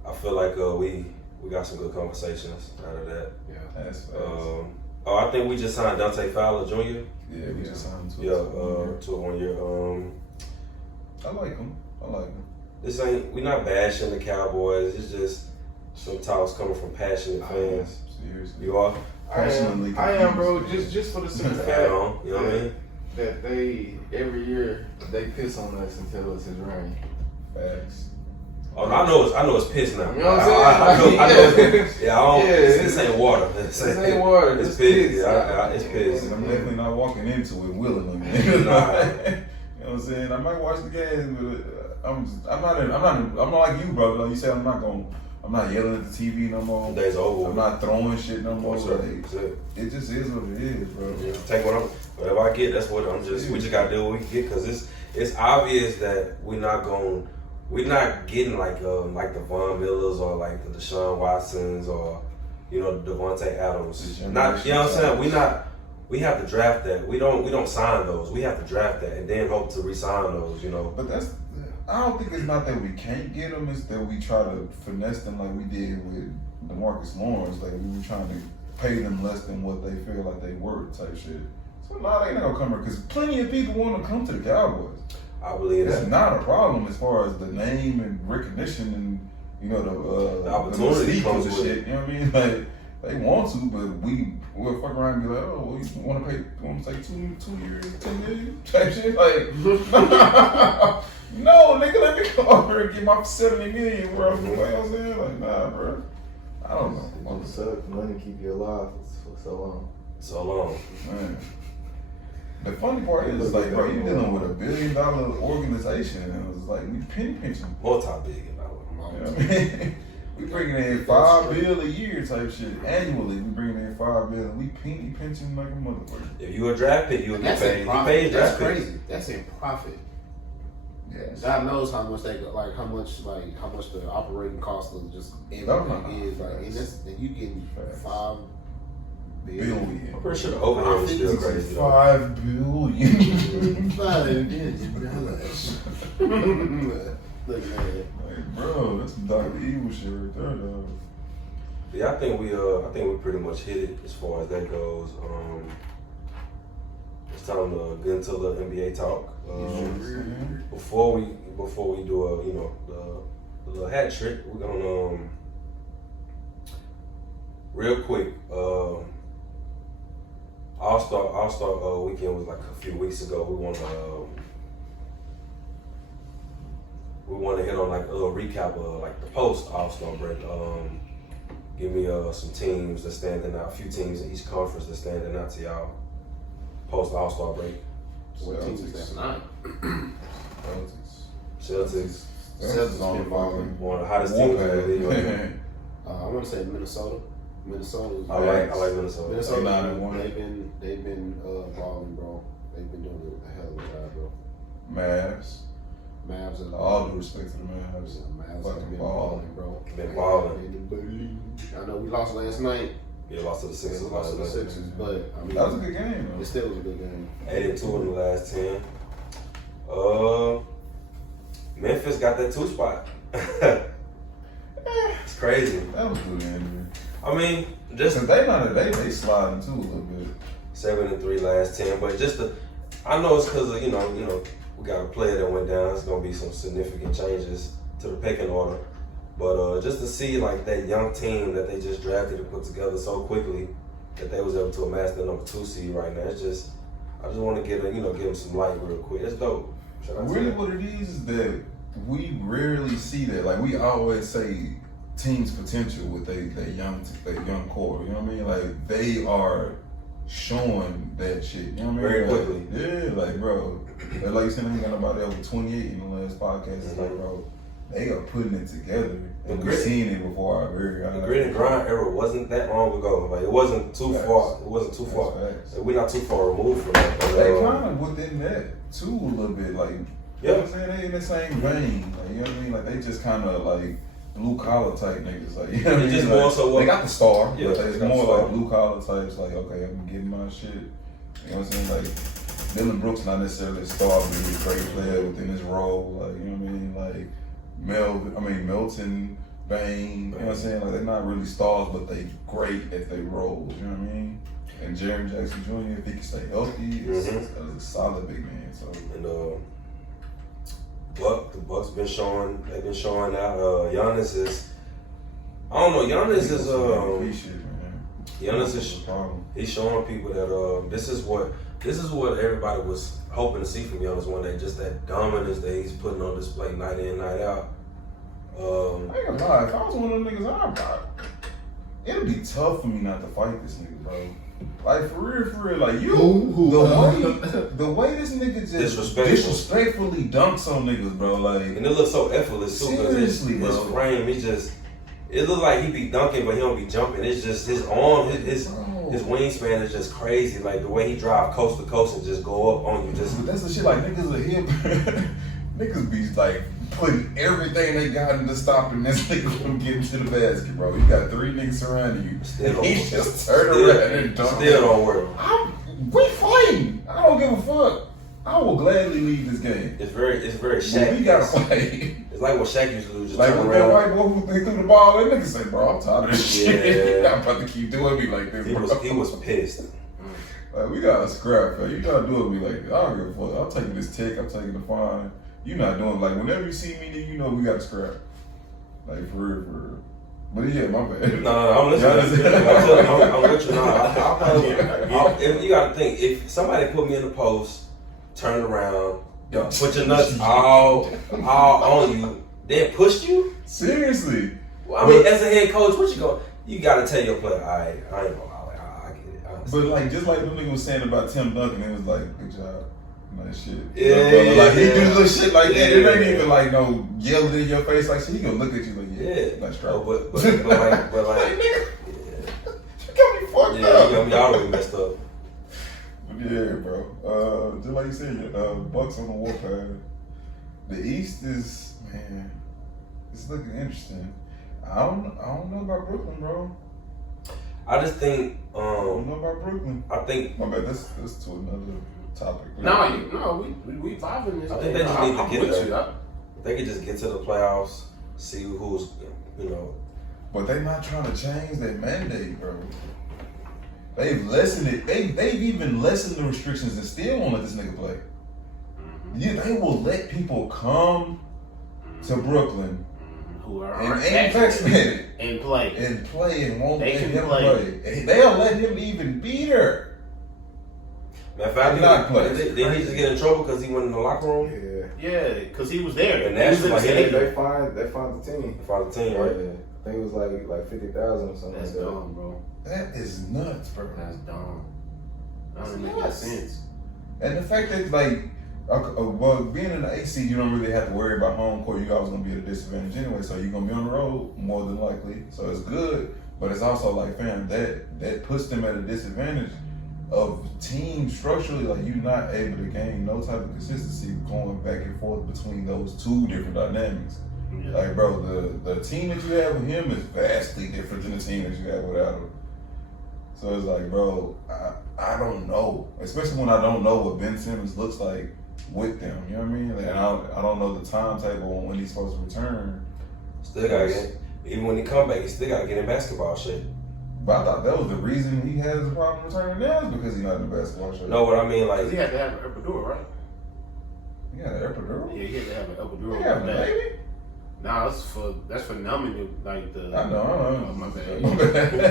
I feel like we got some good conversations out of that. yeah. That's fast. I think we just signed Dante Fowler Jr. Yeah, we just signed him Yeah, to to a 1 year. I like him. We not bashing the Cowboys. It's just some talks coming from passionate fans. Seriously. You are? Passionately I am, bro. confused. Just for the simple Add fact. on, you know what I mean? that they every year they piss on us and tell us it's rain. Facts. Oh, I know it's piss now. You know what I'm saying? I know it's piss. Yeah, this Yeah, ain't water. This ain't water. It's This piss. piss. Yeah, it's piss. I'm definitely not walking into it willingly. You know what I'm saying? I might watch the game, but I'm not like you, bro. Like you said, I'm not yelling at the TV no more. The day's over. I'm not throwing shit no more. Sure. Like, it just is what it is, bro. Yeah, take whatever I get. That's what we just gotta do what we get, because it's obvious that we're not getting like the Von Millers or like the Deshaun Watsons or the Devontae Adams. Not, you know what I'm saying? We have to draft that. We don't sign those. We have to draft that and then hope to re-sign those. But I don't think it's not that we can't get them. It's that we try to finesse them like we did with DeMarcus Lawrence. Like we were trying to pay them less than what they feel like they worth type shit. So they not gonna come here because plenty of people want to come to the Cowboys. I believe it's that. not a problem as far as the name and recognition and the opportunity the comes and with shit. it. You know what I mean? Like they want to, but we'll fuck around and be like, oh, well, you want to take 2 years, $10 million type shit? Like, no, nigga, let me come over here and get my $70 million, bro. You know what I'm saying? Like, nah, bro. I don't know. What sucks? Money keep you alive for so long. So long, man. The funny part is, like, bro, you're dealing with $1 billion organization, and it was like we penny pinching. multi-billion dollar. You know what I mean? We bringing in $5 billion a year type shit. Annually, we bringing in $5 billion. We penny pinching like a motherfucker. If you a draft pick, you'll get paid. That's You paid That's draft picks. crazy. That's in profit. Yes. God knows how much how much the operating cost of just everything is. Like, and you getting $5 billion. I'm pretty sure the overhead is still crazy. Though. $5 billion. Look, man. Like, bro, that's some Dr. Evil shit right there, though. Yeah, I think we pretty much hit it as far as that goes. It's time to get into the NBA talk. Before we do the little hat trick, we're gonna real quick. All-Star weekend was like a few weeks ago. We want to hit on like a little recap of like the post All-Star break. Give me some teams that's standing out. A few teams in each conference that's standing out to y'all post All-Star break. What teams is that? Celtics. Celtics on fucking One of the hottest teams in the league. I want to say Minnesota. Minnesota. I like Minnesota. Minnesota. They They've been balling, bro. They've been doing a hell of a job, bro. Mavs and all due respect to the Mavs. Mavs Fucking have been balling. balling, bro. Been balling. I know we lost last night. Yeah, lost to the Sixers. Lost to the Sixers, but I mean That was a good game, though. it still was a good game. 8-2 in the last 10. Memphis got that 2 spot. It's crazy. That was good, Andrew. I mean, just Cause they sliding too a little bit. 7-3 last 10, but I know it's because of, we got a player that went down. It's gonna be some significant changes to the pecking order. But just to see like that young team that they just drafted and put together so quickly that they was able to amass the number 2 seed right now. I just want to give them some light real quick. It's dope. Really, what it is that we rarely see that. Like we always say, teams' potential with their young core. You know what I mean? Like they are showing that shit. You know what I mean? Very like, quickly. Yeah, like bro. Like you said, they got nobody over 28 in the last podcast. It's like, bro, they are putting it together. And we've seen it before our very eyes. The grit and grind era wasn't that long ago. Like it wasn't too far. It wasn't too far. We're not too far removed from that. But, they kind of within that too a little bit. Like, you know what I'm saying? They in the same vein. Like, you know what I mean? Like they just kind of like blue collar type niggas. Like, you know what I mean? Just like, more so they got the star. Yeah, but they it's got more the star. like blue collar types. Like, okay, I'm getting my shit. You know what I'm saying? Like, Dylan Brooks not necessarily a star, but he's a great player within his role. Like, you know what I mean? Like Milton, Bane. You know what I'm saying? Like, they're not really stars, but they great at their roles. You know what I mean? And Jeremy Jackson Jr., if he can stay healthy, is a solid big man. So and the Bucks been showing. They've been showing out. Giannis is. I don't know. Giannis is. Giannis is. He's showing people that this is what This is what everybody was hoping to see from Giannis one day, just that dominance that he's putting on display night in, night out. I ain't gonna lie, if I was one of them niggas, it'd be tough for me not to fight this nigga, bro. Like, for real, like, the way this nigga just disrespectfully dunks on niggas, bro, like. And it looks so effortless, too, because his frame, it look like he be dunking, but he don't be jumping. It's just his arm, his wingspan is just crazy. Like, the way he drive coast to coast and just go up on you. But that's the shit, like, niggas are hip. Niggas be, like, putting everything they got into stopping this nigga from getting to the basket, bro. You got 3 niggas surrounding you. He just turned around and dunked. Still don't work. We fighting. I don't give a fuck. I will gladly leave this game. It's very Shaq. We gotta fight. It's like what Shaq used to do. Just like turn when that around. white boy who threw the ball, that nigga say, bro, I'm tired of this shit. I'm about to keep doing me like this, bro. He was pissed. Like, we gotta scrap, bro. You gotta do it me like this. I don't give a fuck. I'm taking this tick. I'm taking the fine. You not doing, like, whenever you see me, nigga, you know we gotta scrap. Like, for real. But yeah, my bad. No, I'm listening. I'm with you. I'll probably, you gotta think, if somebody put me in the post, turn around, put your nuts all on you, then push you? Seriously. Well, I mean, as a head coach, you gotta tell your player, I ain't gonna lie, I get it. But like, just like the nigga was saying about Tim Duncan, it was like, good job. Nice shit. Yeah. Like, he do little shit like that. It ain't even like no yelling in your face like shit. He gonna look at you like, nice try. Oh, but like, nigga, you got me fucked up. Yeah, y'all really messed up. Yeah, bro. Just like you said, Bucks on the warpath. The East is, man, it's looking interesting. I don't know about Brooklyn, bro. I just think, I don't know about Brooklyn. I think, my bad. That's to another topic. No, we vibing this. I think they just need to get there. They could just get to the playoffs, see who's, But they not trying to change that mandate, bro. They've lessened it. They've even lessened the restrictions and still won't let this nigga play. Yeah, they will let people come to Brooklyn who are and vaccinated and play and won't let him play. They'll let him even be there. Didn't he just get in trouble because he went in the locker room? Yeah, because he was there. And that's like they fined the team. Right? Yeah. I think it was like 50,000 or something. That's like that. dumb, bro. That is nuts, bro. That's dumb. That doesn't make nuts. sense. And the fact that, like, well, being in the AC, you don't really have to worry about home court. You always gonna be at a disadvantage anyway, so you're gonna be on the road more than likely. So it's good, but it's also like, fam, that puts them at a disadvantage of team structurally. Like, you're not able to gain no type of consistency going back and forth between those two different dynamics. Yeah. Like, bro, the team that you have with him is vastly different than the team that you have without him. So it's like, bro, I don't know, especially when I don't know what Ben Simmons looks like with them. You know what I mean? Like, and I don't know the timetable on when he's supposed to return. Still gotta get, even when he come back, he still gotta get in basketball shape. But I thought that was the reason he has a problem returning now, is because he's not in basketball shape. No, what I mean, like, He had to have an epidural, right? He got an epidural? Yeah, he had to have an epidural. He having a baby? Nah, that's for numbing it, like the. I know. Oh, my bad. My bad.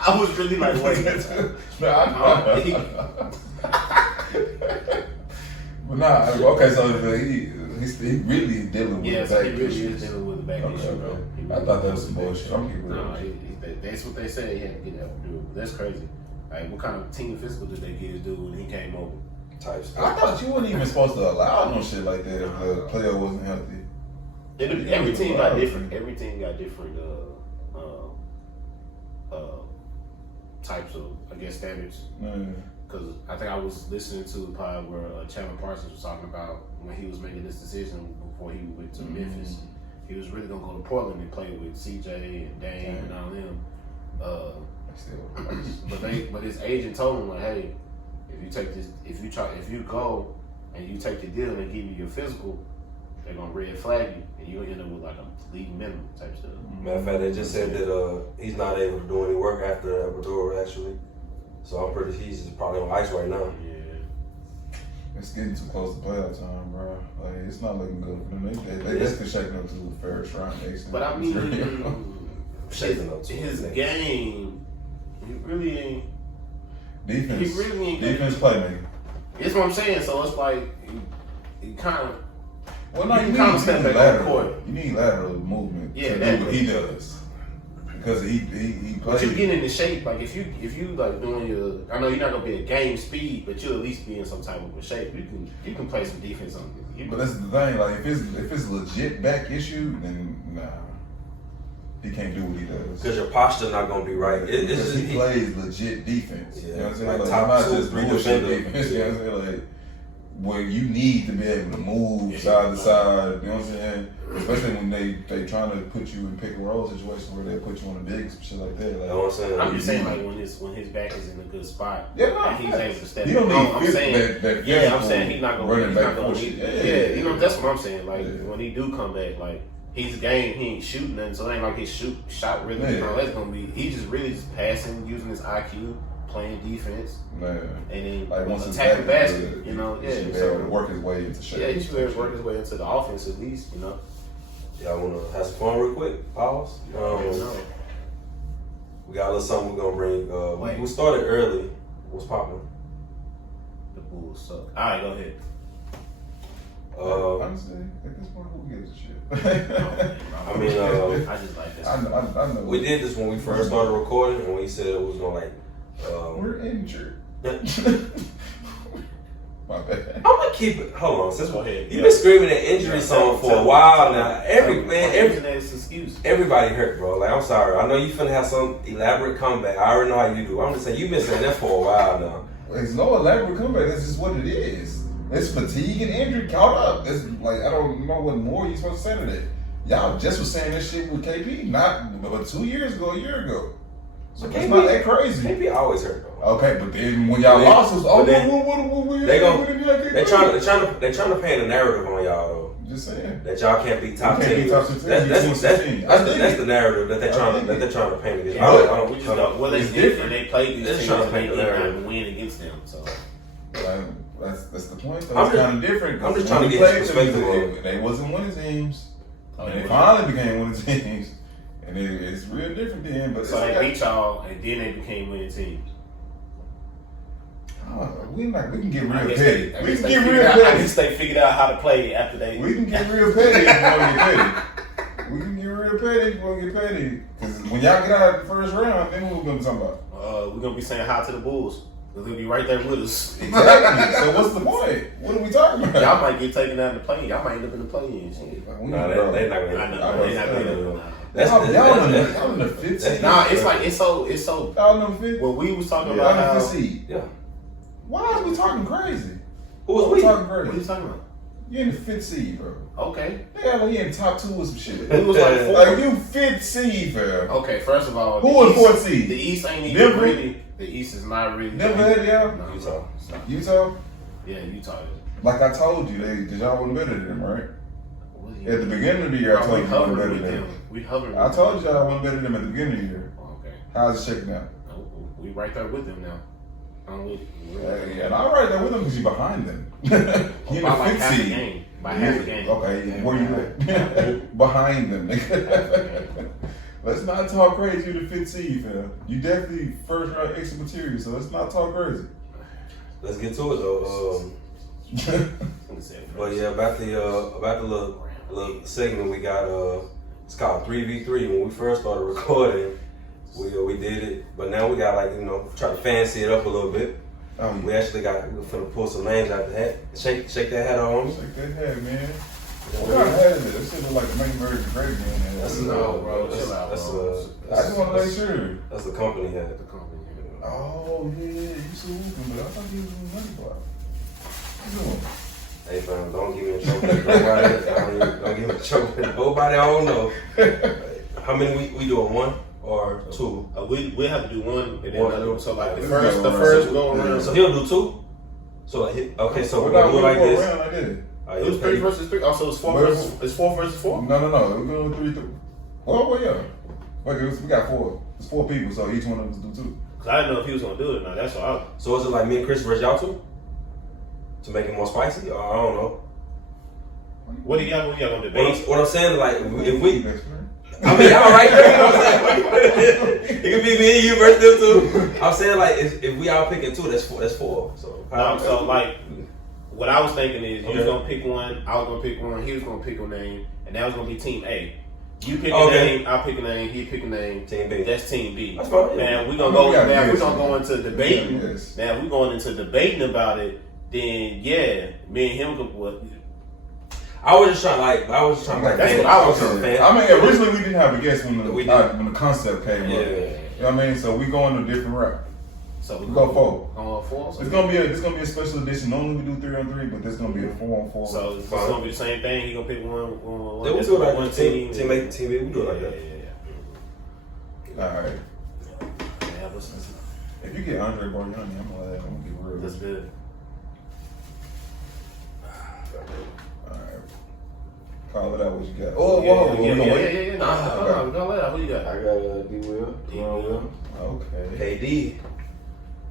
I was really like, wait. But nah, okay, so he really is dealing with Yes, the back he really issues. is dealing with the back issue, bro. I thought that was some bullshit. I'm keeping No, it. that's what they said. He had to get that epidural. That's crazy. Like, what kind of team physical did they get his dude when he came over? type I stuff. thought you weren't even supposed to allow no shit like that if the player wasn't healthy. Every team got different. Every team got different types of, I guess, standards. Because I think I was listening to the pod where Chandler Parsons was talking about when he was making this decision before he went to Memphis. He was really gonna go to Portland and play with CJ and Dame and all them. But his agent told him, like, hey, if you take this, if you go and you take the deal and they give you your physical, they're gonna red flag you and you'll end up with like a league minimum type stuff. Matter of fact, they just said that he's not able to do any work after epidural actually. So I'm pretty, he's probably on ice right now. Yeah. It's getting too close to playoff time, bro. Like, it's not looking good for them. They just been shaking up to the first round. But I mean, Shaking up to his it. game He really ain't. Defense. He really ain't. Defense playmaking. That's what I'm saying. So it's like he kind of. Well, no, you kind of step back on the court. You need lateral movement Yeah, to that do what he does. Because he But plays. you get into shape, like if you like doing your, I know you're not gonna be at game speed, but you'll at least be in some type of a shape. You can play some defense on it. But that's the thing. Like if it's legit back issue, then nah, he can't do what he does. Because your posture not gonna be right. Because he plays legit defense. Yeah, You know what I'm saying? like Like, top I'm not two just bullshit defender. defense. You know what I'm saying? Like where you need to be able to move Yeah. side to side. You know what I'm saying? Especially when they trying to put you in pick and roll situations where they put you on the bigs and shit like that. You Like, know what I'm saying? I'm just saying like when his back is in a good spot, Yeah, no, and he's able to step. you don't in. need I'm phys- saying, that yeah, I'm physical saying he's not gonna running he's back not gonna push. need, Yeah, you know that's what I'm saying. Like Yeah. when he do come back, like he's game, he ain't shooting nothing, so it ain't like his shot really. Yeah. You know, that's gonna be he just really just passing, using his IQ, playing defense, Man. and then Like once his attacking back is basket. good, You know, he yeah. should be able So to work his way into shape. yeah, he should be able to work his way into the offense at least. You know. Y'all wanna have some fun real quick? Pause. No. We got a little something we're gonna bring. Wait. We started early. What's popping? The Bulls suck. All right, go ahead. Honestly, at this point, who gives a shit? I mean, I just like this. I know. we did this when we first started recording, and we said it was gonna like. We're injured. My bad. I'm gonna keep it. Hold on, since Go ahead. you've been screaming an injury song for a while now. Excuse. Everybody hurt, bro. Like I'm sorry. I know you finna have some elaborate comeback. I already know how you do. I'm just saying you've been saying that for a while now. It's no elaborate comeback. That's just what it is. It's fatigue and injury caught up. It's like I don't know what more you supposed to say to that. Y'all just was saying this shit with KP, not but 2 years ago, a year ago. So But it's KP not that crazy. KP always hurt, bro. Okay, but then when y'all lost, it was but then what they gon' KP? they trying to paint a narrative on y'all though. Just saying. That y'all can't be top You can't 10. be top 10. That's the narrative that they're trying to paint against. Yeah. I don't We just don't. Well, It's it's different. They played these They're teams trying to and they paint did the not narrative. win against them. So That's the point. Though. I'm It's just- kind of different. I'm just when trying to we get played perspective them, on it. They wasn't winning teams. Oh, And they they wasn't. finally became winning teams. And it's real different then. But so it's they like, beat y'all, and then they became winning teams. we can get I real guess petty. they- I We guess can they get figured real out- I petty. guess they figured out how to play after they. We can get real petty if you want to get petty. We can get real petty if you want to get petty. Because when y'all get out of the first round, then what we're going to be talking about? We're gonna be saying hi to the Bulls. They're gonna be right there with us. Exactly. So what's the point? What are we talking about? Y'all might get taken out in the play-in. Y'all might end up in the play-in. Shit. No, they're not I gonna. know they're not gonna. Y'all in the 15th. Nah, it's like it's so. Y'all in the 15th. When we was talking Y'all about in the how. 5th seed. Yeah. Why are we talking crazy? Who was we we? talking What are crazy? you talking about? You in the 5th seed, bro. Okay. Yeah, like you in top 2 or some shit. We was like four. Like you 5th seed, fam. Okay, first of all, Who the was East- 4th seed? The East ain't even Denver? really. The East is not really. Never had y'all? No, Utah. it's not. Utah? Yeah, Utah. Like I told you, because y'all wasn't better than them, right? What do At the beginning of the year, I told we you y'all wasn't hovering better with than them. them. We hovering. I with told them. y'all wasn't better than them at the beginning of the year. Okay. How's it shaking out? No, we right there with them now. Yeah, and I'm right there with them because you're behind them. You're in By the like 5th half a seed. game. By half a game. Okay, where you at? Behind them, nigga. Let's not talk crazy. You're the 5th seed, fam. You definitely first round extra material, so let's not talk crazy. Let's get to it though. But yeah, about the little segment we got. It's called 3v3. When we first started recording, we did it, but now we got try to fancy it up a little bit. Oh, We actually we're finna pull some names out the hat. Shake that hat on. Shake that head, man. What kind of head is it? This shit look like a Making Birds Great Man. That's No, bro, chill out, That's bro. I just want to make sure. That's the company hat. The company. Oh, yeah, you so whooping, but I thought you was in money block. What you doing? Hey fam, don't give me a trouble with nobody. Don't give me a trouble with nobody. I don't know. How many we doing? 1 or 2? We'll have to do one and then One. another one. So like the This first go go around. around. So he'll do 2. So okay, so we're Well, gonna do it like this. Round, I did it. Alright, It was 3 versus 3. Also, it's 4 But- versus. It's 4 versus 4. No. We're going 3-3. Well, yeah. Wait, we got 4. It's 4 people, so each one of us do 2. Cause I didn't know if he was gonna do it or not. That's why. So is it like me and Chris versus y'all 2? To make it more spicy? Or I don't know. What are y'all gonna debate? What I'm saying, like, if we, Best friend. I mean, y'all right there. You know what I'm saying? could be me and you versus them two. I'm saying like if we all picking two, that's four. So So like, what I was thinking is you Okay. was gonna pick one, I was gonna pick one, he was gonna pick a name, and that was gonna be Team A. You pick a Okay. name, I pick a name, he pick a name. Team B. That's Team B. That's fine. Now we I gonna mean, go. we gotta Now guess, we're gonna man. go into debating. Yes. Now if we going into debating about it. Then yeah, me and him could. Well, I was just trying like That's what I was trying. I mean, originally we didn't have a guess when We when the concept came up. Yeah. You know what I mean? So we going a different route. so we Go four. Going 4. So It's gonna be a special edition. Normally we do 3-on-3, but this gonna be a 4-on-4. So it's gonna be the same thing. He gonna pick one. Then we that's do it like one one team A, team B. We do it like that. Yeah. All right. Yeah, what's this? If you get Andre Bargnani, I'm gonna get real. That's good. All right. Call it out. What you got? Oh, Yeah, whoa, yeah. wait. No, go let out. Who you got? I got D Will. Okay. KD.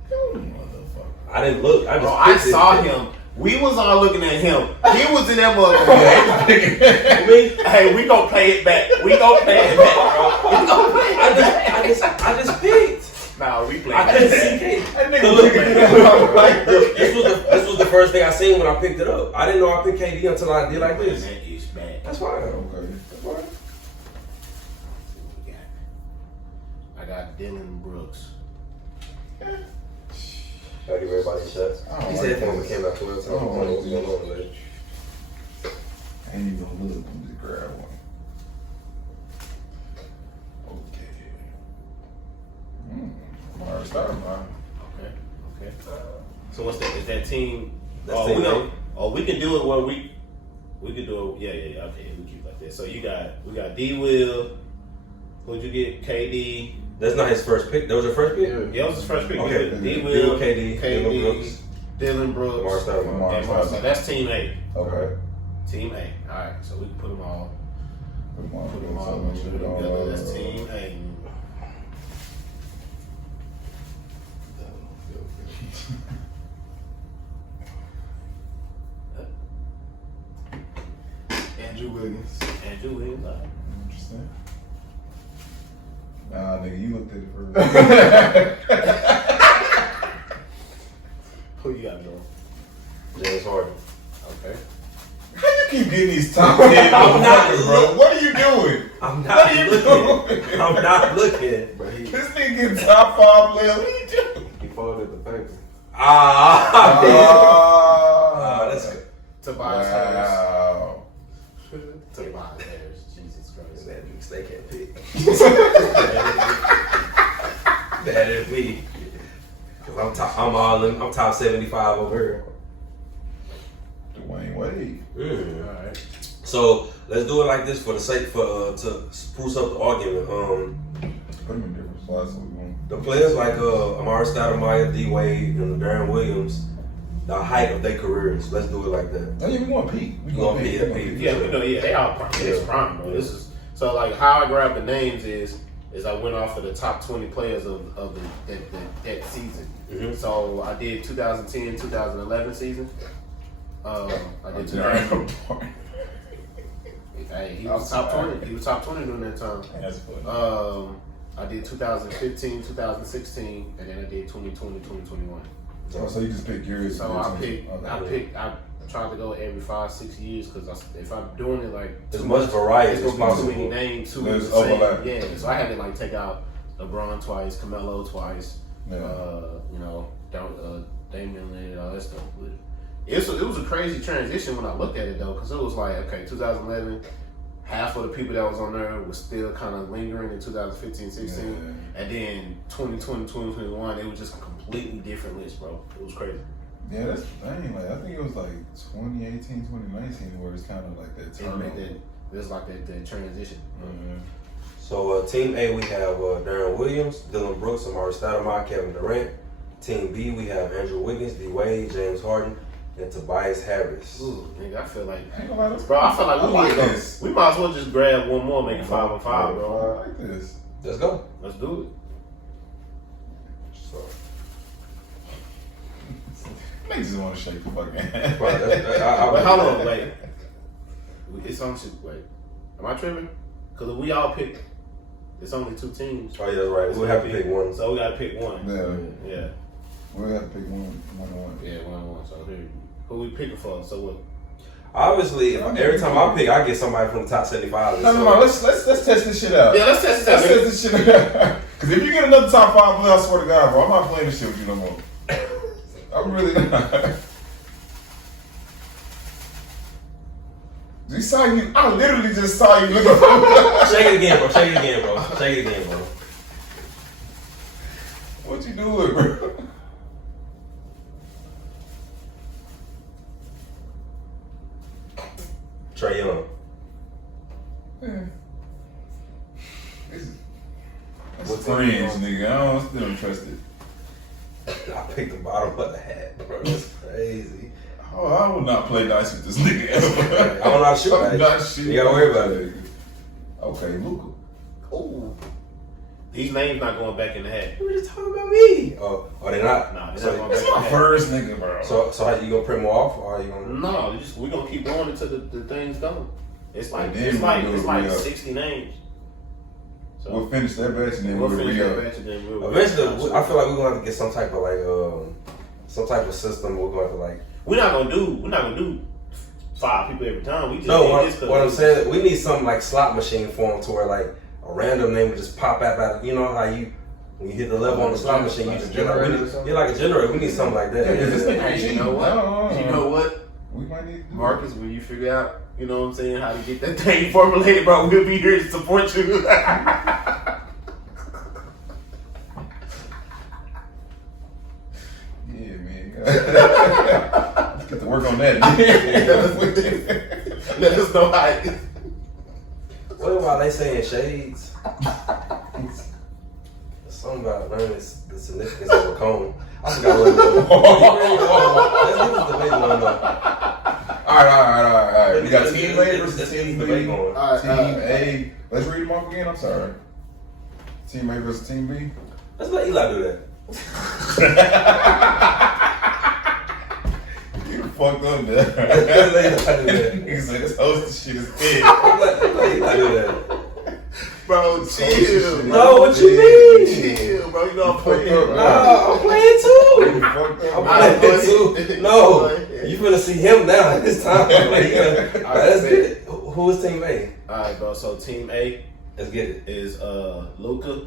You motherfucker. I didn't look. I just Bro, I picked it. saw him. We was all looking at him. He was in that motherfucker. Hey, we gonna play it back. We gonna play it back, bro. We gonna play it back. I just picked. Nah, we play I it couldn't back. see KD. That nigga Look, looking at him like This was the first thing I seen when I picked it up. I didn't know I picked KD until I did like this. That is bad. That's fine. Okay. That's fine. I got Dylan Brooks. Gotta give everybody shots. I don't He like said this. when we came out 12 times. I I don't don't know like what's going on today. I ain't even gonna look. I'm just grab one. Okay. Alright, start mine. Okay. So what's that? Is that team? That's Oh, team we A. gonna, we can do it where we can do it. Yeah. Okay, we keep it like that. So we got D Will. Who'd you get? KD. That's not his first pick. That was your first pick? Yeah. Yeah, that was his first pick. Okay. D Bill, Will, KD, Dylan Brooks, Dylan Brooks, Lamar Stoudemire. Lamar and Marcel. Stoudemire. That's Team A. Okay. Team A. All right, so we can put them all. Put them on. Put them all together. That's Team A. Andrew Wiggins. Andrew Williams. All right. Interesting. Nah, nigga, you looked at it first. Who you got, Joe? James Harden. Okay. How you keep getting these top 10 I'm not motherfuckers, bro? What are you doing? I'm What not are you looking. doing? I'm not looking. But he This nigga getting top 5 players. What are you doing? folded the paper. That's good. Tobias Harris. Wow. Tobias Harris. Jesus Christ. That means they can't pick. That is me. Cause I'm top 75 over here. Dwayne Wade. All right. So let's do it like this for the sake to spruce up the argument. Put him in different spots so we won't. The players like Amari Stoudemire, D Wade, and Darren Williams, the height of their careers. Let's do it like that. Oh, yeah, we going peak. We going peak, yeah, peak. Yeah, we know. Yeah, they all prime. It's prime, bro. This is so like how I grabbed the names is I went off of the top 20 players of that season. Mhm. So I did 2010, 2011 season. I did. Hey, he was top 20. He was top 20 during that time. That's funny. I did 2015, 2016, and then I did 2020, 2021. So you just pick yours. So I tried to go every 5-6 years because if I'm doing it like As much variety it's as gonna be too possible. many names, too There's the same. overlap. Yeah, so I had to like take out LeBron twice, Carmelo twice, Yeah. Damian Lillard, all that stuff. But it was a crazy transition when I looked at it though, because it was like, okay, 2011, half of the people that was on there was still kind of lingering in 2015, 16, and then 2020, 2021, it was just a completely different list, bro. It was crazy. Yeah, that's the thing. Like, I think it was like 2018, 2019 where it's kind of like that turn. It was like that transition. So Team A, we have Darren Williams, Dylan Brooks, Amari Stoudemire, Kevin Durant. Team B, we have Andrew Wiggins, D Wade, James Harden, and Tobias Harris. Ooh, nigga, I feel like, Bro, bro, I feel like this. we might as well just grab one more, make it 5-on-5, bro. I like this. Let's go. Let's do it. So, Niggas just want to shake the fucking hand. but But hold on, wait. It's on shit. Wait, am I tripping? Because we all picked. It's only 2 teams. Oh yeah, that's right. We'll have to pick one. So we gotta pick one. Yeah. We'll have to pick one. Yeah, 1-1. So here, who we picking for? So what? Obviously, every time I pick, I get somebody from the top 75. No. Let's test this shit out. Yeah, let's test this out. Let's test this shit out. Because if you get another top 5 player, I swear to God, bro, I'm not playing this shit with you no more. I'm really not. You saw you. I literally just saw you looking for. Shake it again, bro. Shake it again, bro. Shake it again, bro. What you doing, bro? Trae Young. That's fringe, nigga. I don't still trust it. I picked the bottom of the hat, bro. That's crazy. Oh, I will not play nice with this nigga ever. I don't know how to shoot I'm that. not shooting. You gotta worry about it. Okay, Luka. Ooh. These names not going back in the hat. You were just talking about me. Oh, they not? Nah, they're So- not going That's back in my the hat. first nigga, bro. So how you gonna print more off, or how you gonna? No, we're gonna keep going until the thing's done. It's like And then we'll do it 60 names. So we'll finish that batch and then we'll we'll finish that re-up. batch and then we'll Eventually, I feel like we're gonna have to get some type of like some type of system. We're going to like. We're not gonna do 5 people every time. We just No, did this what I'm saying, we need some like slot machine form to where like a random name would just pop out. You know how you when you hit the level on the slot machine, you just get like you're like a generator. We need something like that. Yeah, this nigga Hey, you cheating. know what? No. You know what? We might need to do Marcus, when you figure out, you know what I'm saying, how to get that thing formulated, bro, we'll be here to support you. Yeah, man. Let's get to work on that. Let us know how it is. What about they saying shades? Something about learning the significance of a cone. I forgot what it was. Let's get this debate going though. All right. We got team A versus Let's get team this B. debate going. Team A. Let's read them off again. I'm sorry. Team A versus Team B. Let's let Eli do that. You fucked up there. Let's let Eli do that. Nigga said this host shit is dead. Let's let Eli do that. Bro, chill. No, what you mean? Chill, bro. You know I'm Fucked playing. up, Bro. Nah, I'm playing too. You fucked up. I'm playing too. No, you finna see him now at this time. Like, let's get it. Who is Team A? Alright, bro. So team A Let's get it. is Luka,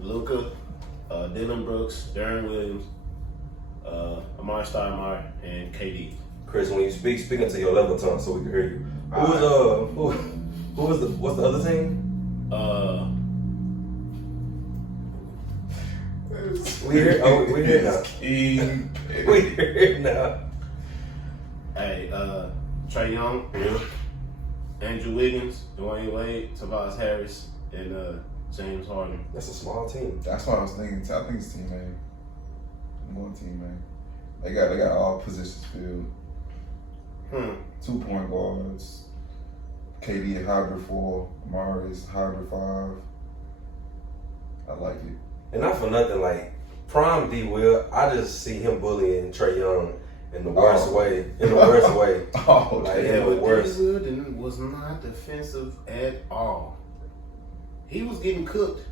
Dylan Brooks, Darren Williams, Amar Stoudemire, and KD. Chris, when you speak into your level tone so we can hear you. Who was what's the other team? We here now. King. We here now. Hey, Trae Young, Andrew Wiggins, Dwayne Wade, Tobias Harris, and James Harden. That's a small team. That's what I was thinking. I think it's Team A. I'm going Team A. They got all positions filled. 2 point guards. KD at hybrid 4. Amari is hybrid 5. I like it. And not for nothing, like Prime D Will, I just see him bullying Trae Young in the worst way. In the worst way. Oh, Like, Yeah, in the but worst. Dennis was not defensive at all. He was getting cooked.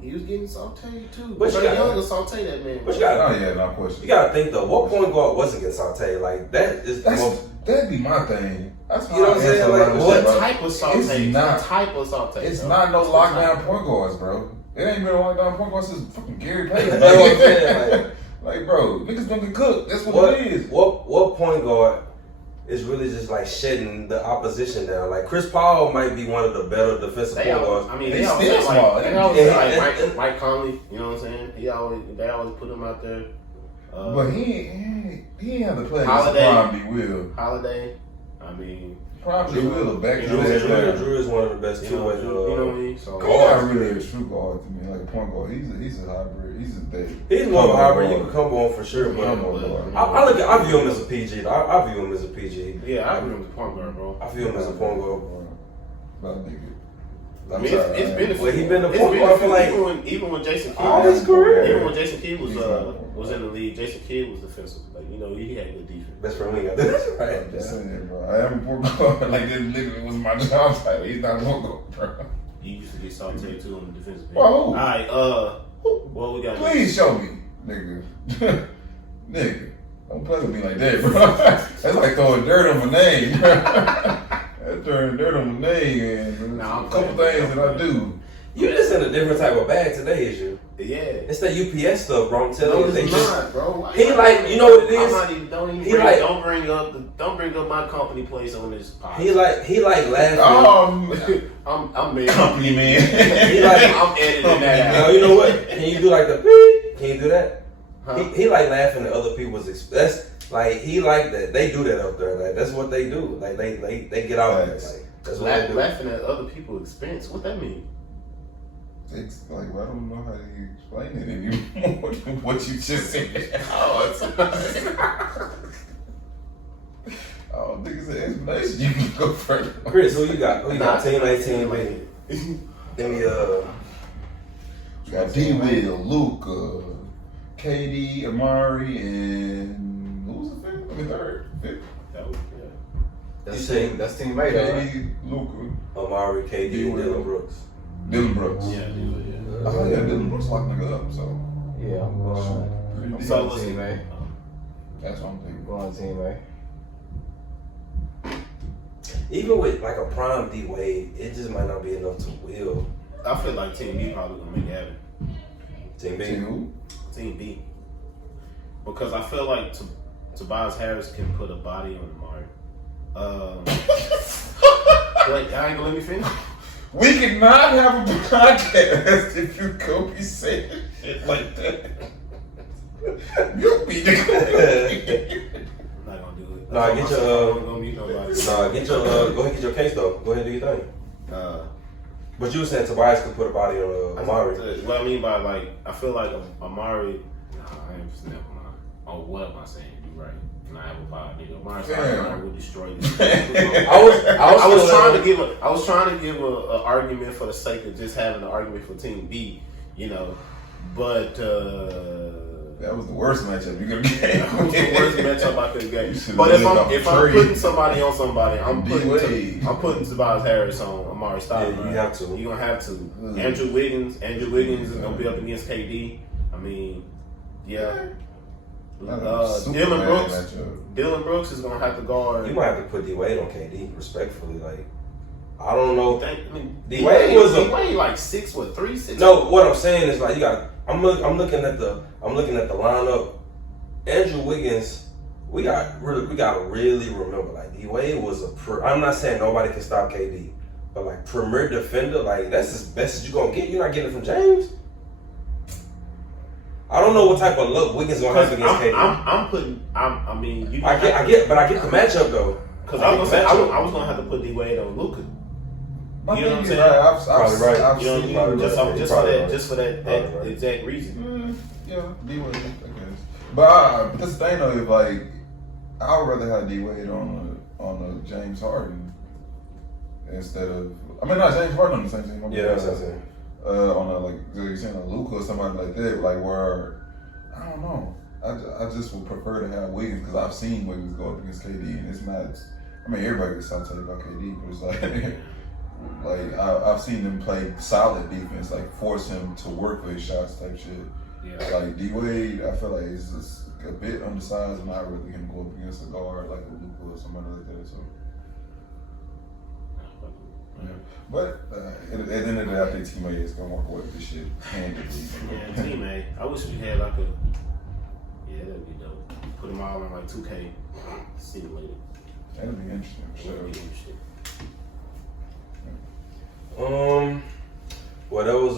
He was getting sauteed too. But you Trae got- Young will saute that man. But you oh got yeah, no question. you gotta think though, what point guard wasn't getting sauteed? Like that is the most That'd be my thing. That's You know what I'm saying? Like, What bro. type of saute? It's not- What type of saute? It's bro? not no What's the lockdown type? point guards, bro. It ain't been a lockdown point guard since fucking Gary Payton. That's what I'm saying, Like, bro, niggas don't get cooked. That's what it is. what point guard is really just like shedding the opposition down? Like Chris Paul might be one of the better defensive They point always, guards. I mean, He's they always still say small. like, they always Yeah, say like and- Mike Conley. You know what I'm saying? They always put him out there. But he ain't have to play against Holiday. Prime D. Will. Holiday. I mean, Prime D. Will a back to Drew that. is one of the best you two know, way. you know what I mean? So He's not really a true guard to me, like a point guard. He's a hybrid. He's a day. He's more of a hybrid. You can come on for sure, but Combo guard. I view him as a PG. I view him as a PG. yeah, I agree with the point guard, bro. I view him as a point guard. But I think it. I mean, it's been Well, he been a it's point been guard for like even when Jason Kidd all his career. even when Jason Kidd He's was in the league, Jason Kidd was defensive. Like, you know, he had good defense. Best friend we got this I'm right. just saying, bro. I am a point guard. Like, this literally was my job title. He's not a point guard, bro. You used to get sauteed too on the defensive end. Well, who? All right, what we got? Please show me, nigga. Nigga, don't play with me like that, bro. That's like throwing dirt on my name. That's throwing dirt on my name, and a couple things that I do. You just in a different type of bag today, is you? Yeah. It's that UPS stuff, bro. I'm telling you, they it's just not, bro. he like, you know what it is? I'm not even, don't bring up my company place on this podcast. He like laughing. I'm man. Company man. He like I'm editing that out. you know what? Can you do like the beep? Can you do that? Huh? He like laughing at other people's that's like he like that. They do that up there. Like that's what they do. Like they get out there. Like that's what they do. Laughing at other people's expense. What that mean? It's like, well, I don't know how to explain it anymore. What you just said. I don't think it's an explanation. You can go further. Chris, who you got? Who you got? Team A, Team B. Give me We got D. Will, Luka, KD, Amari, and who was the fifth? I mean fifth. That's team mate, though, right? KD, Luka, Amari, KD, and Dylan Brooks. Dylan Brooks. Yeah. Oh yeah, Dylan Brooks locked nigga up. So Yeah, I'm going. pretty So decent. listen, team A. That's what I'm thinking. Going team A. Even with like a prime D Wade, it just might not be enough to will. I feel like Team B probably gonna make it happen. Team B. See who? Team B. Because I feel like Tobias Harris can put a body on Amari. Wait, y'all ain't gonna let me finish? We cannot have a podcast if you go be saying shit like that. You'll be the I'm not gonna do it. Nah, get your, I'm gonna mute nobody. go ahead and get your case though. Go ahead and do your thing. But you were saying Tobias could put a body on Amari. What I mean by like, I feel like Amari. Nah, I ain't never mind. Oh, what am I saying? You right. Can I have a pod, nigga? Amari would destroy this. I was trying to give a argument for the sake of just having an argument for Team B, you know, but that was the worst matchup you could have that was the worst matchup I could have You got. should've But lived off if a I'm tree. putting somebody on somebody, I'm D-Wade. putting Tobias Harris on Amari Stoudemire. Yeah, you have to. You're gonna have to. Mm. Andrew Wiggins is gonna be up against KD. I mean, yeah. Dylan Brooks is gonna have to guard. You might have to put D Wade on KD, respectfully. Like, I don't know. D Wade was Wade like 3'6". No, what I'm saying is like you got. I'm looking at the lineup. Andrew Wiggins, we got to really remember like D Wade was I'm not saying nobody can stop KD, but like premier defender, like that's as best as you gonna get. You're not getting it from James. I don't know what type of look Wiggins gonna have against KD. I get the matchup though. Because I was gonna have to put D Wade on Luka. My You know what I'm thing is, saying? I've Probably right. I've You know what I seen mean? Just for that Probably right. exact reason. Yeah, D Wade, I guess. But this thing though is like, I would rather have D Wade on a James Harden instead of. I mean, not James Harden on the same team. Yeah, that's what I'm saying. On a like you're saying a Luka or somebody like that, like where I don't know. I just would prefer to have Wiggins because I've seen Wiggins go up against KD and it's not. I mean, everybody gets salty about KD, but it's like. Like I've seen them play solid defense, like force him to work for his shots type shit. Yeah. Like D Wade, I feel like he's just a bit undersized, and I'd rather him go up against a guard like a Luka or somebody like that. So, yeah. But at the end of the day, I think Team A is gonna walk away with this shit handedly. Yeah, Team A. I wish we had like a. Yeah, that'd be dope. Put them all on like 2K. Simulated. That'd be interesting for sure. That'd be interesting. Well, that was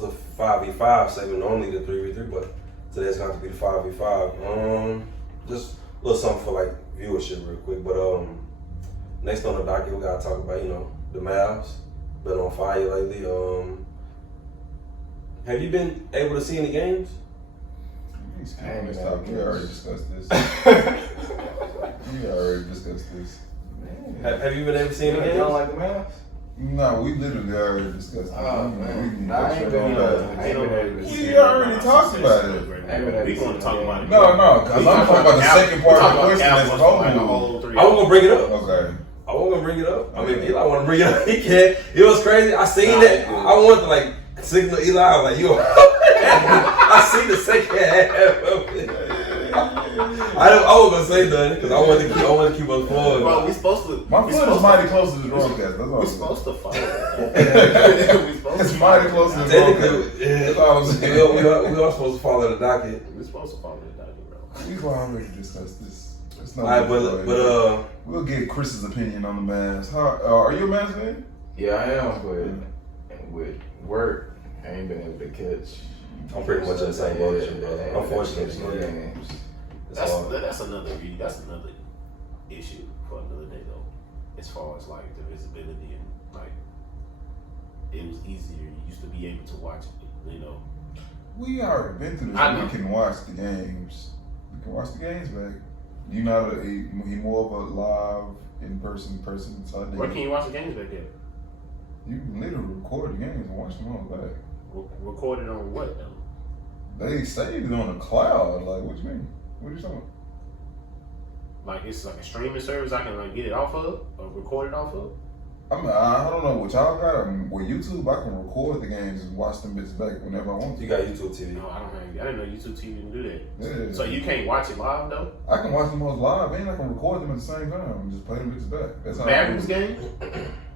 the 5v5 segment, only the 3v3, but today's going to be the 5v5. Just a little something for like viewership real quick. But next on the docket, we gotta talk about the Mavs. Been on fire lately. Have you been able to see any games? We already discussed this. We already discussed this. Have you been able to see any You games? don't like the Mavs? No, we literally already discussed this. Oh, man. I ain't been able to We already talked about it. We going to talk about it. No, because I'm talking about the second part of the question that's I was gonna bring it up. Okay. I was wasn't gonna bring it up. I mean, Eli want to bring it up. He can't. It was crazy. I seen that. I wanted to like signal Eli. I was like, yo. I seen the second half of it. I wasn't gonna say nothing because I wanted to keep us flowing. Bro, we supposed to. My foot is mighty close to the broadcast. That's all. We're supposed to follow that. It's mighty close to the broadcast. That's all I'm saying. We are supposed to follow the docket. We're supposed to follow the docket, bro. We've already discussed this. It's not All right, but we'll get Chris's opinion on the Mavs. Are you a Mavs fan? Yeah, I am, but with work, I ain't been able to catch. I'm pretty much in the same boat as you, bro. Unfortunately, games. That's another issue for another day though. As far as like the visibility and like it was easier. You used to be able to watch it, you know. We already been through this. I know. We can watch the games. We can watch the games back. You not he more of a live in person. So Where can you watch the games back there? You can literally record the games and watch them all back. Recorded on what though? They saved it on the cloud. Like, what you mean? What are you talking about? Like it's like a streaming service I can like get it off of or record it off of? I don't know what y'all got. With YouTube, I can record the games and watch them bits back whenever I want to. you got YouTube TV. No, I don't have. I didn't know YouTube TV can do that. Yeah. So you can't watch it live though? I can watch them all live and I can record them at the same time and just play them bits back. That's how Mavericks game?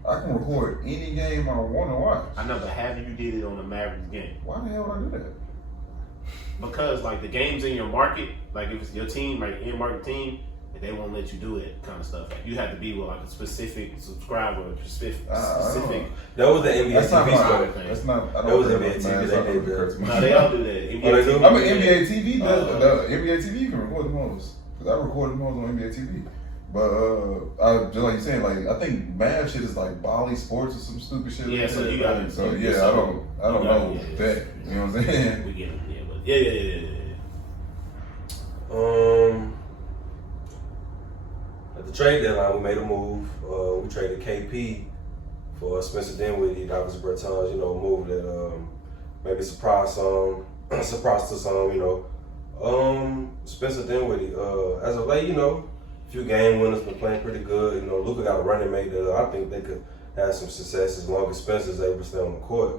I can record any game I want to watch. I know, but have you did it on the Mavericks game? Why the hell would I do that? Because like the games in your market, like if it's your team, like in market team, they won't let you do it kind of stuff. Like you have to be with like a specific subscriber, specific. That was the NBA That's not TV my- story. That's not. I That don't was care NBA about TV. Mavs. They I don't did care that. about No, they all do that. Oh, they do? TV, I mean, NBA TV does. Uh, The NBA TV you can record the most because I record the most on NBA TV. But I just like you saying, like I think Mavs shit is like Bali Sports or some stupid shit. Yeah, like so that. you got it. So You- yeah, so- I don't know yeah. that. You know what I'm saying? We get it. Yeah, but yeah. At the trade deadline, we made a move. We traded KP for Spencer Dinwiddie, Davis Bertans. You know, a move that maybe surprised to some. You know, Spencer Dinwiddie. As of late, you know, a few game winners, been playing pretty good. You know, Luka got a running mate that I think they could have some success as long as Spencer's able to stay on the court.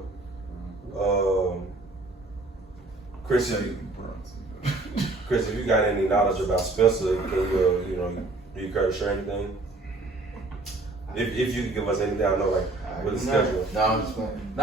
Chris, if you got any knowledge about Spencer, can you, do you care to share anything? If you could give us anything, I know, like, with the schedule. No, I'm just playing.